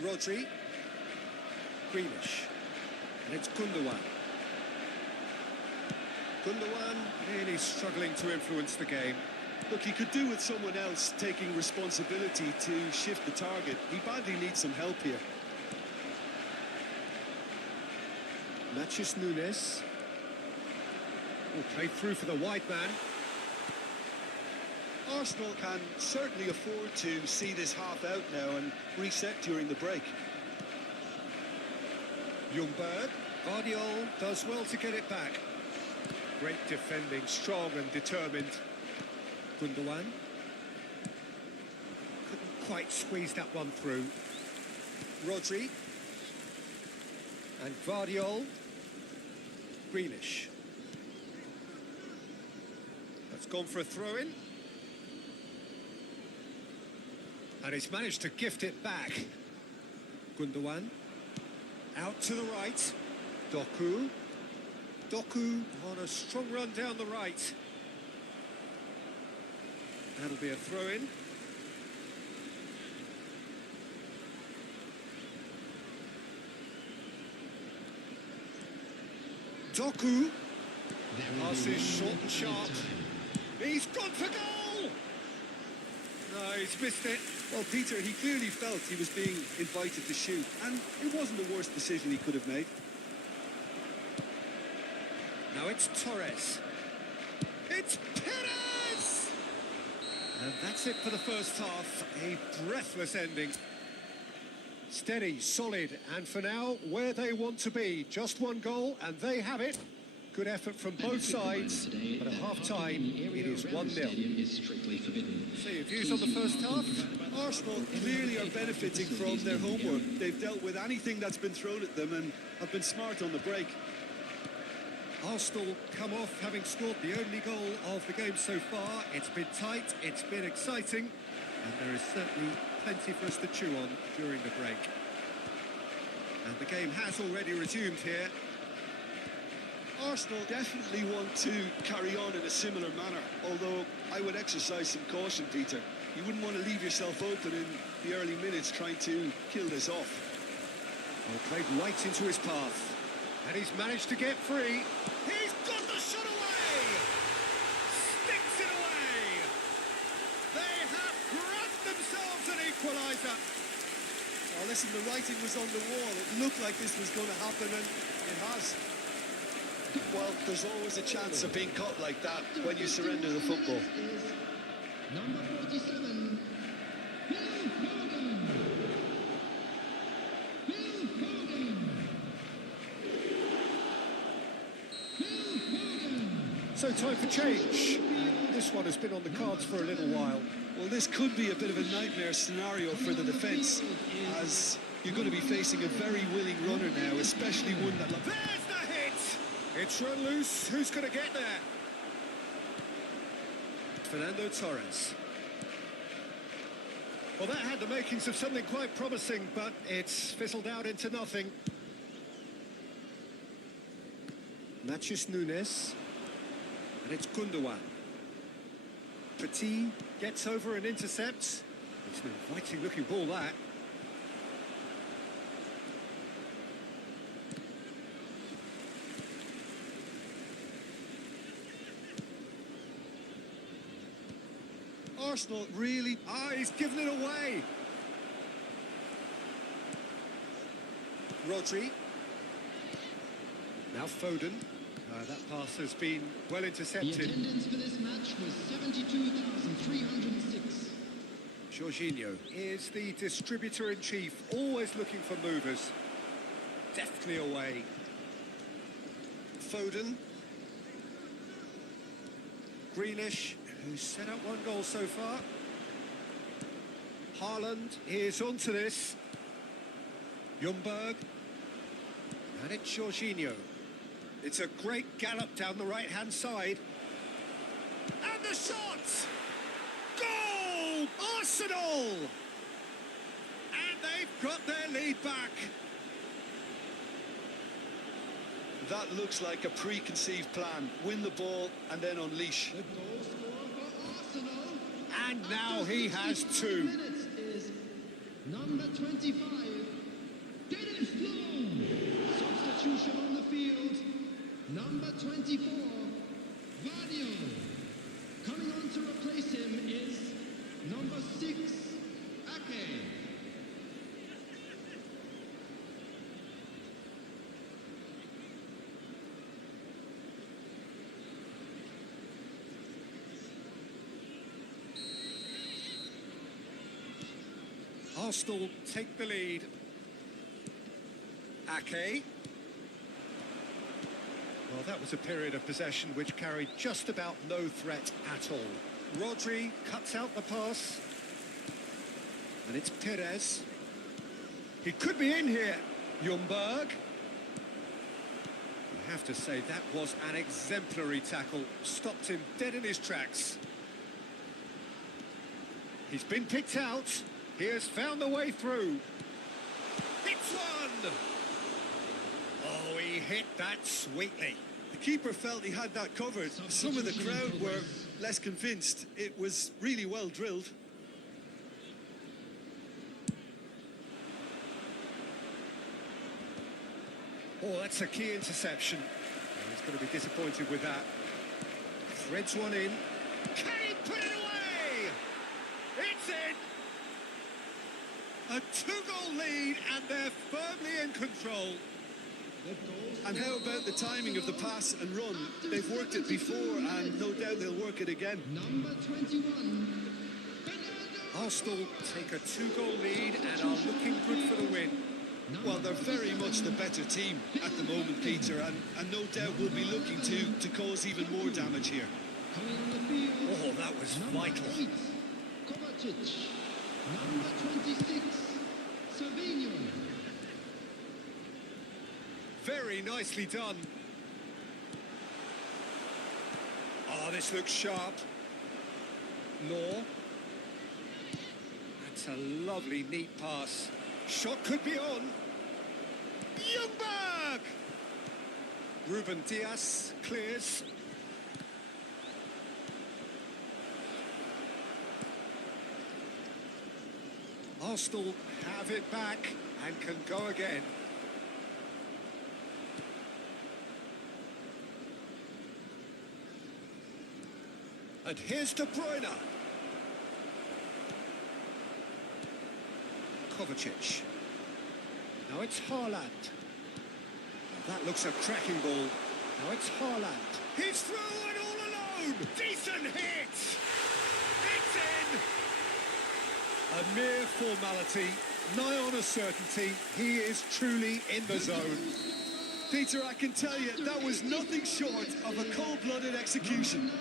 Rodri. Grealish. And it's Gundogan. Gundogan really struggling to influence the game. Look, he could do with someone else taking responsibility to shift the target. He badly needs some help here. Matheus Nunes. Oh, played through for the wide man. Arsenal can certainly afford to see this half out now and reset during the break. Ljungberg. Guardiola does well to get it back. Great defending, strong and determined. Gundogan. Couldn't quite squeeze that one through. Rodri. And Guardiola. Grealish. That's gone for a throw-in. And he's managed to gift it back. Gundogan. Out to the right. Doku. Doku on a strong run down the right. That'll be a throw-in. Doku. Passes short and sharp. He's gone for goal! No, he's missed it. Well, Peter, he clearly felt he was being invited to shoot, and it wasn't the worst decision he could have made. Now it's Torres. It's Perez! And that's it for the first half. A breathless ending. Steady, solid, and for now, where they want to be. Just one goal, and they have it. Good effort from both sides, but at half-time, it is 1-0. So your views on the first half? Arsenal clearly are benefiting from their homework. They've dealt with anything that's been thrown at them and have been smart on the break. Arsenal come off having scored the only goal of the game so far. It's been tight, it's been exciting, and there is certainly plenty for us to chew on during the break. And the game has already resumed here. Arsenal definitely want to carry on in a similar manner, although I would exercise some caution, Peter. You wouldn't want to leave yourself open in the early minutes trying to kill this off. Well, played right into his path. And he's managed to get free. He's got the shot away! Sticks it away! They have grabbed themselves an equaliser. Oh, listen, the writing was on the wall. It looked like this was going to happen, and it has. Well, there's always a chance of being caught like that when you surrender the football. Number 47, Phil Foden. Phil Foden. Phil Foden. So time for change. This one has been on the cards for a little while. Well, this could be a bit of a nightmare scenario for the defence, as you're going to be facing a very willing runner now, especially one that... There's the hit! It's run loose. Who's going to get there? Fernando Torres. Well, that had the makings of something quite promising, but it's fizzled out into nothing. Matheus Nunes. And it's Gundogan. Petit gets over and intercepts. It's an inviting-looking ball, that. Arsenal really... He's given it away. Rodri. Now Foden. That pass has been well The intercepted. attendance for this match was 72,306. Jorginho is the distributor-in-chief, always looking for movers. Deftly away. Foden. Grealish, who's set up one goal so far. Haaland is onto this. Ljungberg. And it's Jorginho. It's a great gallop down the right-hand side. And the shot! Goal! Arsenal! And they've got their lead back. That looks like a preconceived plan. Win the ball and then unleash. The goal scorer for Arsenal. And now he has 65 2. minutes is number 25, Dennis Long. Substitution on the field, number 24, Vadio. Coming on to replace him is number 6, Ake. Arsenal take the lead. Ake. Well, that was a period of possession which carried just about no threat at all. Rodri cuts out the pass. And it's Perez. He could be in here. Ljungberg. You have to say that was an exemplary tackle. Stopped him dead in his tracks. He's been picked out. He has found the way through. It's one! Oh, he hit that sweetly. The keeper felt he had that covered. Some of the crowd were less convinced. It was really well drilled. Oh, that's a key interception. Oh, he's going to be disappointed with that. Threads one in. Can he put it away? It's in! A 2-goal lead, and they're firmly in control. And how about the timing of the pass and run? They've worked it before, and no doubt they'll work it again. Number 21, Arsenal take a 2-goal lead and are looking good for the win. Well, they're very much the better team at the moment, Peter, and no doubt will be looking to cause even more damage here. coming on the field. Oh, that was Number vital. 8, Kovacic. Number 26, Savinho. Very nicely done. Oh, this looks sharp. Law. That's a lovely, neat pass. Shot could be on. Ljungberg! Ruben Diaz clears. Arsenal have it back and can go again. And here's De Bruyne. Kovacic. Now it's Haaland. That looks a cracking ball. Now it's Haaland. He's through and all alone. Decent hit. It's in. A mere formality, nigh on a certainty. He is truly in the zone. Peter, I can tell you, that was nothing short of a cold-blooded execution.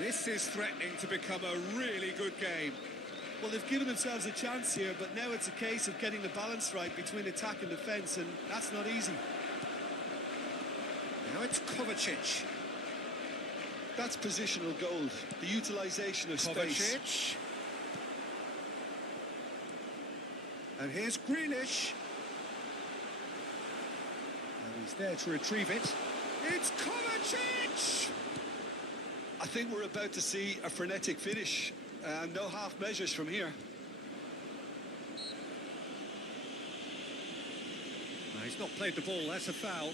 This is threatening to become a really good game. Well, they've given themselves a chance here, but now it's a case of getting the balance right between attack and defence, and that's not easy. Now it's Kovacic. That's positional gold, the utilisation of space. Kovacic. And here's Grealish. And he's there to retrieve it. It's Kovacic! I think we're about to see a frenetic finish. No half measures from here. No, he's not played the ball, that's a foul.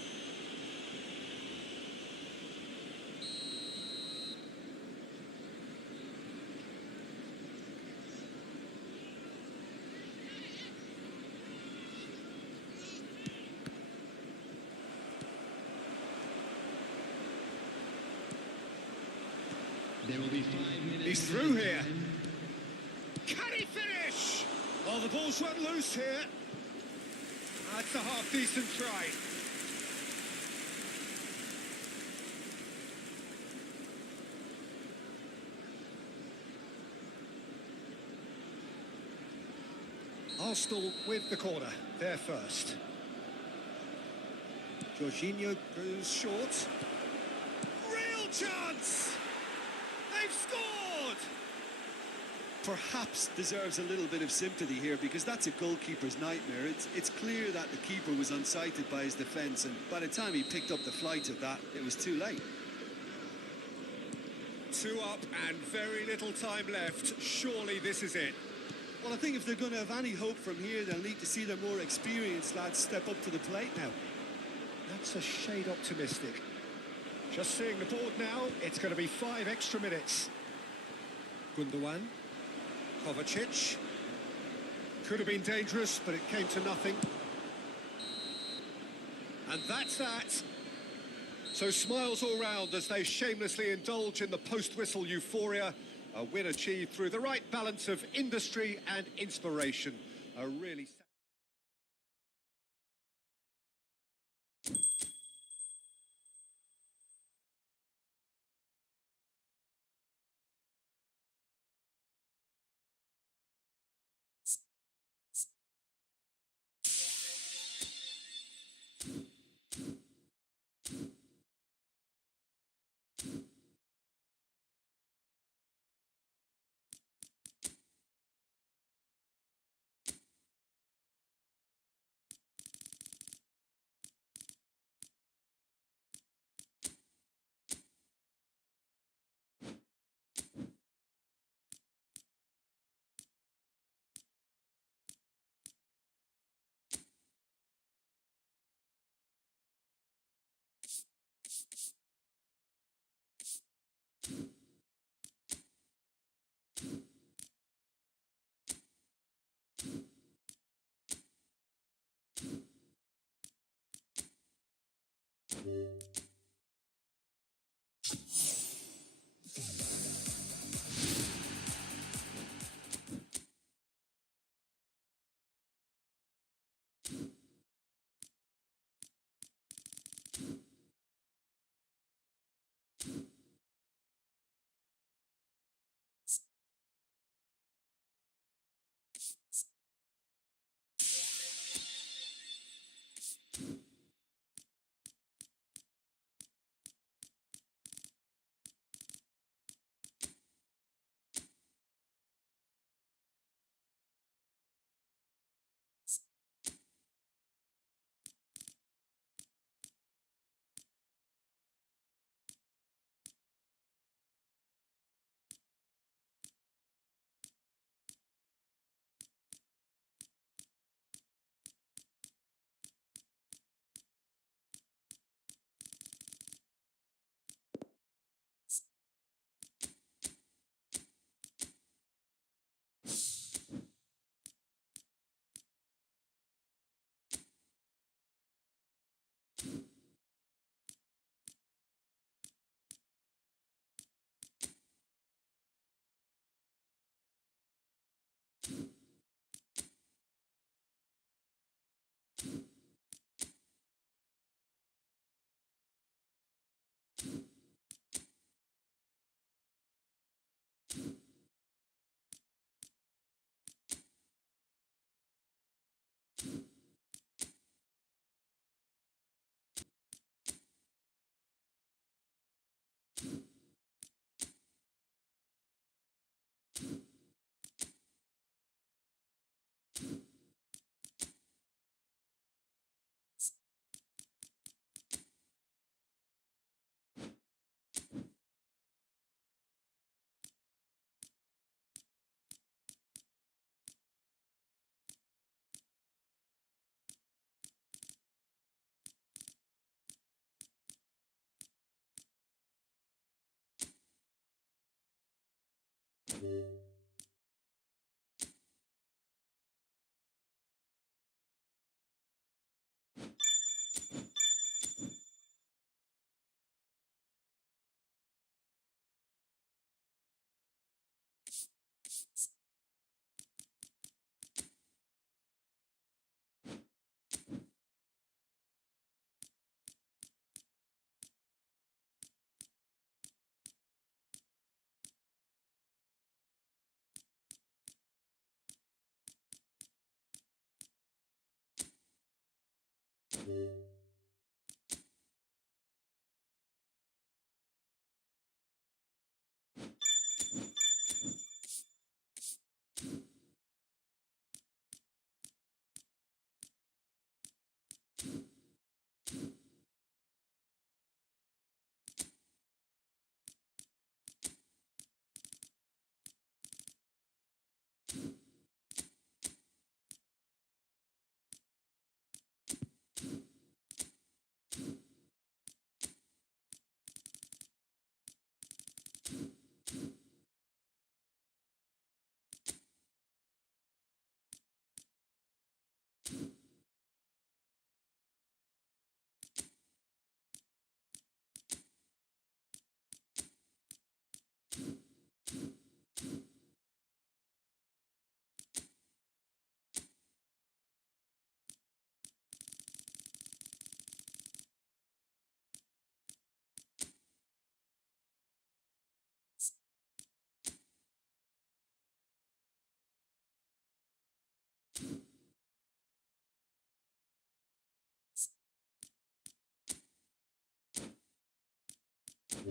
There will be 5 minutes. He's through here. Can he finish? Oh, the ball's run loose here. That's a half-decent try. Arsenal with the corner, they're first. Jorginho goes short. Real chance! They've scored! Perhaps deserves a little bit of sympathy here, because that's a goalkeeper's nightmare. It's clear that the keeper was unsighted by his defence, and by the time he picked up the flight of that, it was too late. 2 up and very little time left. Surely this is it. Well, I think if they're going to have any hope from here, they'll need to see their more experienced lads step up to the plate now. That's a shade optimistic. Just seeing the board now, it's going to be 5 extra minutes. Gundogan. Kovacic. Could have been dangerous, but it came to nothing. And that's that. So smiles all round as they shamelessly indulge in the post-whistle euphoria. A win achieved through the right balance of industry and inspiration. A really... Thank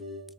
you.